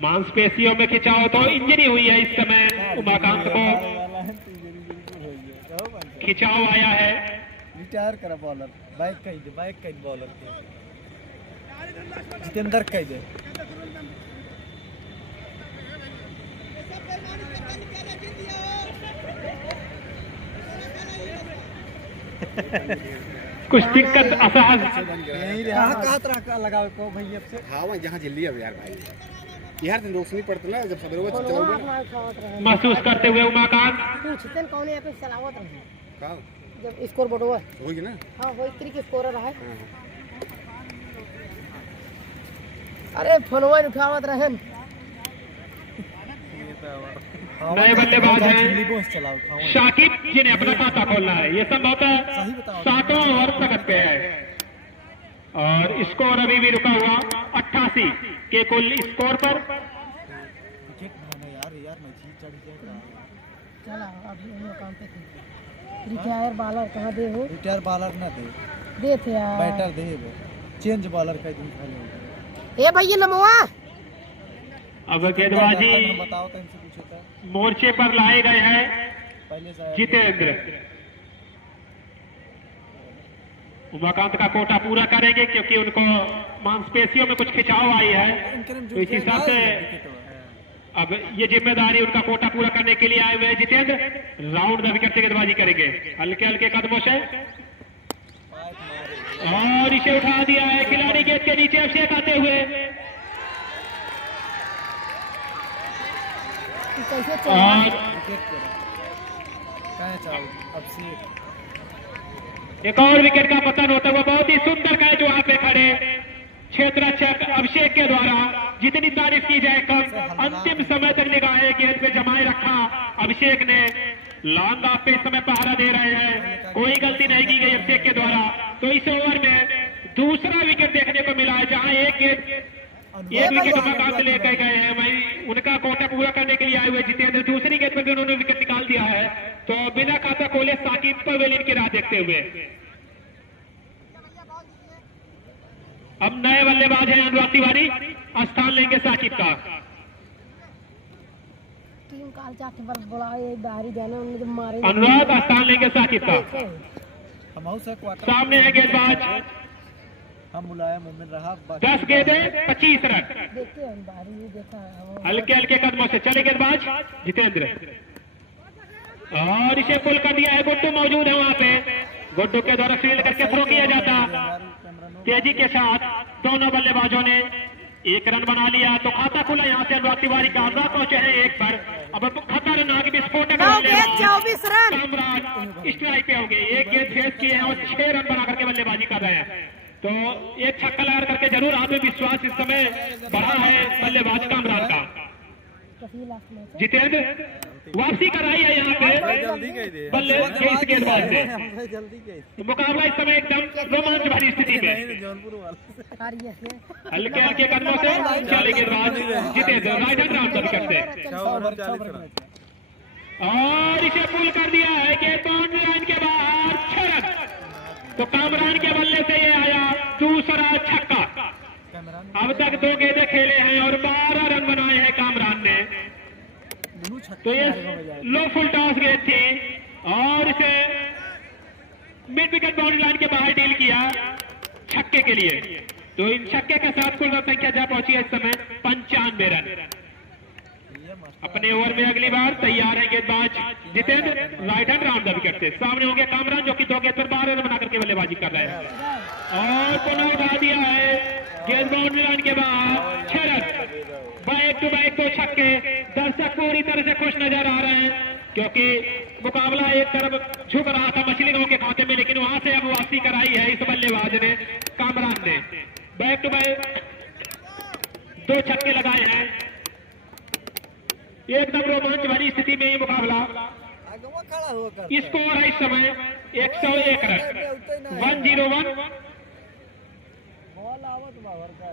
मांसपेशियों में खिंचाव, तो इंजरी हुई है इस समय उमाकांत को, खिंचाव आया है। रिटायर करा बॉलर बाइक कही बॉलर के जितेंद्र कही दे कुछ दिक्कत असहज यही रहा कहाँ तरह का लगाओ को भैया से हाँ वहाँ जहाँ जल्दी अब यार भाई यार तो रोशनी पड़ती ना जब सदर कौन चलोगे अपना खावत रहे महसूस करते हुए उमाकांत पूछते कौन है पे चलावत रहे कहाँ जब स्कोर बोर्ड हुआ होगी ना हां वही क्रिकेट स्कोरर है। अरे फोनवा उठावत रहे नए बल्लेबाज हैं चलाओ शाकिब जिन्हें अपना खाता खोलना है। ये संभवतः 7वां ओवर तक पे है और स्कोर अभी भी रुका हुआ 88 के कुल स्कोर पर। यार मैं जी चढ़ गया चला अभी हम काम पे थे रिटायर बॉलर कहां दे हो रिटायर बॉलर ना दे थे यार बैटर दे चेंज बॉलर का दिन खाली ए भैया नमवा अब गेंदबाजी बताओ तो इनसे पूछो तो मोर्चे पर लाए गए हैं पहले से जितेंद्र। उमाकांत का कोटा पूरा करेंगे क्योंकि उनको मांसपेशियों में कुछ खिंचाव आई है, तो इस हिसाब से अब ये जिम्मेदारी उनका कोटा पूरा करने के लिए आए हुए हैं जितेंद्र। राउंड द विकेट से गेंदबाजी करेंगे हल्के हल्के कदमों से और इसे उठा दिया है खिलाड़ी गेंद के नीचे अभिषेक आते हुए कैसे और अब से एक और विकेट का पतन होता हुआ बहुत ही सुंदर कैच वहां पे खड़े क्षेत्ररक्षक अभिषेक के द्वारा। जितनी तारीफ की जाए कम, अंतिम समय तक निगाहें गेंद पे जमाए रखा अभिषेक ने। लॉन्ग ऑफ पे इस समय पहरा दे रहे हैं, कोई गलती नहीं की गई अभिषेक के द्वारा। तो इस ओवर में दूसरा विकेट देखने को मिला है जहां एक विकेट उमाकांत लेकर गए हैं। वही उनका कोटा पूरा करने के लिए आए हुए जितेंद्र दूसरी गेंद पर भी उन्होंने विकेट निकाल दिया है। तो बिना खाता खोले साकिब पवेलियन की राह देखते हुए अब नए बल्लेबाज हैं अनुराग तिवारी। स्थान लेंगे साकिब का। टीम काल जाके बल बोला ये बाहरी जाना उन्हें तो मारे अनुराग स्थान लेंगे साकिब का। हम से क्वार्टर सामने है गेंदबाज, हम मुलायम मोमिन रहा 10 गेंदें 25 रन। देखते हैं बाहरी ये देखा हल्के हल्के कदमों से चले गेंदबाज जितेंद्र, और इसे पुल कर दिया है। गुड्डू मौजूद है वहां पे, गुड्डू के द्वारा फील्ड करके थ्रो किया जाता। तेजी के साथ दोनों बल्लेबाजों ने 1 रन बना लिया, तो खाता खुला यहाँ से अनुराग तिवारी का। अनुराग पहुंचे हैं 1 पर, अब खतरनाक विस्फोटक कामरान स्ट्राइक पे हो गए। 1 गेंद फेस किए हैं और 6 रन बना करके बल्लेबाजी कर रहे हैं। तो एक छक्का लगा करके जरूर आत्मविश्वास इस समय बढ़ा है बल्लेबाज कामरान का। जितेंद्र वापसी कराई है यहाँ पे बल्ले इस गेंदबाज ने। जल्दी गए तो मुकाबला इस समय एकदम रोमांच भरी स्थिति में। जौनपुर वाले हल्के हल्के कदमों से चले गेंदबाज जितेंद्र, राइट हैंड राउंड करते और इसे पुल कर दिया है कि बाउंड्री लाइन के बाहर 6 रन। तो कामरान के बल्ले से ये आया दूसरा छक्का। अब तक 2 गेंदें खेले हैं और 12 रन बनाए हैं कामरान ने। तो ये लो फुल टॉस गेंद थी और इसे मिड विकेट बाउंड्री लाइन के बाहर डील किया छक्के के लिए। तो इन छक्के के साथ कुल रन संख्या जा पहुंची है इस समय 95 रन। अपने ओवर में अगली बार तैयार है गेंदबाज Jitendra, right hand round wicket से। सामने होंगे कामरान जो कि 2 गेंद पर 12 रन बना करके बल्लेबाजी कर रहे हैं। और पुनः उठा दिया है गेंद बाउंड्री लाइन के बाहर 6 रन। बैक टू बैक 2 छक्के। दर्शक पूरी तरह से खुश नजर आ रहे हैं क्योंकि मुकाबला एक तरफ झुक रहा था मछली गांव के खाते में, लेकिन वहां से अब वापसी कराई है इस बल्लेबाज ने कामरान ने। बैक टू बैक 2 छक्के लगाए हैं। एकदम रोमांच भरी स्थिति में ये मुकाबला। स्कोर है इस समय 101 रन, 101।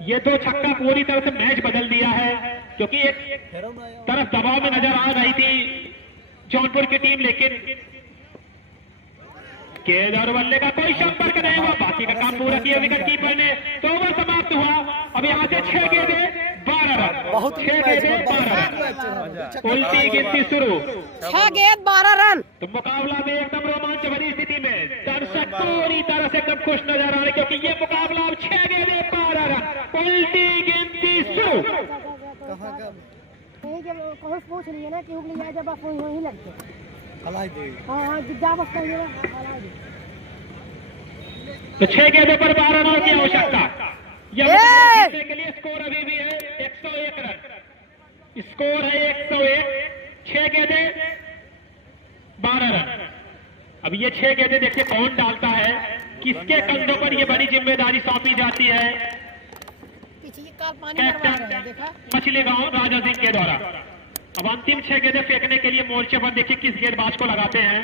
ये 2 छक्का पूरी तरह से मैच बदल दिया है क्योंकि एक तरफ दबाव में नजर आ रही थी जौनपुर की टीम, लेकिन केदार बल्ले का कोई संपर्क नहीं हुआ। बाकी का काम पूरा किया विकेट कीपर ने। तो ओवर समाप्त हुआ। अब यहाँ से 6 गेंदें 12 रन, 6 गेंदें 12 रन। उल्टी गिनती शुरू, 6 गेंद 12 रन। तो मुकाबला में एकदम रोमांच भरी स्थिति में दर्शक पूरी तरह से एकदम खुश नजर आ रहे क्योंकि ये मुकाबला अब 6 गेंदें 12 रन। उल्टी गिनती शुरू। कौन पूछ रही है ना कि उगली जब आप वहीं लगते हलाई दे हाँ जा बस करिएगा। तो 6 गेंदों पर 12 रनों की आवश्यकता। यह जीतने के लिए स्कोर अभी भी है 101 रन। स्कोर है 101, 6 गेंदें 12 रन। अब ये 6 गेंदें देखिए कौन डालता है, किसके कंधों पर ये बड़ी जिम्मेदारी सौंपी जाती है। पीछे ये काल पानी भरवा रहे हैं, देखा मछली गांव राजा सिंह के द्वारा। अब अंतिम 6 गेंदें फेंकने के लिए मोर्चे पर देखिए किस गेंदबाज को लगाते हैं।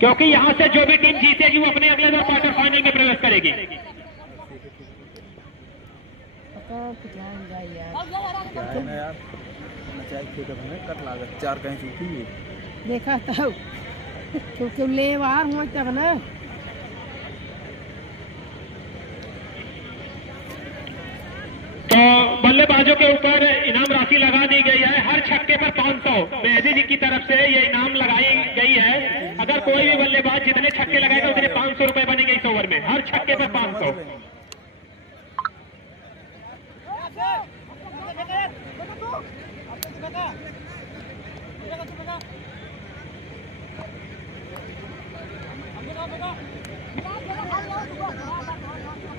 क्योंकि यहां से जो भी टीम जीतेगी वो अपने अगले दौर क्वार्टर फाइनल में प्रवेश करेगी। देखा तो क्योंकि ले बाहर हुआ तब ना। तो बल्लेबाजों के ऊपर इनाम राशि लगा दी गई है। हर छक्के पर 500 मेहदी जी की तरफ से ये इनाम लगाई गई है। अगर कोई भी बल्लेबाज जितने छक्के लगाएगा उतने 500 रुपए बनेंगे इस ओवर में। हर छक्के पर 500।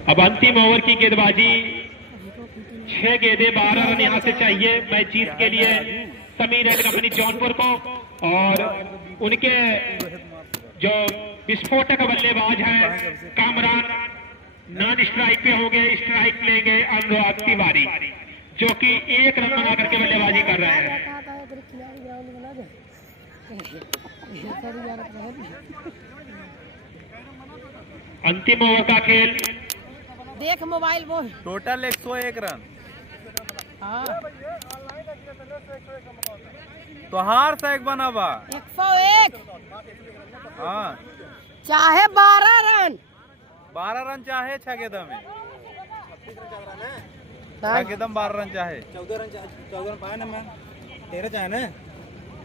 अब अंतिम ओवर की गेंदबाजी 6 गेंदें 12 रन यहाँ से चाहिए मैच जीत के लिए समीर एंड कंपनी जौनपुर को। और उनके जो विस्फोटक बल्लेबाज हैं कामरान नॉन स्ट्राइक पे हो गए, स्ट्राइक लेंगे अनुराग तिवारी जो कि 1 रन बना करके बल्लेबाजी कर रहे हैं। अंतिम ओवर का खेल। देख मोबाइल वो टोटल 101 रन। हाँ तो हार से एक बना बा 101 हाँ चाहे 12 रन 12 रन चाहे 6 गेंदों में। 6 गेंदों में 12 रन चाहे। 14 रन पाए ना मैं 13 चाहे ना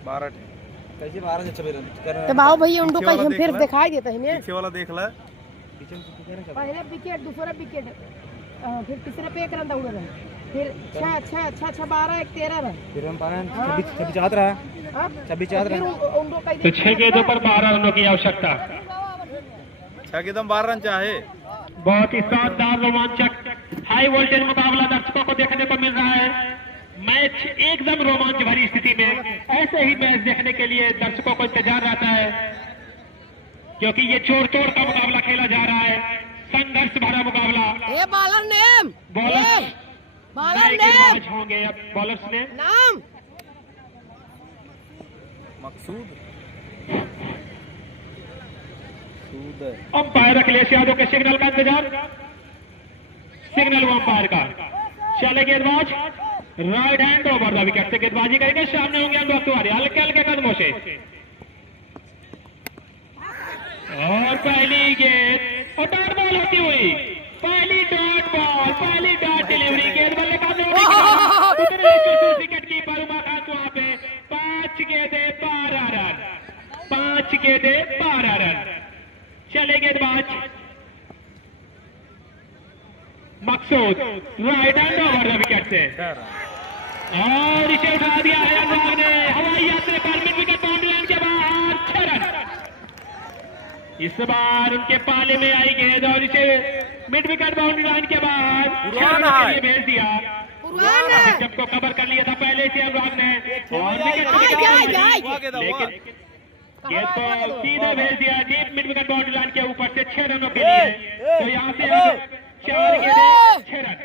12 कैसे 12 से 26 रन तो बाबू भैया उनको कहीं हम फिर दिखाई देते हैं पीछे वाला देख ले। पहले विकेट दूसरा विकेट फिर तीसरे पे 1 रन दौड़ रहे फिर 6 12 1 13 रन फिर हम पाए 26 चाहत रहा 26 चाहत रहा उनको कहीं तो 6 गेंदों पर 12 रनों की आवश्यकता। 6 गेंदों में 12 रन चाहे। बहुत ही शानदार रोमांचक हाई वोल्टेज मुकाबला दर्शकों को देखने को मिल रहा है। मैच एकदम रोमांच भरी स्थिति में। ऐसे ही मैच देखने के लिए दर्शकों को इंतजार रहता है, क्योंकि ये चोर चोर का मुकाबला खेला जा रहा है, संघर्ष भरा मुकाबला। A bowler name bowler name होंगे अब बॉलर्स में नाम मकसूद अंपायर अखिलेश यादव के सिग्नल का इंतजार। सिग्नल वो अंपायर का। चले गेंदबाज right hand over the wicket से गेंदबाजी करेंगे। सामने होंगे अनुराग तिवारी हल्के हल्के कदमों से। और पहली गेंद और डॉट बॉल होती हुई पहली डॉट बॉल, पहली डॉट डिलीवरी। गेंद बल्ले विकेट कीपर उमा खान वहां पे 5 गेंदे 12 रन। 5 गेंदे 12 रन। चले गेंदबाज Maqsood right hand over the wicket से और इसे उठा दिया है अनुराग ने हवाई यात्रा पर मिड विकेट बाउंड्री लाइन के बाहर 6 रन। इस बार उनके पाले में आई गेंद और इसे मिड विकेट बाउंड्री लाइन के बाहर भेज दिया। जब को कवर कर लिया था पहले से अनुराग ने और लेकिन गेंद को सीधे भेज दिया deep mid wicket boundary line के ऊपर से 6 रनों के लिए। तो यहाँ से 4 गेंदों 6 रन।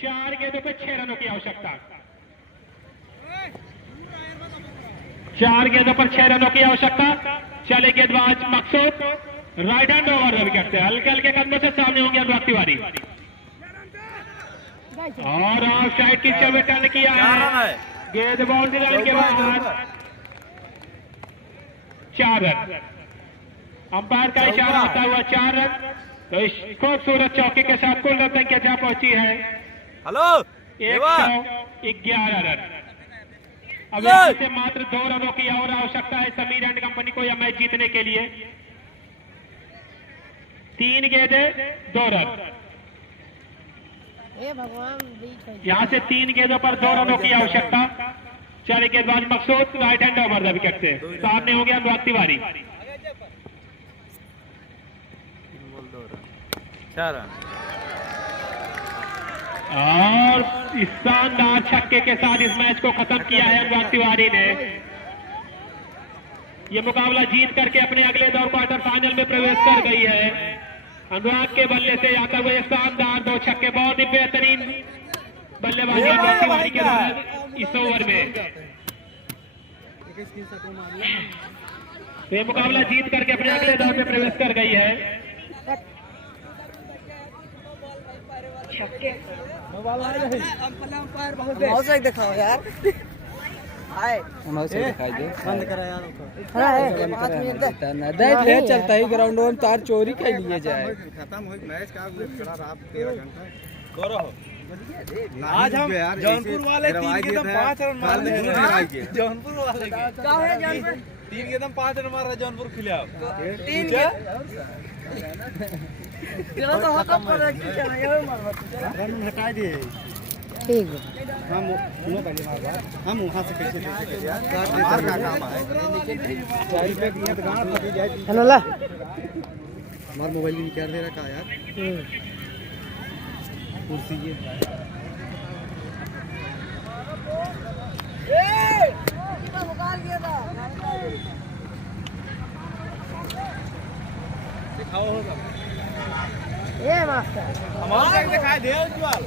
4 गेंदों पे 6 रनों की आवश्यकता। 4 गेंदों पर 6 रनों की आवश्यकता। चले गेंदबाज Maqsood right hand over the wicket से हल्के हल्के कदमों से सामने होंगे अनुराग तिवारी और ऑफ साइड की चौबेटन किया है। गेंद बाउंड्री लाइन के बाद 4 रन। अंपायर का इशारा होता हुआ 4 रन। तो इस खूबसूरत चौके के साथ कुल रन संख्या जहां पहुंची है 111 रन। अब यहाँ से मात्र 2 रनों की और आवश्यकता है समीर एंड कंपनी को यह मैच जीतने के लिए। 3 गेंदे 2 रन। यहाँ से 3 गेंदों पर 2 रनों की आवश्यकता। 4 गेंदबाज Maqsood right hand over the wicket से सामने हो गया अनुराग तिवारी। 4 रन और इस शानदार छक्के के साथ इस मैच को खत्म किया है अनुराग तिवारी ने। ये मुकाबला जीत करके अपने अगले दौर क्वार्टर फाइनल में प्रवेश कर गई है। अनुराग के बल्ले से आता हुए शानदार 2 छक्के, बहुत ही बेहतरीन बल्लेबाजी अनुराग तिवारी के द्वारा इस ओवर में। तो ये मुकाबला जीत करके अपने अगले दौर में प्रवेश कर गई है। दिखाओ यार दिखाई दे बंद करा यार चलता ही ग्राउंड में तार चोरी के लिए जाए। खत्म हो मैच का खड़ा रहा 13 घंटा। आज हम जौनपुर वाले 3 गेंदों 5 रन मार रहे हैं। जौनपुर वाले 3 गेंदों 5 रन मार रहे जौनपुर खिलाफ। 3 रन हटा दिए। ठीक हम सुनो पहले हम वहाँ से कैसे मार का काम है। 4 रुपये दिए तो गाँव फटी जाए। हेलो ला हमारा मोबाइल भी कर दे रखा यार कुर्सी ये दिखाओ होगा ये मास्टर हमारा दिखाई दे उज्जवल।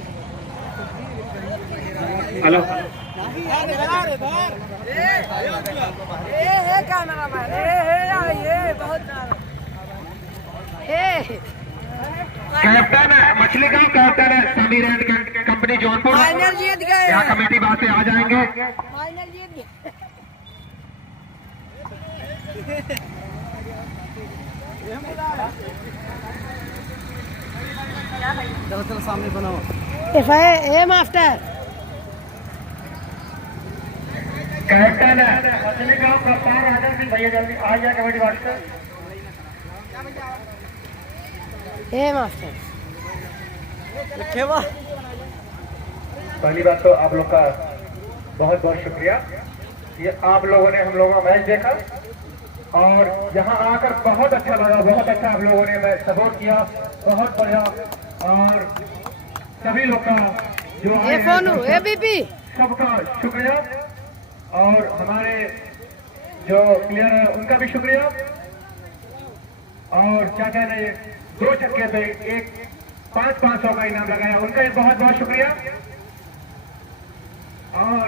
हेलो कैमरामैन ये बहुत कैप्टन मछली का कैप्टन है Sameer and company Jaunpur. Final जीत गए। यहाँ कमेटी बात से आ जाएंगे। फाइनल जीत गए। चलो चलो सामने बनाओ। ए मास्टर कैप्टन मछली गांव कप्तान आदर सिंह भैया जल्दी आ जाए कबड्डी मास्टर। ए मास्टर खेवा पहली बात तो आप लोग का बहुत बहुत शुक्रिया, ये आप लोगों ने हम लोगों का मैच देखा और यहाँ आकर बहुत अच्छा लगा, बहुत अच्छा आप लोगों ने मैच सपोर्ट किया, बहुत बढ़िया। और सभी लोग का जो आए हैं सबका शुक्रिया और हमारे जो प्लेयर है उनका भी शुक्रिया। और क्या कह रहे हैं, 2 छक्के पे एक 500 का इनाम लगाया, उनका भी बहुत बहुत शुक्रिया। और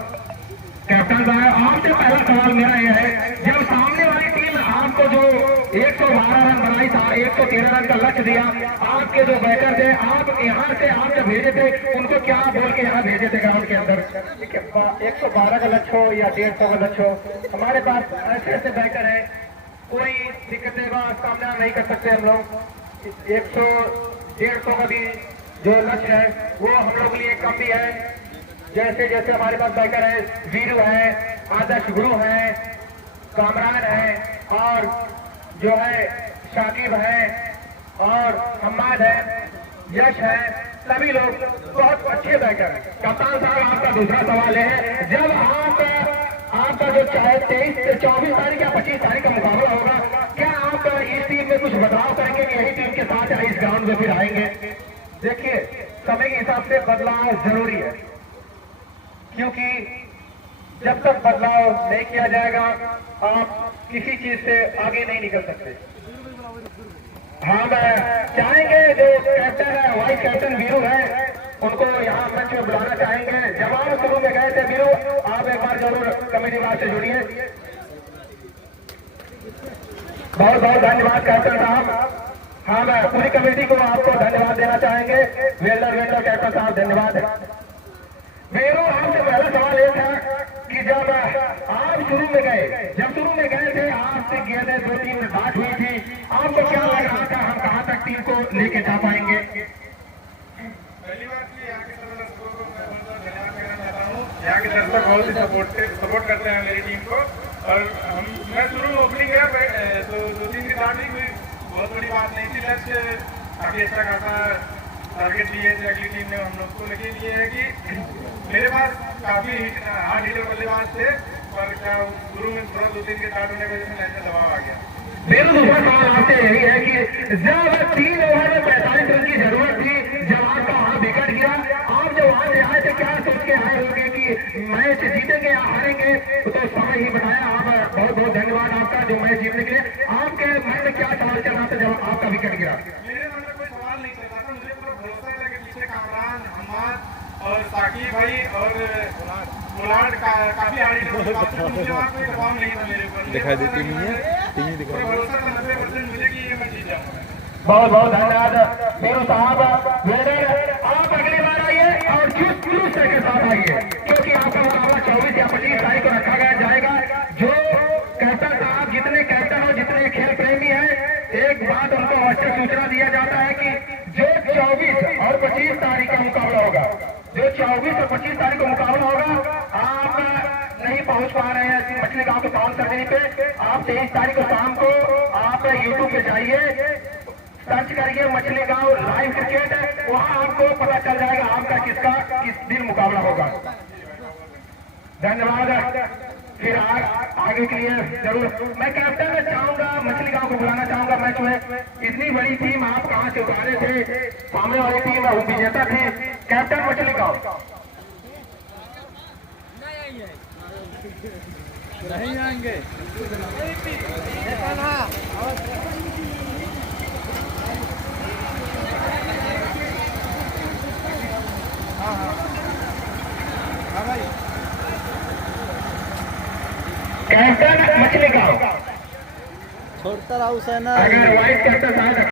कैप्टन साहब आपसे पहला सवाल मेरा यह है, जब सामने वाली टीम आपको जो 112 रन बनाई था, 113 रन का लक्ष्य दिया, आपके जो बैटर थे, आप यहाँ से आप जब भेजे थे उनको क्या बोल के यहाँ भेजे थे ग्राउंड के अंदर? 112 का लक्ष्य हो या 150 का लक्ष्य हो, हमारे पास ऐसे ऐसे बैटर है, कोई दिक्कतें का सामना नहीं कर सकते हम लोग। 100-150 का भी जो लक्ष्य है वो हम लोग के लिए कम भी है। जैसे जैसे हमारे पास बैकर है, वीरू है, आदर्श गुरु है, कामरान है और जो है शाकिब है और हम्माद है, यश है, सभी लोग बहुत अच्छे बैकर। कप्तान साहब आपका दूसरा सवाल है, जब आपका जो चाहे 23 से 24 तारीख या 25 तारीख का मुकाबला होगा, क्या आप इस टीम में कुछ बदलाव करेंगे कि यही टीम के साथ इस ग्राउंड में फिर आएंगे? देखिए समय के हिसाब से बदलाव जरूरी है, क्योंकि जब तक बदलाव नहीं किया जाएगा आप किसी चीज से आगे नहीं निकल सकते। हम चाहेंगे जो कैप्टन है, वाइस कैप्टन वीरू है, उनको यहाँ मंच में बुलाना चाहेंगे। जवान शुरू में गए थे वीरू, आप एक बार जरूर कमेटी वार से जुड़िए। बहुत बहुत धन्यवाद कैप्टन साहब, हम पूरी कमेटी को आपको धन्यवाद देना चाहेंगे। वेल्डर कैप्टन साहब धन्यवाद। वीरू आपसे पहला सवाल ये था कि जब आप शुरू में गए थे, आपसे गेंदें 2-3 बात हुई थी, आपको क्या लग रहा था हम कहाँ तक टीम को लेके जा पाएंगे? पहली बात की यहाँ के सभी दर्शकों को मैं बहुत धन्यवाद करना चाहता हूँ। यहाँ के दर्शक बहुत ही सपोर्ट करते हैं मेरी टीम को। और मैं शुरू में ओपनिंग गया तो 2-3 की स्टार्टिंग हुई, बहुत बड़ी बात नहीं थी। लक्ष्य काफी अच्छा खासा टारगेट दिए थे अगली टीम ने हम लोग को, लेकिन ये है कि मेरे पास काफी हार्ड हिटर बल्लेबाज थे, पर क्या शुरू में थोड़ा 2-3 के स्टार्ट होने की वजह से मैच में दबाव आ गया। मेरा दूसरा सवाल आपसे यही है कि जब 3 ओवर में 45 रन की जरूरत थी, जब आपका वहां विकेट गिरा, आप जब वहां से आए थे क्या सोच के आए होंगे कि मैच जीतेंगे या हारेंगे? तो समय ही बताया। आप बहुत बहुत धन्यवाद आपका जो मैच जीतने के लिए। आपके मन में क्या सवाल चल रहा था जब आपका विकेट गिरा? मेरे मन में कोई सवाल नहीं चल रहा था, मुझे पूरा भरोसा था कि पीछे कामरान, हम्माद और साकिब भाई और मुलाड काफी हार्ड हिटर बल्लेबाज थे, मुझे वहाँ कोई दबाव नहीं था मेरे ऊपर। दिखाई देती नहीं है, भरोसा था 90% मुझे कि ये मैं जीत जाऊंगा। बहुत बहुत धन्यवाद वीरू साहब। आप अगली बार आइए और जुलूस के साथ आइए, क्योंकि आपका मुकाबला 24 या 25 तारीख को रखा गया जाएगा। जो कैप्टन साहब, जितने कैप्टन और जितने खेल प्रेमी हैं, एक बात उनको अवश्य सूचना दिया जाता है कि जो 24 और 25 तारीख का मुकाबला होगा, जो 24 और 25 तारीख को मुकाबला होगा, आप नहीं पहुंच पा रहे हैं मछली गांव के पावन करने पे, आप 23 तारीख को शाम को आप यूट्यूब पे जाइए, सर्च करिए मछली गांव लाइव क्रिकेट, वहां आपको पता चल जाएगा आपका किस दिन मुकाबला होगा। धन्यवाद। फिर आगे के लिए जरूर मैं कैप्टन चाहूंगा, मछली गांव को बुलाना चाहूंगा मैच में। इतनी बड़ी टीम आप कहां से उतारे थे? सामने वाली टीम वो विजेता थी। कैप्टन मछली गांव नहीं आएंगे। कैप्टन मछली गांव छोड़ता रहा उसे ना। अगर वाइस कैप्टन साहब